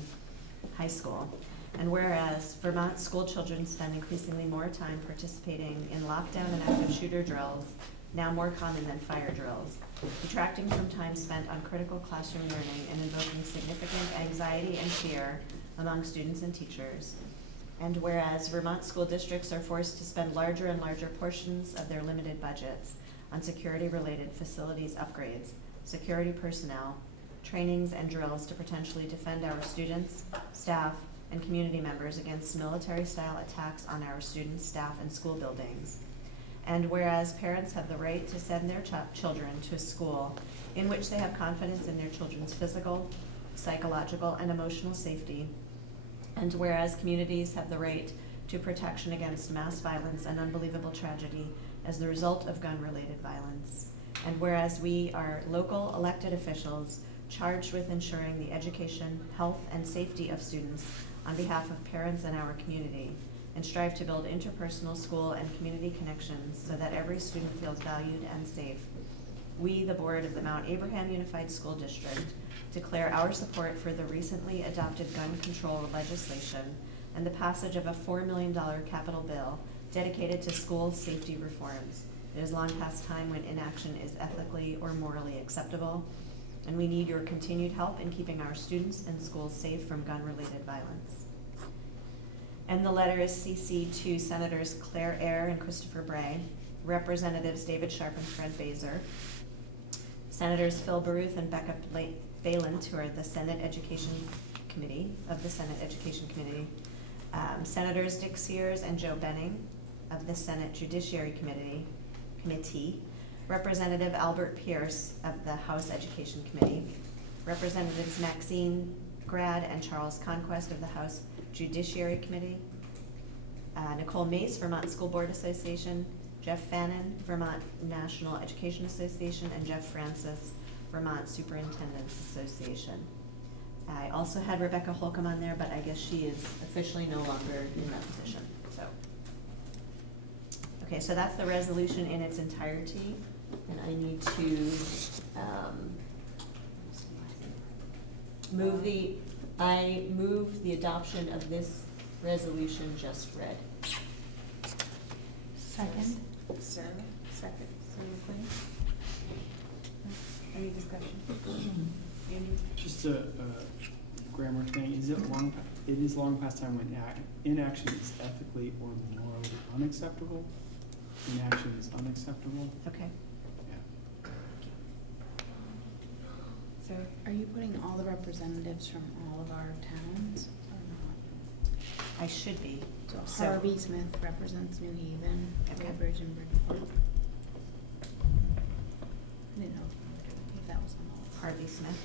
High School. And whereas Vermont school children spend increasingly more time participating in lockdown and active shooter drills, now more common than fire drills, detracting from time spent on critical classroom learning and invoking significant anxiety and fear among students and teachers. And whereas Vermont school districts are forced to spend larger and larger portions of their limited budgets on security-related facilities upgrades, security personnel, trainings and drills to potentially defend our students, staff, and community members against military-style attacks on our students, staff, and school buildings. And whereas parents have the right to send their children to a school in which they have confidence in their children's physical, psychological, and emotional safety, and whereas communities have the right to protection against mass violence and unbelievable tragedy as the result of gun-related violence, and whereas we are local elected officials charged with ensuring the education, health, and safety of students on behalf of parents in our community, and strive to build interpersonal school and community connections so that every student feels valued and safe, we, the board of the Mount Abraham Unified School District, declare our support for the recently adopted gun control legislation and the passage of a $4 million capital bill dedicated to school safety reforms. It is long past time when inaction is ethically or morally acceptable, and we need your continued help in keeping our students and schools safe from gun-related violence. And the letter is CC to Senators Claire Eyre and Christopher Bray, Representatives David Sharp and Fred Baser, Senators Phil Baruth and Becca Balint, who are the Senate Education Committee, Senators Dick Sears and Joe Benning of the Senate Judiciary Committee, Representative Albert Pierce of the House Education Committee, Representatives Maxine grad, and Charles Conquest of the House Judiciary Committee. Nicole Mace, Vermont School Board Association, Jeff Fannin, Vermont National Education Association, and Jeff Francis, Vermont Superintendents Association. I also had Rebecca Holcomb on there, but I guess she is officially no longer in that position, so. Okay, so that's the resolution in its entirety, and I need to, I move the adoption of this resolution just read. Second. Sarah, second. Sarah McLean? Any discussion? Andy? Just a grammar thing, is it is long past time when inaction is ethically or morally unacceptable? Inaction is unacceptable? Okay. Yeah. So, Are you putting all the representatives from all of our towns or not? I should be. So Harvey Smith represents New Haven, Okay. Woodbridge, and Bridgeport. I didn't know if that was on the list. Harvey Smith.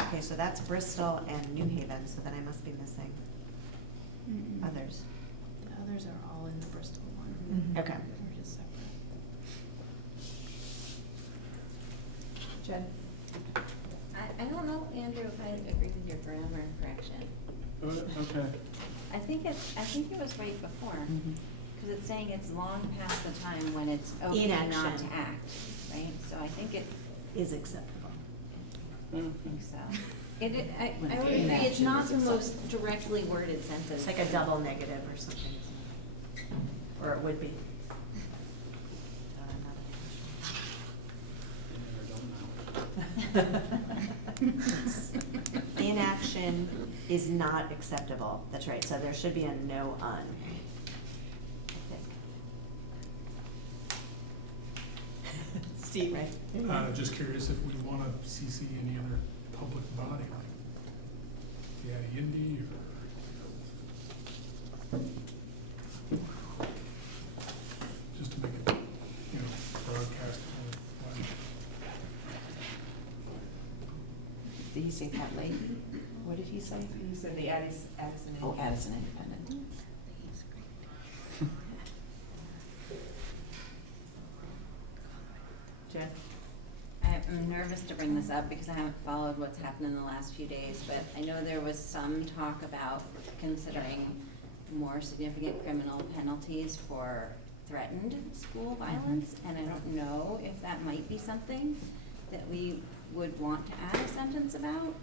Okay, so that's Bristol and New Haven, so then I must be missing Mm-mm. others. The others are all in the Bristol one. Okay. We're just separate. Jen? I don't know, Andrew, if I agree with your grammar correction. Okay. I think it was right before, because it's saying it's long past the time when it's okay not Inaction. to act, right? So I think it, Is acceptable. I think so. I would agree, it's Inaction not is the most directly worded sentence. It's like a double negative or something, isn't it? Or it would be. Inaction is not acceptable, that's right, so there should be a no un, I think. Steve, right? Just curious if we want to CC any other public body, like the Addy Indy or just to make it, broadcastable. Did he say Pat Leahy? What did he say? He said the Addison. Oh, Addison Independent. Jen? I'm nervous to bring this up because I haven't followed what's happened in the last few days, but I know there was some talk about considering more significant criminal penalties for threatened school violence, and I don't know if that might be something that we would want to add a sentence about.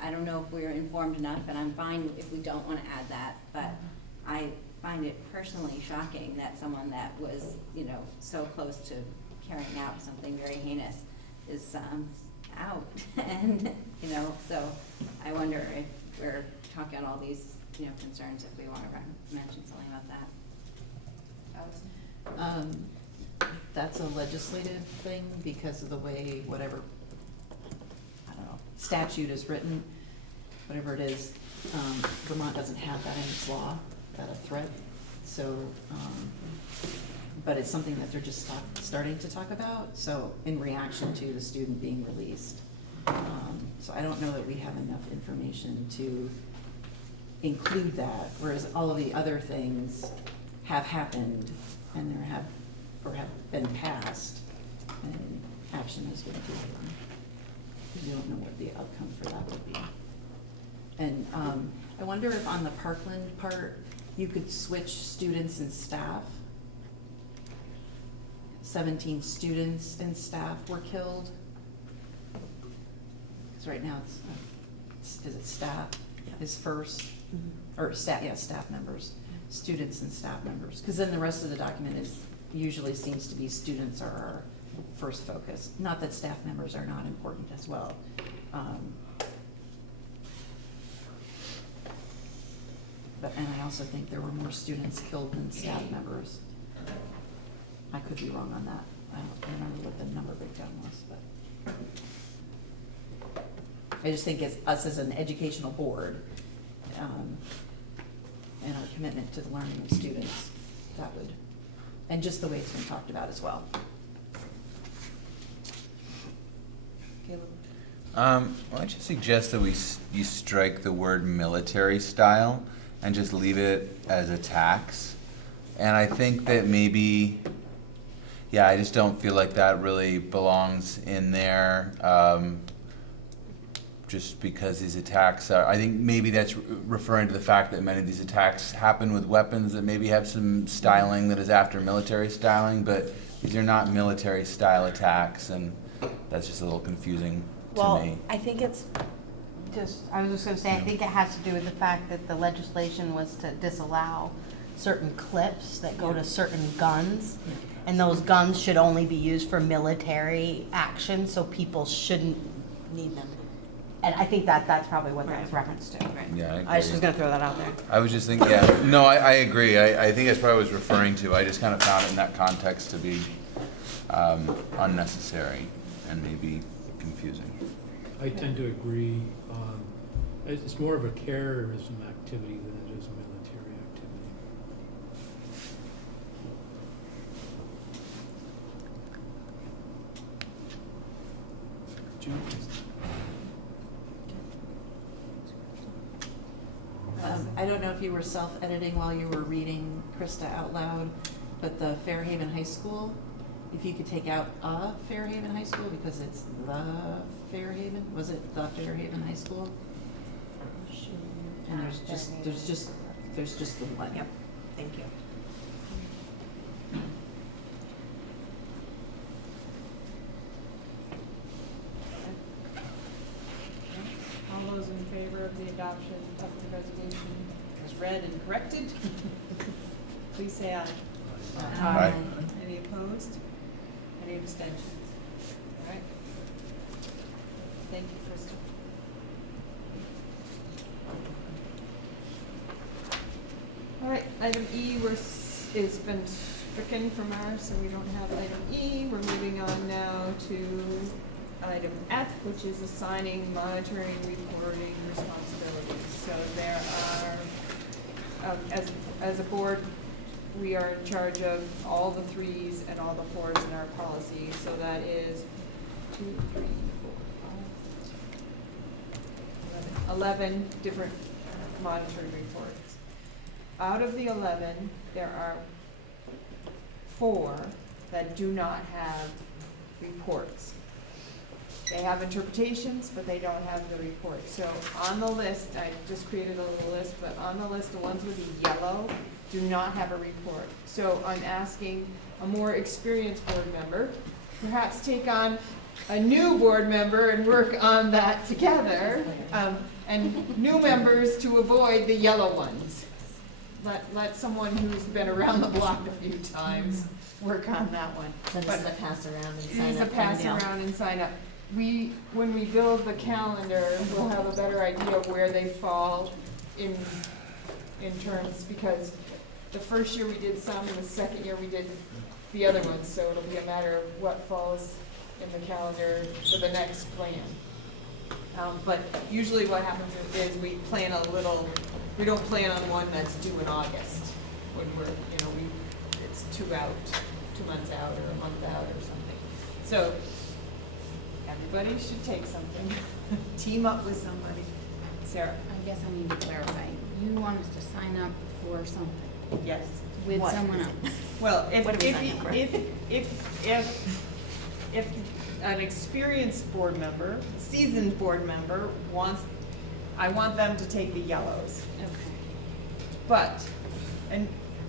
I don't know if we're informed enough, and I'm fine if we don't want to add that, but I find it personally shocking that someone that was, so close to carrying out something very heinous is out. And, so I wonder if we're talking all these, concerns, if we want to mention something about that. That's a legislative thing because of the way whatever, statute is written, whatever it is, Vermont doesn't have that in its law, that a threat. So, but it's something that they're just starting to talk about, so in reaction to the student being released. So I don't know that we have enough information to include that, whereas all of the other things have happened and there have been passed, and action has been taken. We don't know what the outcome for that would be. And I wonder if on the Parkland part, you could switch students and staff. 17 students and staff were killed. Because right now is it staff is first? Or staff members, students and staff members. Because then the rest of the document usually seems to be students are our first focus. Not that staff members are not important as well. And I also think there were more students killed than staff members. I could be wrong on that. I don't remember what the number breakdown was, but I just think as us as an educational board, and our commitment to the learning of students, that would, and just the way it's been talked about as well. Caleb? Why don't you suggest that you strike the word military style and just leave it as a tax? And I think that maybe, yeah, I just don't feel like that really belongs in there. Just because these attacks are, I think maybe that's referring to the fact that many of these attacks happen with weapons that maybe have some styling that is after military styling, but these are not military style attacks, and that's just a little confusing to Well, me. I think it's just, I was just gonna say, I think it has to do with the fact that the legislation was to disallow certain clips that go to certain guns. And those guns should only be used for military action, so people shouldn't need them. And I think that's probably what that was referenced to. Yeah, I just was gonna throw that out there. I was just thinking, yeah, no, I agree. I think that's what I was referring to. I just kind of found it in that context to be unnecessary and maybe confusing. I tend to agree. It's more of a terrorism activity than it is a military activity. I don't know if you were self-editing while you were reading Krista out loud, but the Fairhaven High School, if you could take out a Fairhaven High School, because it's the Fairhaven, was it the Fairhaven High School? And there's just the one. Yep, thank you. All those in favor of the adoption of the resolution as read and corrected, please say aye. Aye. Any opposed? Any abstentions? All right. Thank you, Krista. All right, item E has been stricken from ours, so we don't have item E. We're moving on now to item F, which is assigning monitoring reporting responsibilities. So there are, as a board, we are in charge of all the 3s and all the 4s in our policy. So that is 2, 3, 4, 5, 11 different monitoring reports. Out of the 11, there are 4 that do not have reports. They have interpretations, but they don't have the report. So on the list, I just created a little list, but on the list, the ones with the yellow do not have a report. So I'm asking a more experienced board member, perhaps take on a new board member and work on that together, and new members to avoid the yellow ones. Let someone who's been around the block a few times work on that one. So this is a pass around and sign up. It's a pass around and sign up. When we build the calendar, we'll have a better idea of where they fall in terms, because the first year we did some, and the second year we did the other ones, so it'll be a matter of what falls in the calendar for the next plan. But usually what happens is we plan we don't plan on one that's due in August, when it's 2 months out, or a month out, or something. So, everybody should take something, team up with somebody. Sarah? I guess I need to clarify. You want us to sign up for something Yes. with What someone is else? it? Well, What are we signing up for? if an experienced board member, seasoned board member I want them to take the yellows. Okay. But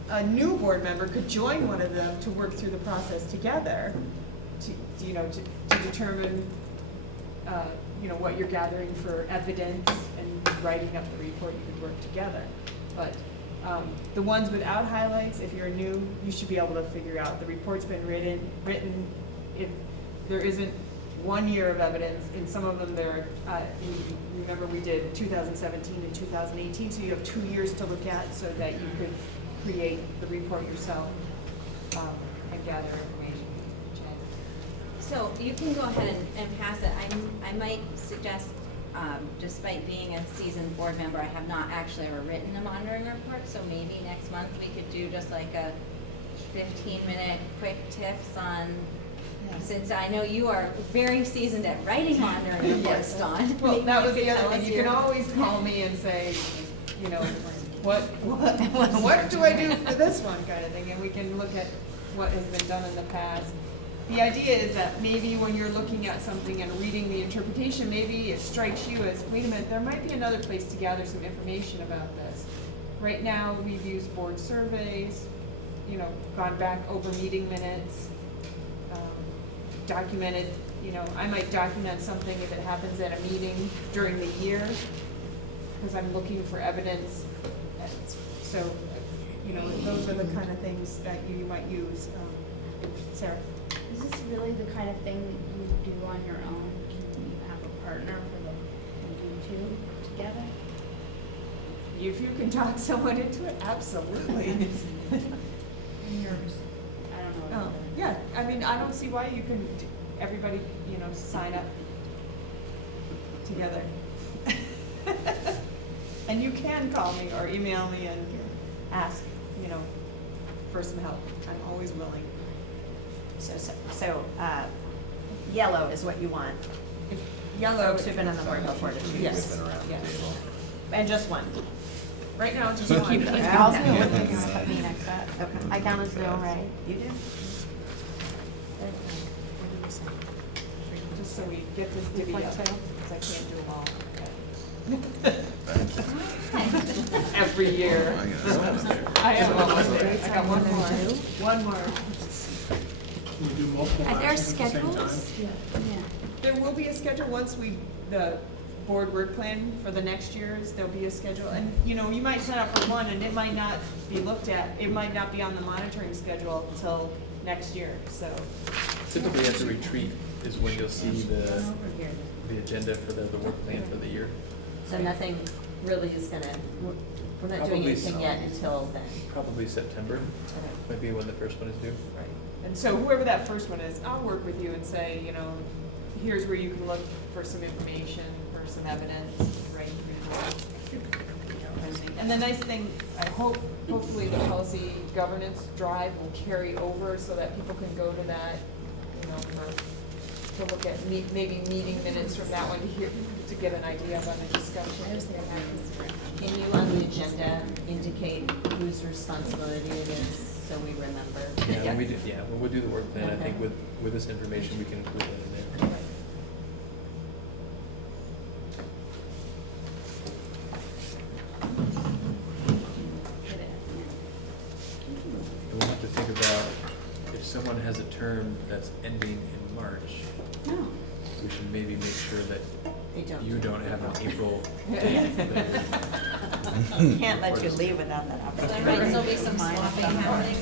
a new board member could join one of them to work through the process together to determine, what you're gathering for evidence and writing up the report. You could work together. But the ones without highlights, if you're new, you should be able to figure out the report's been written. If there isn't 1 year of evidence, in some of them remember we did 2017 and 2018, so you have 2 years to look at so that you could create the report yourself and gather information. So you can go ahead and pass it. I might suggest, despite being a seasoned board member, I have not actually ever written a monitoring report, so maybe next month we could do just like a 15-minute quick tips on Since I know you are very seasoned at writing monitoring reports, Dawn. Well, that was maybe the you could other tell thing, us you can your- always call me and say, you know, what do I do for this one kind of thing, and we can look at what has been done in the past. The idea is that maybe when you're looking at something and reading the interpretation, maybe it strikes you as, wait a minute, there might be another place to gather some information about this. Right now, we've used board surveys, you know, gone back over meeting minutes, documented, you know, I might document something if it happens at a meeting during the year, because I'm looking for evidence. So, you know, those are the kind of things that you might use. Sarah? Is this really the kind of thing that you do on your own? Can you have a partner for the, you two together? If you can talk someone into it, absolutely. Yours. I don't know. Oh, yeah, I mean, I don't see why you can, everybody, you know, sign up together. And you can call me or email me and ask, you know, for some help. I'm always willing. So, yellow is what you want. Yellow. Folks who've been on the board before to choose. Yes, Been around the yes. table. And just one. Right now, just You one. keep it. I'll do it. Okay. I count as no, right? You do? Just so we get this divvy up, because I can't do them all. Every year. I am almost there. I got one more. One more. We do multiple Are there actions at the same time. schedules? Yeah. There will be a schedule once the board work plan for the next year's, there'll be a schedule. And, you know, you might sign up for one and it might not be looked at, it might not be on the monitoring schedule until next year, so. Typically at the retreat is when you'll see the agenda for the work plan for the year. So nothing really is gonna, we're not doing Probably anything yet until then. Probably September, Okay. might be when the first one is due. Right. And so whoever that first one is, I'll work with you and say, you know, here's where you can look for some information, for some evidence, right? And the nice thing, I hope, hopefully the policy governance drive will carry over so that people can go to that, you know, to look at maybe meeting minutes from that one to hear, to get an idea of the discussion. Can you on the agenda indicate whose responsibility it is, so we remember? Yeah, when we do the work plan, I think with this information, we can include that in there. And we'll have to think about if someone has a term that's ending in March, we should maybe make sure that you don't have an April date. Can't let you leave without that So opportunity. there might still be some swapping happening.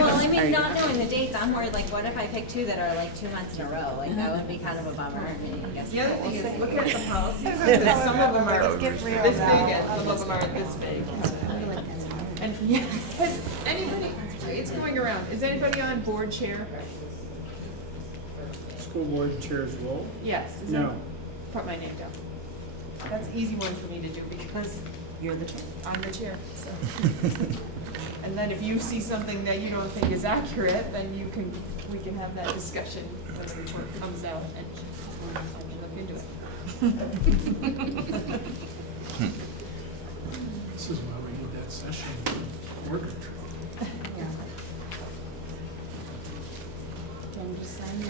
Well, I mean, not knowing the dates, I'm worried, like, what if I pick two that are like 2 months in a row? Like, that would be kind of a bummer. I mean, I guess. The other thing is, look at the policies, because some of them are this big and some of them are this big. And has anybody, it's going around, is anybody on board chair? School board chair's role? Yes. is No. it? Put my name down. That's an easy one for me to do because You're the chair. I'm the chair, so. And then if you see something that you don't think is accurate, then we can have that discussion when the report comes out and look into it. This is why we need that session work retreat. Then just sign no.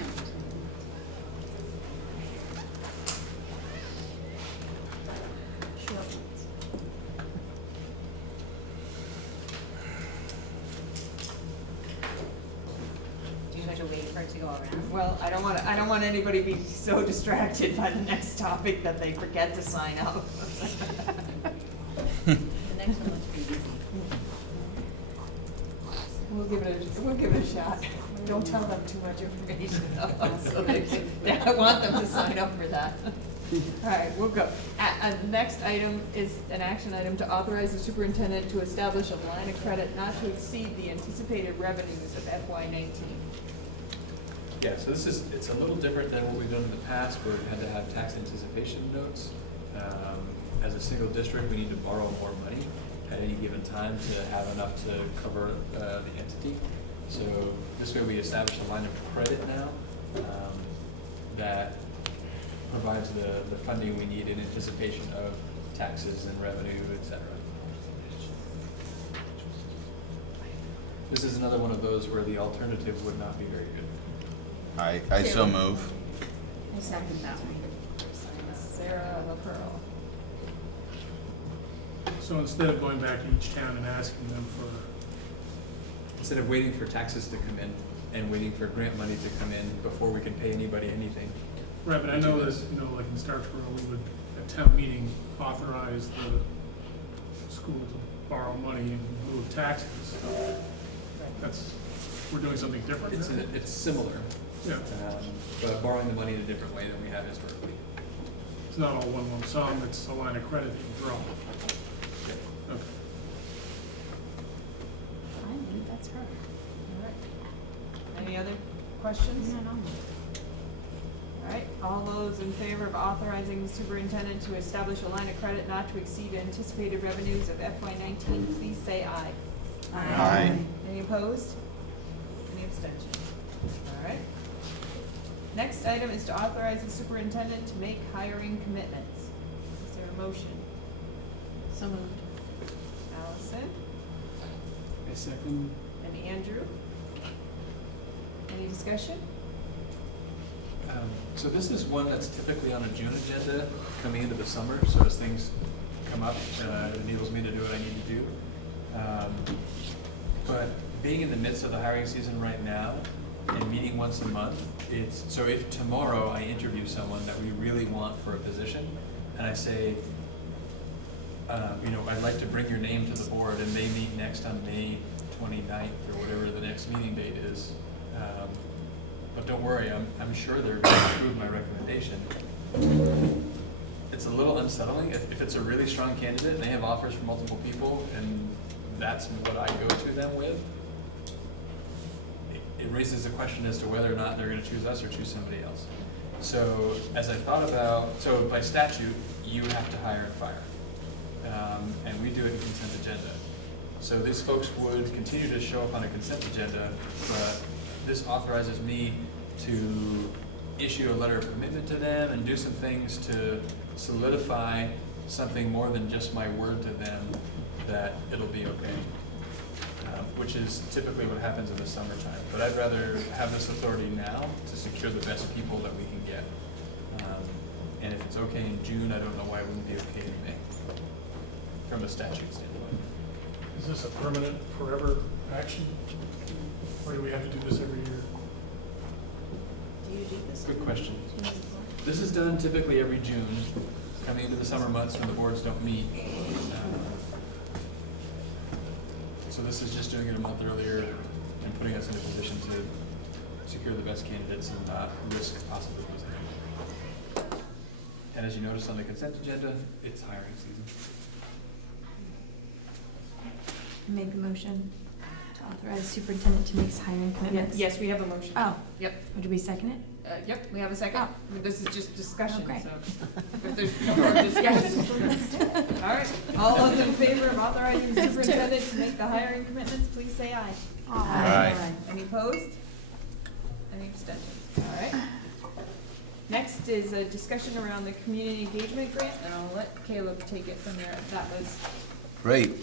Do you have to wait for it to go around? Well, I don't want anybody to be so distracted by the next topic that they forget to sign up. The next one looks pretty easy. We'll give it a shot. Don't tell them too much information though, so I want them to sign up for that. All right, we'll go. Next item is an action item to authorize the superintendent to establish a line of credit not to exceed the anticipated revenues of FY19. Yeah, so it's a little different than what we've done in the past, where we had to have tax anticipation notes. As a single district, we need to borrow more money at any given time to have enough to cover the entity. So this way we establish a line of credit now that provides the funding we need in anticipation of taxes and revenue, et cetera. This is another one of those where the alternative would not be very good. I so move. I second that one. Sarah LaPearl. So instead of going back to each town and asking them for, Instead of waiting for taxes to come in and waiting for grant money to come in before we can pay anybody anything. right, but I know that, like in Starksboro, we would, at town meeting, authorize the school to borrow money in lieu of taxes. That's, we're doing something different. It's similar, Yeah, but borrowing the money in a different way than we have historically. it's not all one lump sum, it's a line of credit you draw. Okay. I think that's her. All right. Any other questions? No, no. All right, all those in favor of authorizing the superintendent to establish a line of credit not to exceed anticipated revenues of FY19, please say aye. Aye. Any opposed? Any abstentions? All right. Next item is to authorize the superintendent to make hiring commitments. Is there a motion? So moved. Allison I second. and Andrew? Any discussion? So this is one that's typically on a June agenda coming into the summer, so as things come up, it enables me to do what I need to do. But being in the midst of the hiring season right now and meeting once a month, so if tomorrow I interview someone that we really want for a position, and I say, I'd like to bring your name to the board, and they meet next on May 29th or whatever the next meeting date is. But don't worry, I'm sure they're going to approve my recommendation. It's a little unsettling if it's a really strong candidate and they have offers from multiple people and that's what I go to them with. It raises the question as to whether or not they're going to choose us or choose somebody else. So as I thought about, so by statute, you have to hire and fire. And we do it in consent agenda. So these folks would continue to show up on a consent agenda, but this authorizes me to issue a letter of commitment to them and do some things to solidify something more than just my word to them that it'll be okay, which is typically what happens in the summertime. But I'd rather have this authority now to secure the best people that we can get. And if it's okay in June, I don't know why it wouldn't be okay in May, from a statute standpoint. Is this a permanent, forever action? Or do we have to do this every year? Do you do this? Good question. This is done typically every June, coming into the summer months when the boards don't meet. So this is just doing it a month earlier and putting us in a position to secure the best candidates and not risk possibly losing them. And as you notice on the consent agenda, it's hiring season. Make a motion to authorize superintendent to make hiring commitments. Yes, we have a motion. Oh. Yep. Or did we second it? Yep, we have a second. This is just discussion, Okay. so if there's no more discussion. All right, all those in favor of authorizing the superintendent to make the hiring commitments, please say aye. Aye. Any opposed? Any abstentions? All right. Next is a discussion around the community engagement grant, and I'll let Caleb take it from there. That was Great.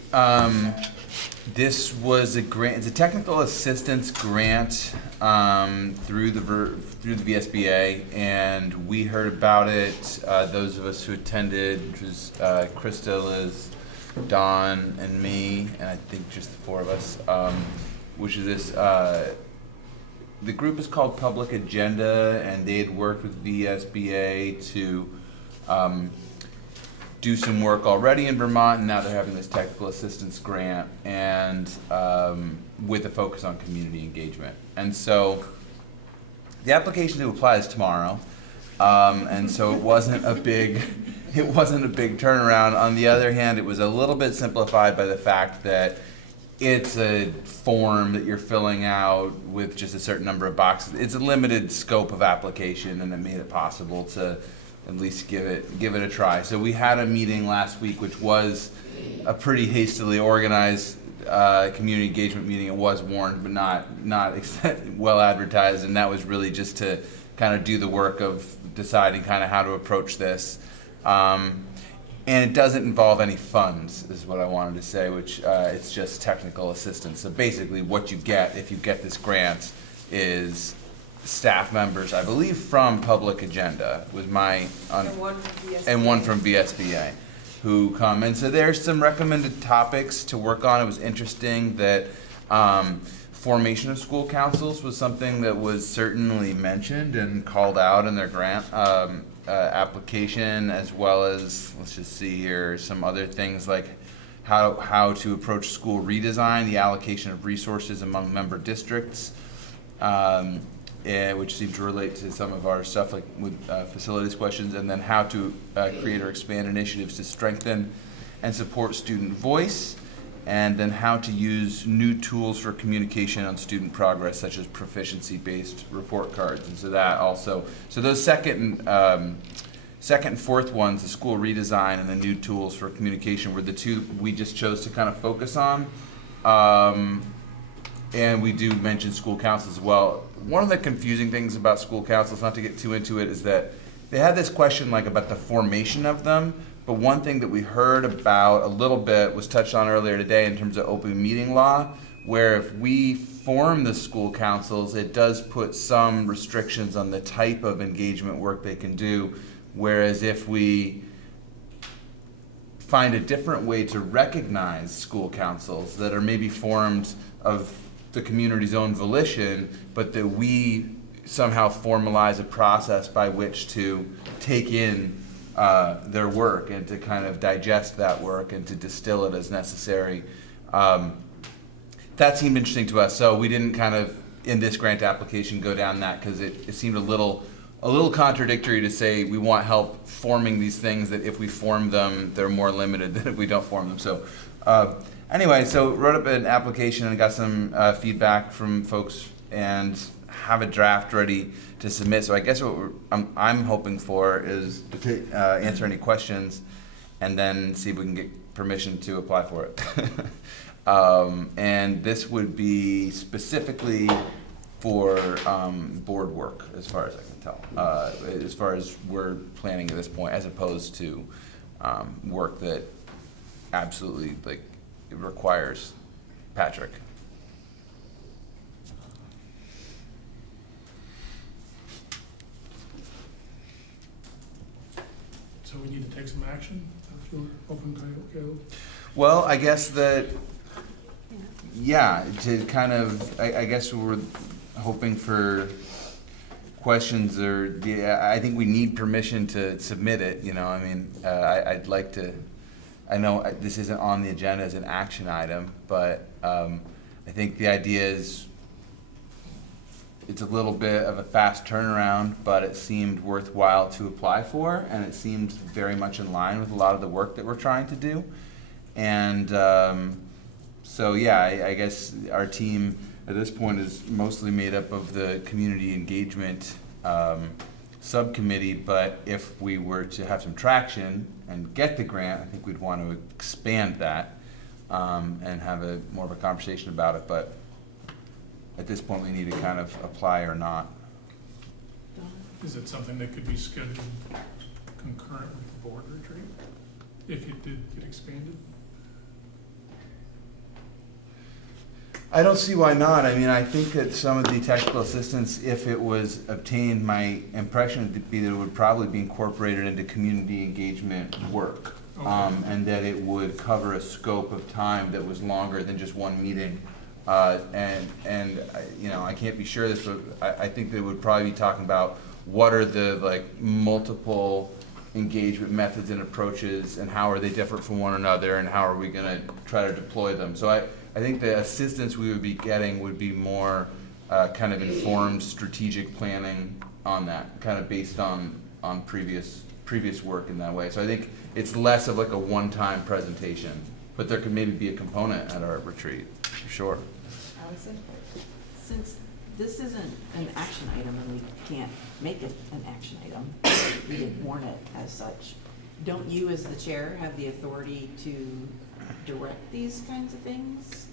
This was a grant. It's a technical assistance grant through the VSBA, and we heard about it. Those of us who attended, which was Krista, Liz, Dawn, and me, and I think just the four of us. Which is this. The group is called Public Agenda, and they had worked with VSBA to do some work already in Vermont, and now they're having this technical assistance grant, and with a focus on community engagement. And so the application to apply is tomorrow, and so it wasn't a big turnaround. On the other hand, it was a little bit simplified by the fact that it's a form that you're filling out with just a certain number of boxes. It's a limited scope of application, and it made it possible to at least give it a try. So we had a meeting last week, which was a pretty hastily organized community engagement meeting. It was warned, but not well advertised, and that was really just to kind of do the work of deciding kind of how to approach this. And it doesn't involve any funds, is what I wanted to say, which it's just technical assistance. So basically what you get if you get this grant is staff members, I believe from Public Agenda, was my, and one from VSBA, who come. And so there's some recommended topics to work on. It was interesting that formation of school councils was something that was certainly mentioned and called out in their grant application, as well as, let's just see here, some other things like how to approach school redesign, the allocation of resources among member districts, which seemed to relate to some of our stuff like with facilities questions, and then how to create or expand initiatives to strengthen and support student voice, and then how to use new tools for communication on student progress, such as proficiency-based report cards. And so that also, so those second and fourth ones, the school redesign and the new tools for communication, were the two we just chose to kind of focus on. And we do mention school councils as well. One of the confusing things about school councils, not to get too into it, is that they had this question like about the formation of them. But one thing that we heard about a little bit was touched on earlier today in terms of open meeting law, where if we form the school councils, it does put some restrictions on the type of engagement work they can do. Whereas if we find a different way to recognize school councils that are maybe formed of the community's own volition, but that we somehow formalize a process by which to take in their work and to kind of digest that work and to distill it as necessary. That seemed interesting to us. So we didn't kind of, in this grant application, go down that because it seemed a little contradictory to say we want help forming these things, that if we form them, they're more limited than if we don't form them. So anyway, so wrote up an application and got some feedback from folks and have a draft ready to submit. So I guess what I'm hoping for is to answer any questions and then see if we can get permission to apply for it. And this would be specifically for board work, as far as I can tell, as far as we're planning at this point, as opposed to work that absolutely like it requires Patrick. So we need to take some action if you're open to go. Well, I guess that, yeah, to kind of, I guess we're hoping for questions or, yeah, I think we need permission to submit it, you know, I mean, I'd like to, I know this isn't on the agenda as an action item, but I think the idea is it's a little bit of a fast turnaround, but it seemed worthwhile to apply for, and it seemed very much in line with a lot of the work that we're trying to do. And so yeah, I guess our team at this point is mostly made up of the community engagement subcommittee, but if we were to have some traction and get the grant, I think we'd want to expand that and have more of a conversation about it. But at this point, we need to kind of apply or not. Is it something that could be scheduled concurrent with the board retreat, if it did get expanded? I don't see why not. I mean, I think that some of the technical assistance, if it was obtained, my impression would be that it would probably be incorporated into community engagement work. Okay. And that it would cover a scope of time that was longer than just one meeting. And you know, I can't be sure of this, but I think they would probably be talking about what are the like multiple engagement methods and approaches, and how are they different from one another, and how are we going to try to deploy them. So I think the assistance we would be getting would be more kind of informed strategic planning on that, kind of based on previous work in that way. So I think it's less of like a one-time presentation, but there could maybe be a component at our retreat, for sure. Since this isn't an action item and we can't make it an action item, we didn't warn it as such, don't you as the chair have the authority to direct these kinds of things?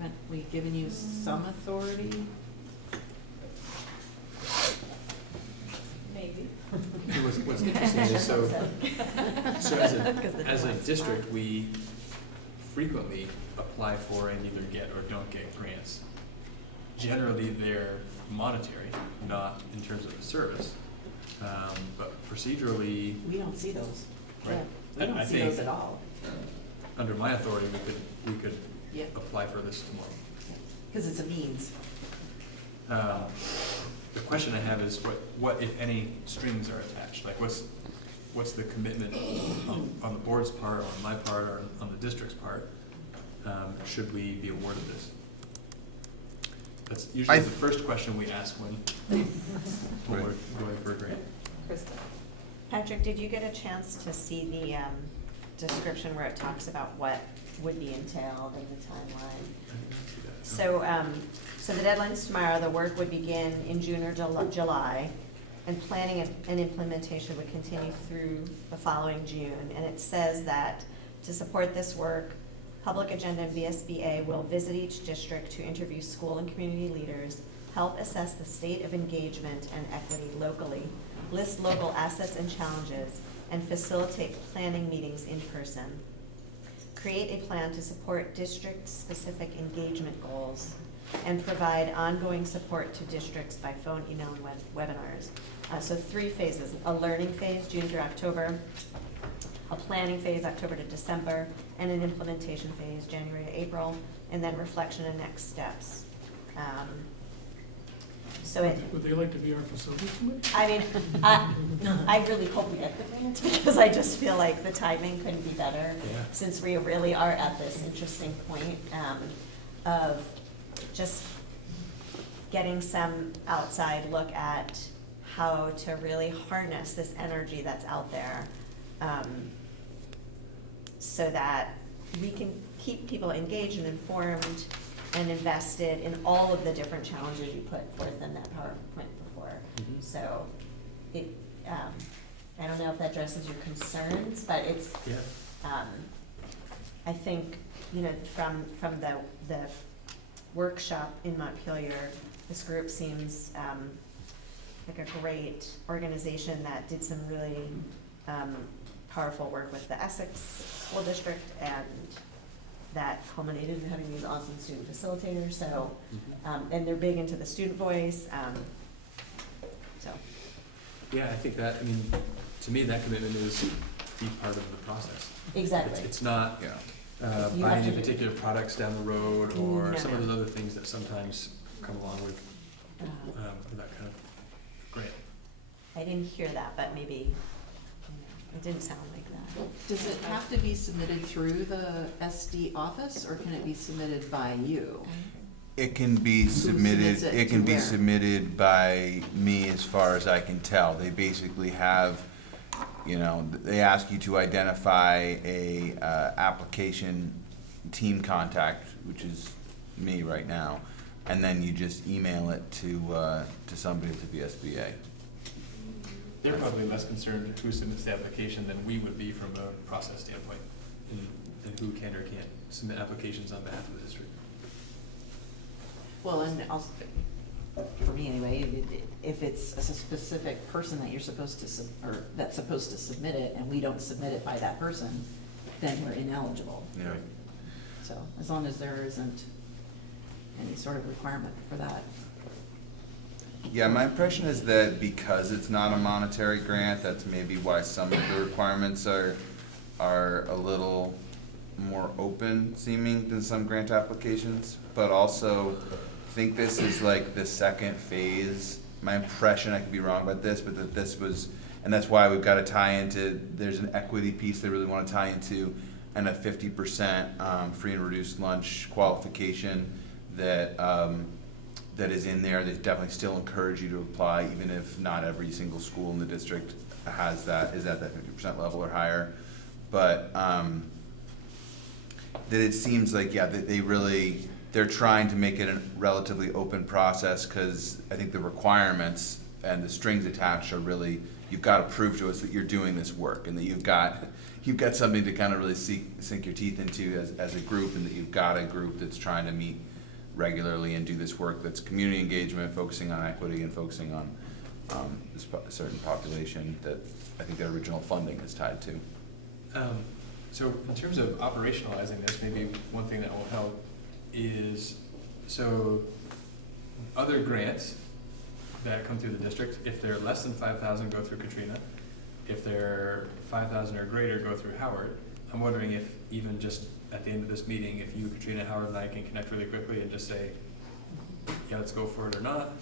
Haven't we given you some authority? Maybe. What's interesting is, so as a district, we frequently apply for and either get or don't get grants. Generally, they're monetary, not in terms of the service, but procedurally. We don't see those. Right. We don't I see think those at all. Under my authority, we could Yeah. apply for this tomorrow. Because it's a means. The question I have is what if any strings are attached? Like what's the commitment on the board's part, or on my part, or on the district's part? Should we be awarded this? That's usually the first question we ask when we're going for a grant. Krista. Patrick, did you get a chance to see the description where it talks about what would be entailed in the timeline? So the deadline's tomorrow. The work would begin in June or July, and planning and implementation would continue through the following June. And it says that to support this work, Public Agenda and VSBA will visit each district to interview school and community leaders, help assess the state of engagement and equity locally, list local assets and challenges, and facilitate planning meetings in person. Create a plan to support district-specific engagement goals, and provide ongoing support to districts by phone, email, and webinars. So 3 phases: a learning phase, June through October, a planning phase, October to December, and an implementation phase, January to April, and then reflection and next steps. Would they like to be our facilities committee? I mean, I really hope we get the grant, because I just feel like the timing couldn't be better, since we really are at this interesting point of just getting some outside look at how to really harness this energy that's out there, so that we can keep people engaged and informed and invested in all of the different challenges you put forth in that PowerPoint before. Mm-hmm. So it, I don't know if that addresses your concerns, but it's, I think, from the workshop in Montpelier, this group seems like a great organization that did some really powerful work with the Essex School District, and that culminated in having these awesome student facilitators. So, and they're big into the student voice. So. Yeah, I think that, to me, that commitment is be part of the process. Exactly. It's not buying any particular products down the road, or some of those other things that sometimes come along with that kind of grant. I didn't hear that, but maybe it didn't sound like that. Does it have to be submitted through the SD office, or can it be submitted by you? It can be submitted, it can be submitted by me, as far as I can tell. They basically have, they ask you to identify a application team contact, which is me right now, and then you just email it to somebody at the VSBA. They're probably less concerned who submits the application than we would be from a process standpoint, and who can or can't submit applications on behalf of the district. Well, and also, for me anyway, if it's a specific person that you're supposed to, or that's supposed to submit it, and we don't submit it by that person, then we're ineligible. Yeah. So, as long as there isn't any sort of requirement for that. Yeah, my impression is that because it's not a monetary grant, that's maybe why some of the requirements are a little more open seeming than some grant applications, but also I think this is like the second phase. My impression, I could be wrong about this, but that this was, and that's why we've got to tie into, there's an equity piece they really want to tie into, and a 50% free and reduced lunch qualification that that is in there. They definitely still encourage you to apply, even if not every single school in the district has that, is at that 50% level or higher. But that it seems like, that they're trying to make it a relatively open process, because I think the requirements and the strings attached are really, you've got to prove to us that you're doing this work, and that you've got something to kind of really sink your teeth into as a group, and that you've got a group that's trying to meet regularly and do this work that's community engagement, focusing on equity and focusing on a certain population that I think the original funding is tied to. So in terms of operationalizing this, maybe one thing that will help is, so other grants that come through the district, if they're less than 5,000, go through Katrina. If they're 5,000 or greater, go through Howard. I'm wondering if even just at the end of this meeting, if you, Katrina, Howard, and I can connect really quickly and just say, yeah, let's go for it or not,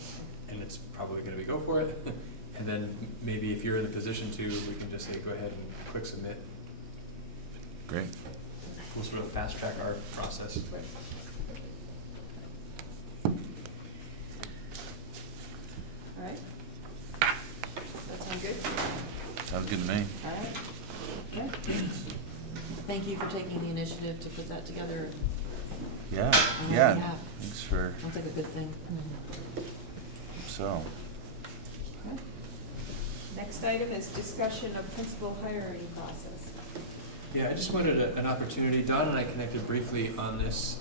and it's probably going to be go for it. And then maybe if you're in a position to, we can just say, go ahead and click submit. Great. We'll sort of fast track our process. All right. That sound good? Sounds good to me. All right. Okay. Thank you for taking the initiative to put that together. Yeah, on our yeah. behalf. Thanks for, Sounds like a good thing. so. Okay. Next item is discussion of principal hiring process. Yeah, I just wanted an opportunity. Don and I connected briefly on this.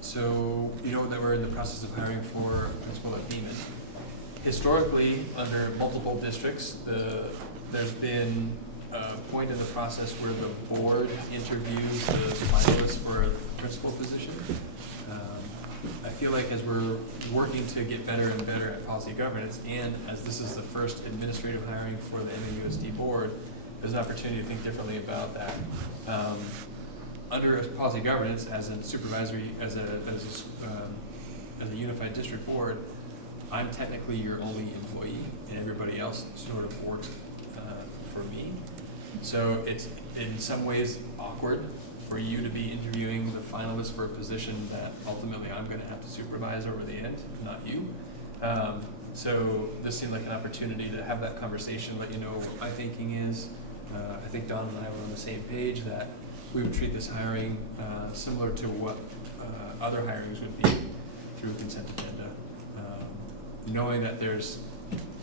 So you know that we're in the process of hiring for a principal at Beaman. Historically, under multiple districts, there's been a point in the process where the board interviews the finalists for a principal position. I feel like as we're working to get better and better at policy governance, and as this is the first administrative hiring for the MAUSD board, there's an opportunity to think differently about that. Under policy governance, as a supervisory, as a unified district board, I'm technically your only employee, and everybody else sort of works for me. So it's in some ways awkward for you to be interviewing the finalists for a position that ultimately I'm going to have to supervise over the end, not you. So this seemed like an opportunity to have that conversation, let you know what my thinking is. I think Don and I were on the same page that we would treat this hiring similar to what other hirings would be through a consent agenda. Knowing that there's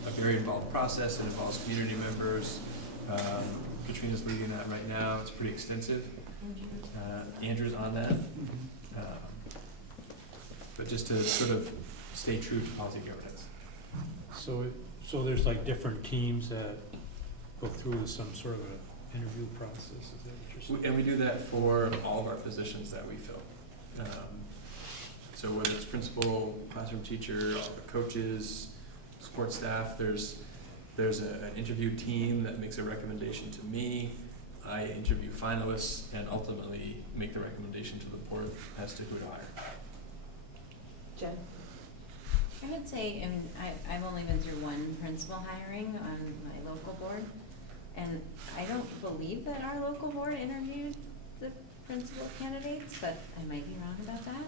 a very involved process, it involves community members. Katrina's leading that right now. It's pretty extensive. Andrew's on that. But just to sort of stay true to policy governance. So there's like different teams that go through some sort of an interview process, is that what you're saying? And we do that for all of our positions that we fill. So whether it's principal, classroom teacher, coaches, support staff, there's an interview team that makes a recommendation to me. I interview finalists and ultimately make the recommendation to the board as to who to hire. Jen? I would say, I mean, I've only been through one principal hiring on my local board, and I don't believe that our local board interviewed the principal candidates, but I might be wrong about that.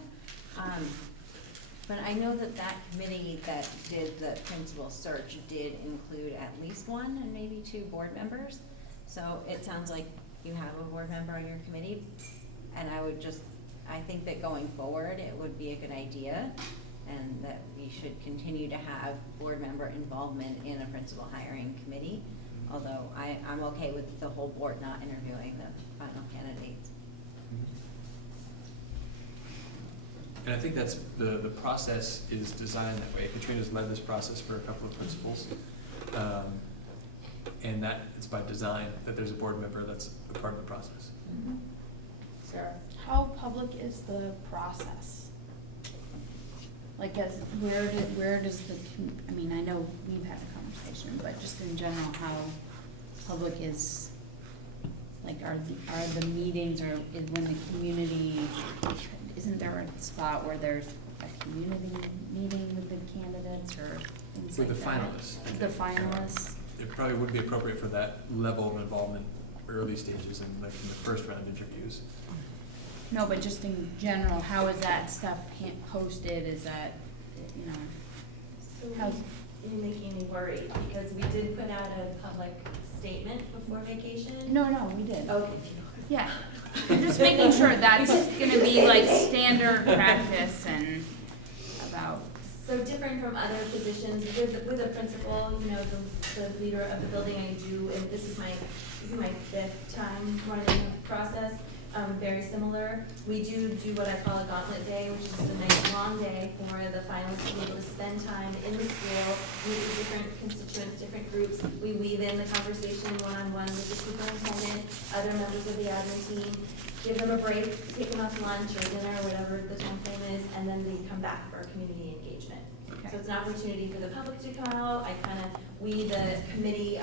But I know that that committee that did the principal search did include at least one and maybe two board members. So it sounds like you have a board member on your committee, and I think that going forward, it would be a good idea, and that we should continue to have board member involvement in a principal hiring committee, although I'm okay with the whole board not interviewing the final candidates. And I think that's the process is designed that way. Katrina's led this process for a couple of principals. And that it's by design that there's a board member that's a part of the process. Mm-hmm. Sarah? How public is the process? Like, where does I mean, I know we've had a conversation, but just in general, how public is, like, are the meetings, or is when the community, isn't there a spot where there's a community meeting with the candidates or things like that? With the finalists. The finalists? It probably would be appropriate for that level of involvement early stages and like in the first round interviews. No, but just in general, how is that stuff posted? Is that, you know? So how's- you're making me worried, because we did put out a public statement before vacation. No, we did. Okay. Yeah, I'm just making sure that's gonna be like standard practice and about. So different from other positions, with a principal, you know, the leader of the building, I do, and this is my fifth time running the process. very similar. We do what I call a gauntlet day, which is a nice long day for the finalists to be able to spend time in the school, meet with different constituents, different groups. We weave in the conversation one-on-one with the superintendent, other members of the admin team, give them a break, take them out to lunch or dinner or whatever the time frame is, and then they come back for community engagement. So it's an opportunity for the public to come out. We, the committee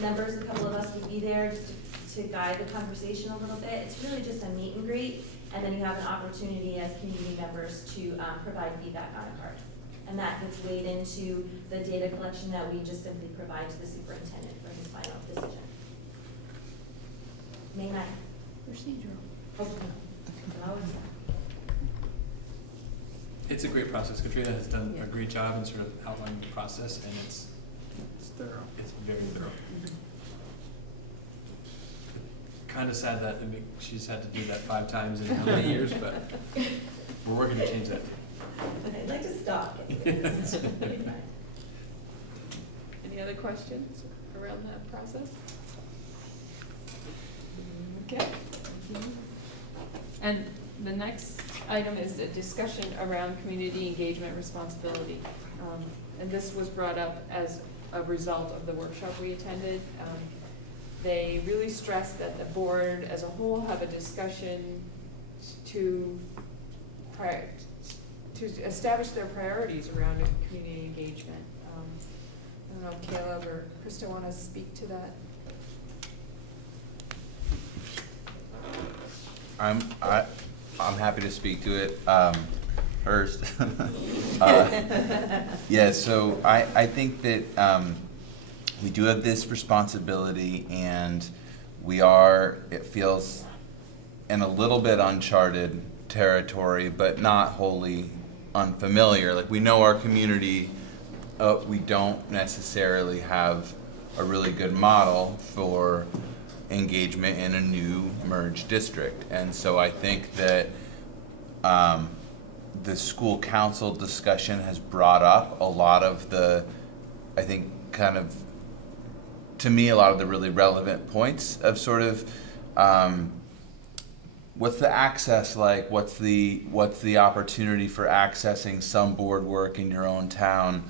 members, a couple of us would be there just to guide the conversation a little bit. It's really just a meet and greet, and then you have an opportunity as community members to provide feedback on a card. And that gets weighed into the data collection that we just simply provide to the superintendent for his final decision. May 9th. Procedural. Oh, no. It's a great process. Katrina has done a great job in sort of outlining the process, and it's thorough. It's very thorough. Kind of sad that she's had to do that 5 times in how many years, but we're working to change that. I'd like to stop. Any other questions around that process? Okay. And the next item is a discussion around community engagement responsibility. And this was brought up as a result of the workshop we attended. They really stressed that the board as a whole have a discussion to establish their priorities around community engagement. I don't know if Caleb or Krista want to speak to that. I'm happy to speak to it first. Yeah, so I think that we do have this responsibility, and it feels in a little bit uncharted territory, but not wholly unfamiliar. Like, we know our community, we don't necessarily have a really good model for engagement in a new merged district. And so I think that the school council discussion has brought up a lot of the, I think, kind of, to me, a lot of the really relevant points of sort of what's the access like, what's the opportunity for accessing some board work in your own town,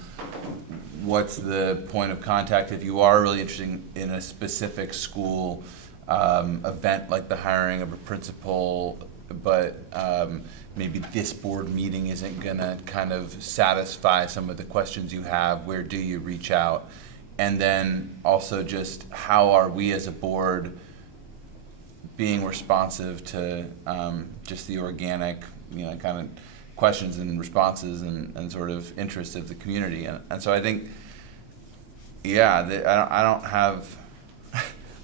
what's the point of contact if you are really interested in a specific school event like the hiring of a principal, but maybe this board meeting isn't gonna kind of satisfy some of the questions you have. Where do you reach out? And then also just how are we as a board being responsive to just the organic, kind of questions and responses and sort of interests of the community. And so I think, yeah, I don't have,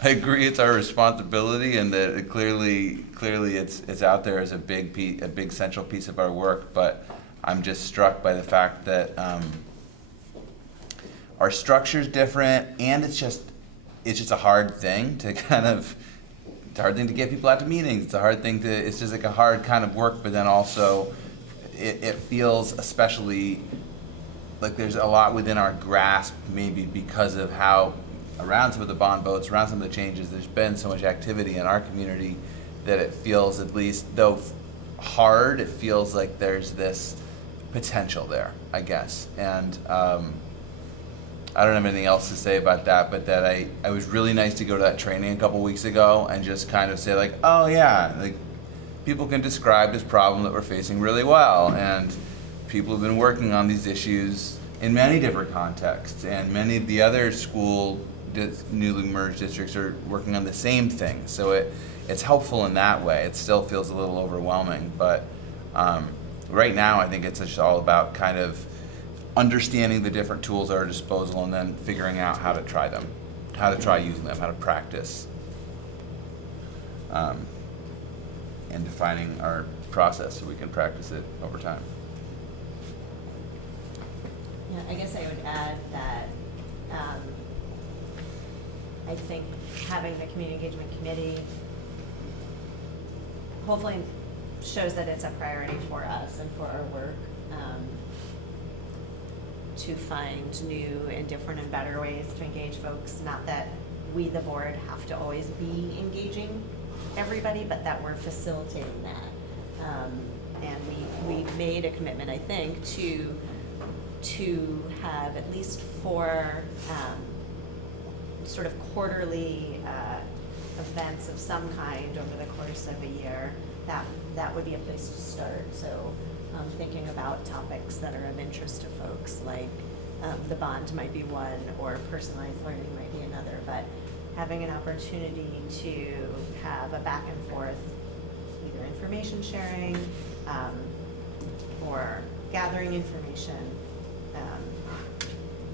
I agree it's our responsibility, and that clearly it's out there as a big central piece of our work, but I'm just struck by the fact that our structure's different, and it's just a hard thing to kind of, it's a hard thing to get people out to meetings. It's just like a hard kind of work, but then also it feels especially like there's a lot within our grasp, maybe because of how around some of the bond votes, around some of the changes, there's been so much activity in our community that it feels, at least though hard, it feels like there's this potential there, I guess. And I don't have anything else to say about that, but that it was really nice to go to that training a couple weeks ago and just kind of say like, oh yeah, like people can describe this problem that we're facing really well, and people have been working on these issues in many different contexts, and many of the other newly merged districts are working on the same thing. So it's helpful in that way. It still feels a little overwhelming, but right now I think it's just all about kind of understanding the different tools at our disposal and then figuring out how to try them, how to try using them, how to practice, and defining our process so we can practice it over time. Yeah, I guess I would add that I think having the community engagement committee hopefully shows that it's a priority for us and for our work to find new and different and better ways to engage folks. Not that we, the board, have to always be engaging everybody, but that we're facilitating that. And we made a commitment, I think, to have at least 4 sort of quarterly events of some kind over the course of a year. That would be a place to start. So thinking about topics that are of interest to folks, like the bond might be one, or personalized learning might be another, but having an opportunity to have a back and forth, either information sharing or gathering information.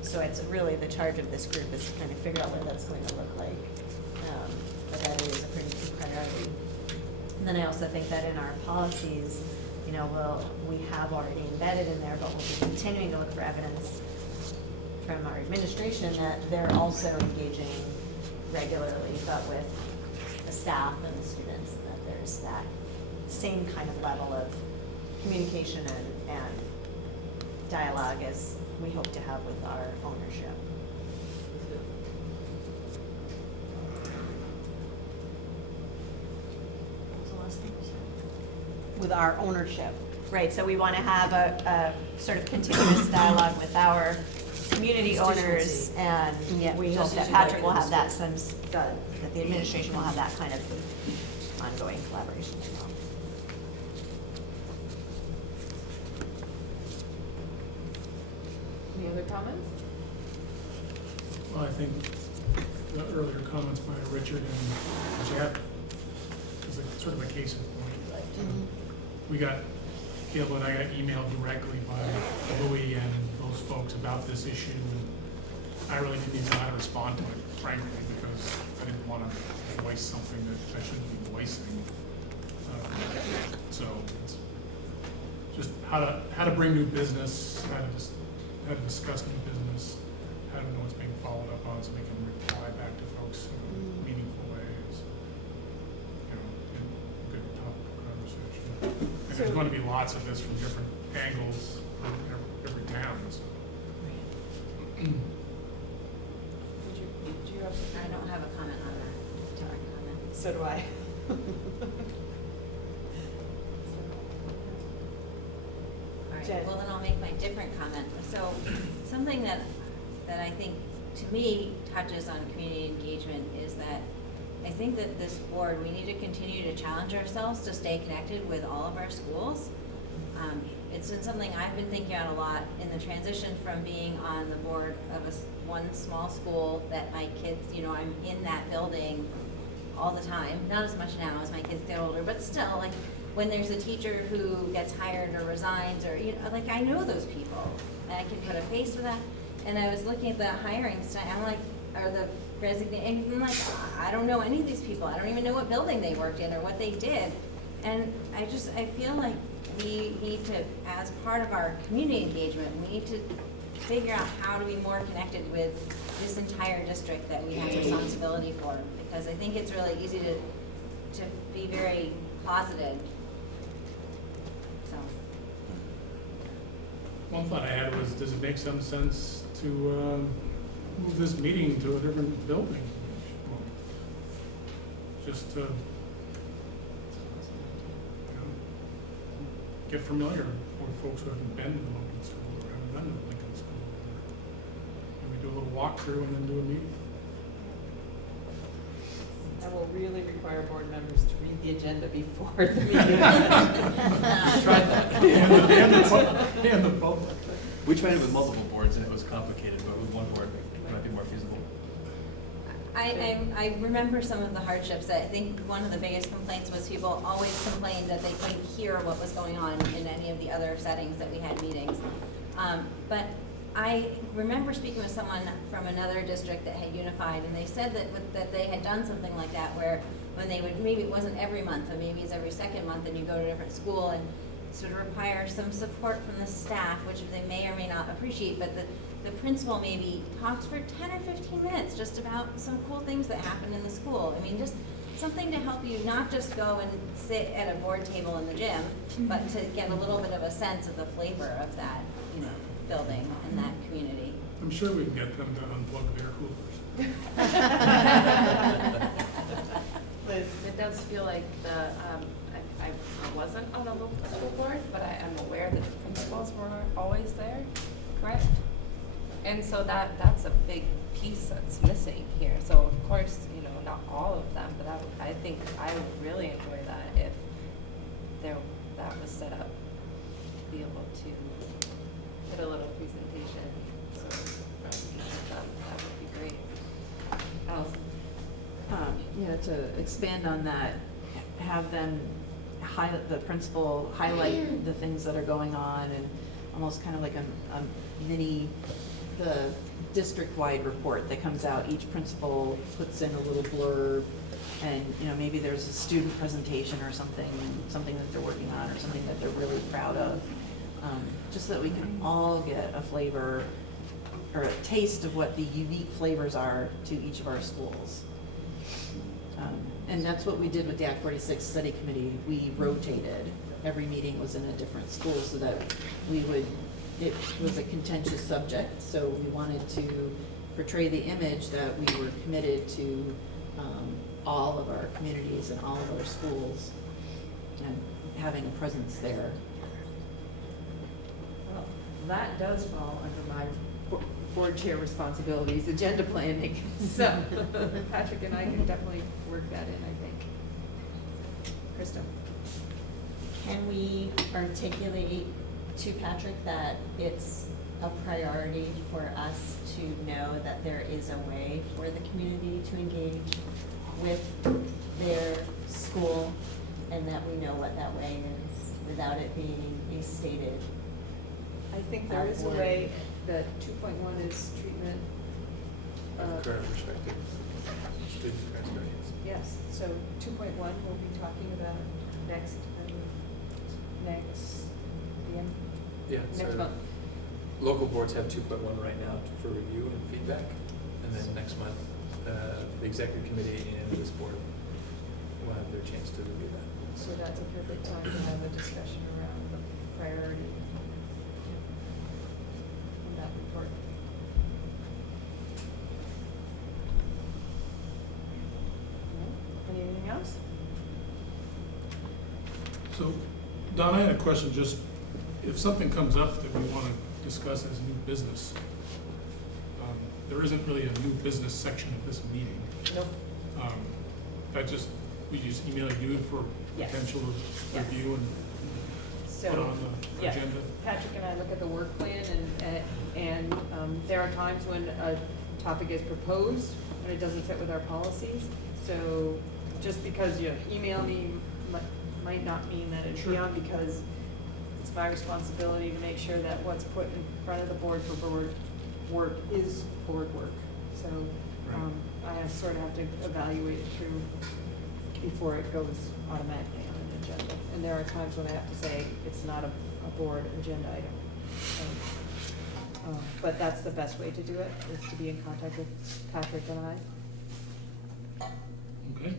So it's really the charge of this group is to kind of figure out what that's going to look like. But that is a pretty key priority. And then I also think that in our policies, you know, we have already embedded in there, but we'll be continuing to look for evidence from our administration that they're also engaging regularly, but with the staff and the students, and that there's that same kind of level of communication and dialogue as we hope to have with our ownership. What was the last thing you said? With our ownership. Right, so we want to have a sort of continuous dialogue with our community owners, and we hope that Patrick will have that sense, that the administration will have that kind of ongoing collaboration as well. Any other comments? Well, I think the earlier comments by Richard and Jeff is a sort of a case in point. We got, Caleb and I got emailed directly by Louis and those folks about this issue. And I really didn't even know how to respond to it, frankly, because I didn't want to voice something that I shouldn't be voicing. So it's just how to bring new business, how to discuss new business, how to know what's being followed up on so we can reply back to folks in meaningful ways, you know, in a good topic of conversation. And there's going to be lots of this from different angles from every town. So. Did you have something? I don't have a comment on that. Sorry, comment. So do I. All right, Jen. well then I'll make my different comment. So something that I think to me touches on community engagement is that I think that this board, we need to continue to challenge ourselves to stay connected with all of our schools. It's been something I've been thinking about a lot in the transition from being on the board of one small school that my kids, you know, I'm in that building all the time, not as much now as my kids get older, but still, like, when there's a teacher who gets hired or resigns, or, you know, like, I know those people, and I can put a face with that. And I was looking at the hiring stuff, I'm like, or the resignation, and I'm like, I don't know any of these people. I don't even know what building they worked in or what they did. And I feel like we need to, as part of our community engagement, we need to figure out how to be more connected with this entire district that we have responsibility for. Because I think it's really easy to be very closeted. So. One thought I had was, does it make some sense to move this meeting to a different building? Just to, you know, get familiar with folks who haven't been to the Lincoln School or haven't been to the Lincoln School. And we do a little walkthrough and then do a meeting. I will really require board members to read the agenda before the meeting. Tried that. And the public. We tried it with multiple boards and it was complicated, but with one board, it might be more feasible. I remember some of the hardships. I think one of the biggest complaints was people always complained that they couldn't hear what was going on in any of the other settings that we had meetings. But I remember speaking with someone from another district that had unified, and they said that they had done something like that, where when they would, maybe it wasn't every month, but maybe it's every second month, and you go to a different school and sort of require some support from the staff, which they may or may not appreciate, but the principal maybe talks for 10 or 15 minutes just about some cool things that happen in the school. I mean, just something to help you not just go and sit at a board table in the gym, but to get a little bit of a sense of the flavor of that, you know, building and that community. I'm sure we can get them to unplug their coolers. Liz. does feel like I wasn't on the local school board, but I am aware that the principals were always there, correct? And so that's a big piece that's missing here. So of course, you know, not all of them, but I think I would really enjoy that if that was set up, be able to put a little presentation from each of them. That would be great. Allison? Yeah, to expand on that, have them highlight, the principal highlight the things that are going on, and almost kind of like a mini, the district-wide report that comes out. Each principal puts in a little blurb, and you know, maybe there's a student presentation or something that they're working on, or something that they're really proud of, just so that we can all get a flavor or a taste of what the unique flavors are to each of our schools. And that's what we did with the Act 46 study committee. We rotated. Every meeting was in a different school so that it was a contentious subject, so we wanted to portray the image that we were committed to all of our communities and all of our schools and having a presence there. Well, that does fall under my board chair responsibilities, agenda planning. So Patrick and I can definitely work that in, I think. Krista? Can we articulate to Patrick that it's a priority for us to know that there is a way for the community to engage with their school, and that we know what that way is without it being a stated? I think there is a way that 2.1 is treatment Of current perspective, student experience. Yes, so 2.1 we'll be talking about next, Yeah, next so month. local boards have 2.1 right now for review and feedback, and then next month, the executive committee and this board will have their chance to review that. So that's a perfect time to have a discussion around the priority in that report. Anything else? So, Don, I had a question, just if something comes up that we want to discuss as new business, there isn't really a new business section of this meeting. Nope. We just email you for Yes. potential Yes. review and So, put on the yeah, agenda. Patrick and I look at the work plan, and there are times when a topic is proposed and it doesn't fit with our policies. So just because you email me might not mean that it's beyond, because it's my responsibility to make sure that what's put in front of the board for board work is board work. So I sort of have to evaluate it through before it goes automatically on an agenda. And there are times when I have to say it's not a board agenda item. So, but that's the best way to do it, is to be in contact with Patrick and I. Okay.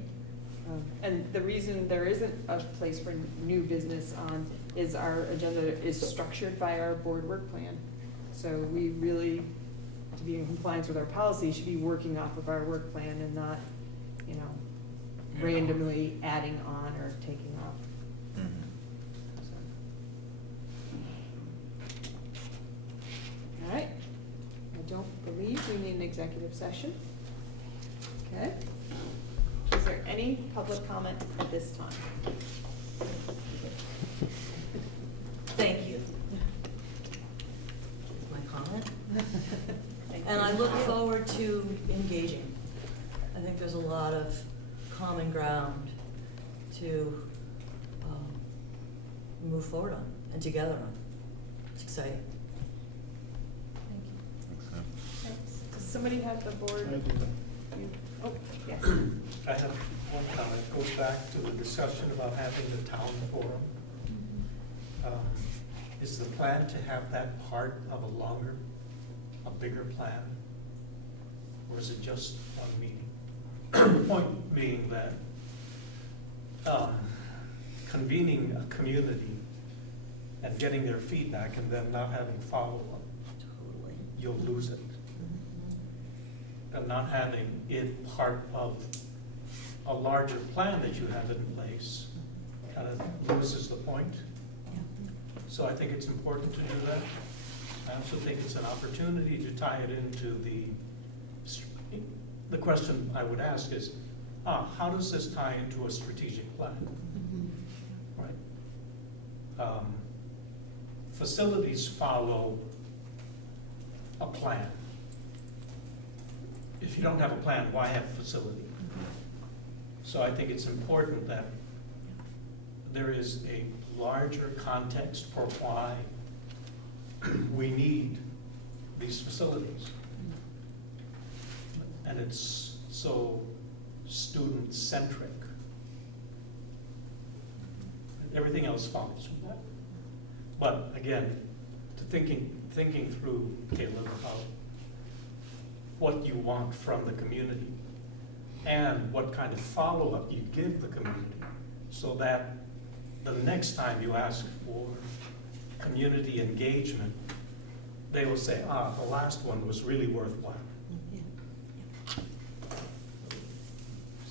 And the reason there isn't a place for new business on is our agenda is structured by our board work plan. So we really, to be in compliance with our policy, should be working off of our work plan and not, you know, randomly adding on or taking off. So. All right. I don't believe we need an executive session. Okay. Is there any public comment at this time? Thank you. My comment? Thank And you. I look forward to engaging. I think there's a lot of common ground to move forward on and together on. It's exciting. Does somebody have the board? Oh, yes. I have one comment. It goes back to the discussion about having the town forum. Is the plan to have that part of a bigger plan? Or is it just one meeting? The point being that convening a community and getting their feedback and then not having follow-up, you'll lose it. And not having it part of a larger plan that you have in place kind of loses the point. So I think it's important to do that. I also think it's an opportunity to tie it into the question I would ask is, how does this tie into a strategic plan? Right? Facilities follow a plan. If you don't have a plan, why have a facility? So I think it's important that there is a larger context for why we need these facilities. And it's so student-centric. Everything else follows from that. But again, thinking through, Caleb, about what you want from the community and what kind of follow-up you give the community, so that the next time you ask for community engagement, they will say, the last one was really worthwhile.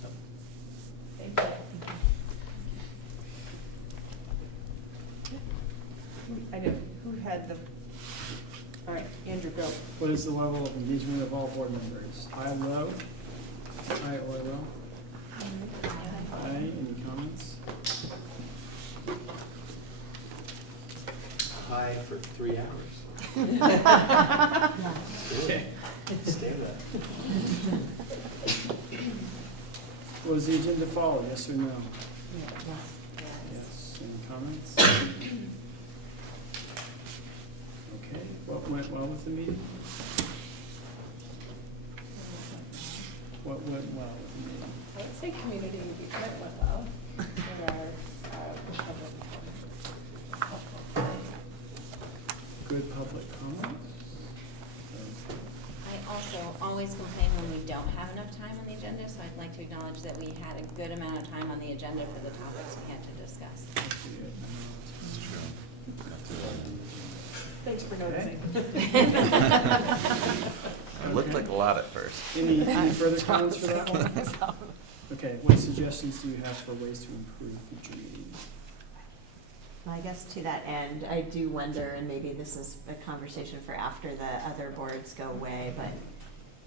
So. Thank you. I know, who had the, all right, Andrew, go. What is the level of engagement of all board members? High, low? High or low? High, any comments? High for 3 hours. Okay. Stay there. Was the agenda follow, yes or no? Yes. Any comments? Okay, what went well with the meeting? What went well with the meeting? I would say community engagement went well. There are, public Good public comment? I also always complain when we don't have enough time on the agenda, so I'd like to acknowledge that we had a good amount of time on the agenda for the topics we had to discuss. Thanks for noticing. It looked like a lot at first. Any further comments for that one? Okay, what suggestions do you have for ways to improve future meetings? Well, I guess to that end, I do wonder, and maybe this is a conversation for after the other boards go away, but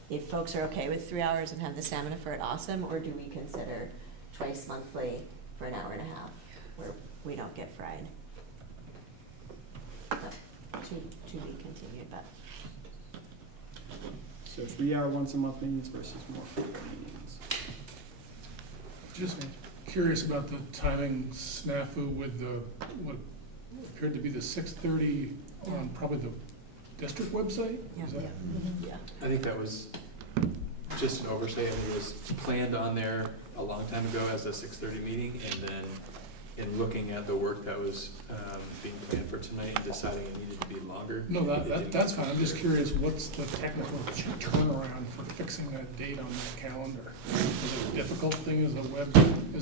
if folks are okay with 3 hours and have the stamina for it, awesome, or do we consider twice monthly for an hour and a half where we don't get fried? To be continued, but. So 3 hour once a month meetings versus more frequent meetings. Just curious about the timing snafu with the, what appeared to be the 6:30 on probably the district website? Is that- Yeah. I think that was just an oversight. I think it was planned on there a long time ago as a 6:30 meeting, and then in looking at the work that was being planned for tonight and deciding it needed to be longer. No, that's fine. I'm just curious, what's the technical turnaround for fixing that date on that calendar? Is it a difficult thing as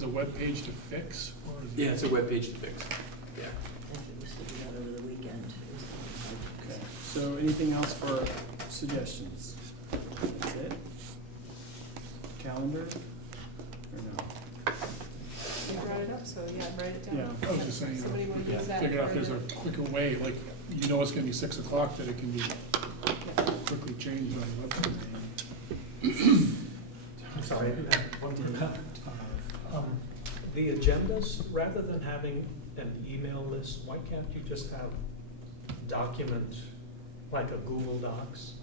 a web page to fix? Or is it? Yeah, it's a web page to fix. Yeah. If it was to be done over the weekend. Okay, so anything else for suggestions? That's it? Calendar? Or no? You brought it up, so yeah, write it down. Yeah. I was just saying, Somebody wanna use that figure out if for there's a the- quicker way, like, you know it's gonna be 6 o'clock, that it can be quickly changed on the website. I'm sorry, I didn't have one more comment. The agendas, rather than having an email list, why can't you just have document, like a Google Docs?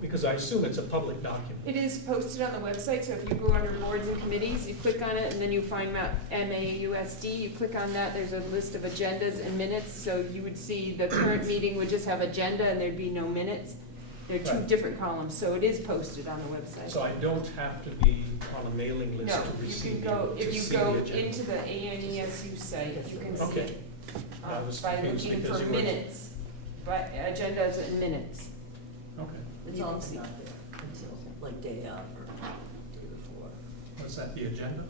Because I assume it's a public document. It is posted on the website, so if you go under boards and committees, you click on it, and then you find MAUSD, you click on that, there's a list of agendas and minutes, so you would see the current meeting would just have agenda and there'd be no minutes. They're two Right. different columns, so it is posted on the website. So I don't have to be on a mailing list No, to you receive can go, to if you see go the agenda. into the ANESU site, you can see Okay. it I was by confused looking because for you were- minutes, but agendas and minutes. Okay. It's You can also see. not there until like day of or day before. Was that the agenda?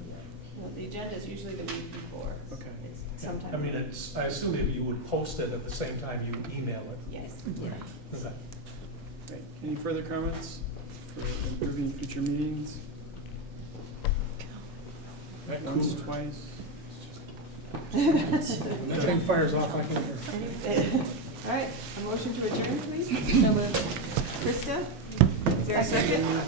Well, the agenda is usually the week before. Okay. It's Yeah. sometime. I mean, it's, I assume that you would post it at the same time you email it. Yes. Yeah. Okay. Great. Any further comments for improving future meetings? That once, cool. twice. When that thing fires off, I can hear. All right, a motion to adjourn, please. So moved. Krista, is there a second? Andrew?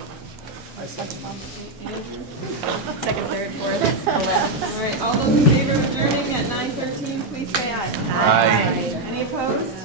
Second, third, fourth, 11th. All right, all those in favor of adjourning at 9:13, please say aye. Aye. Any opposed?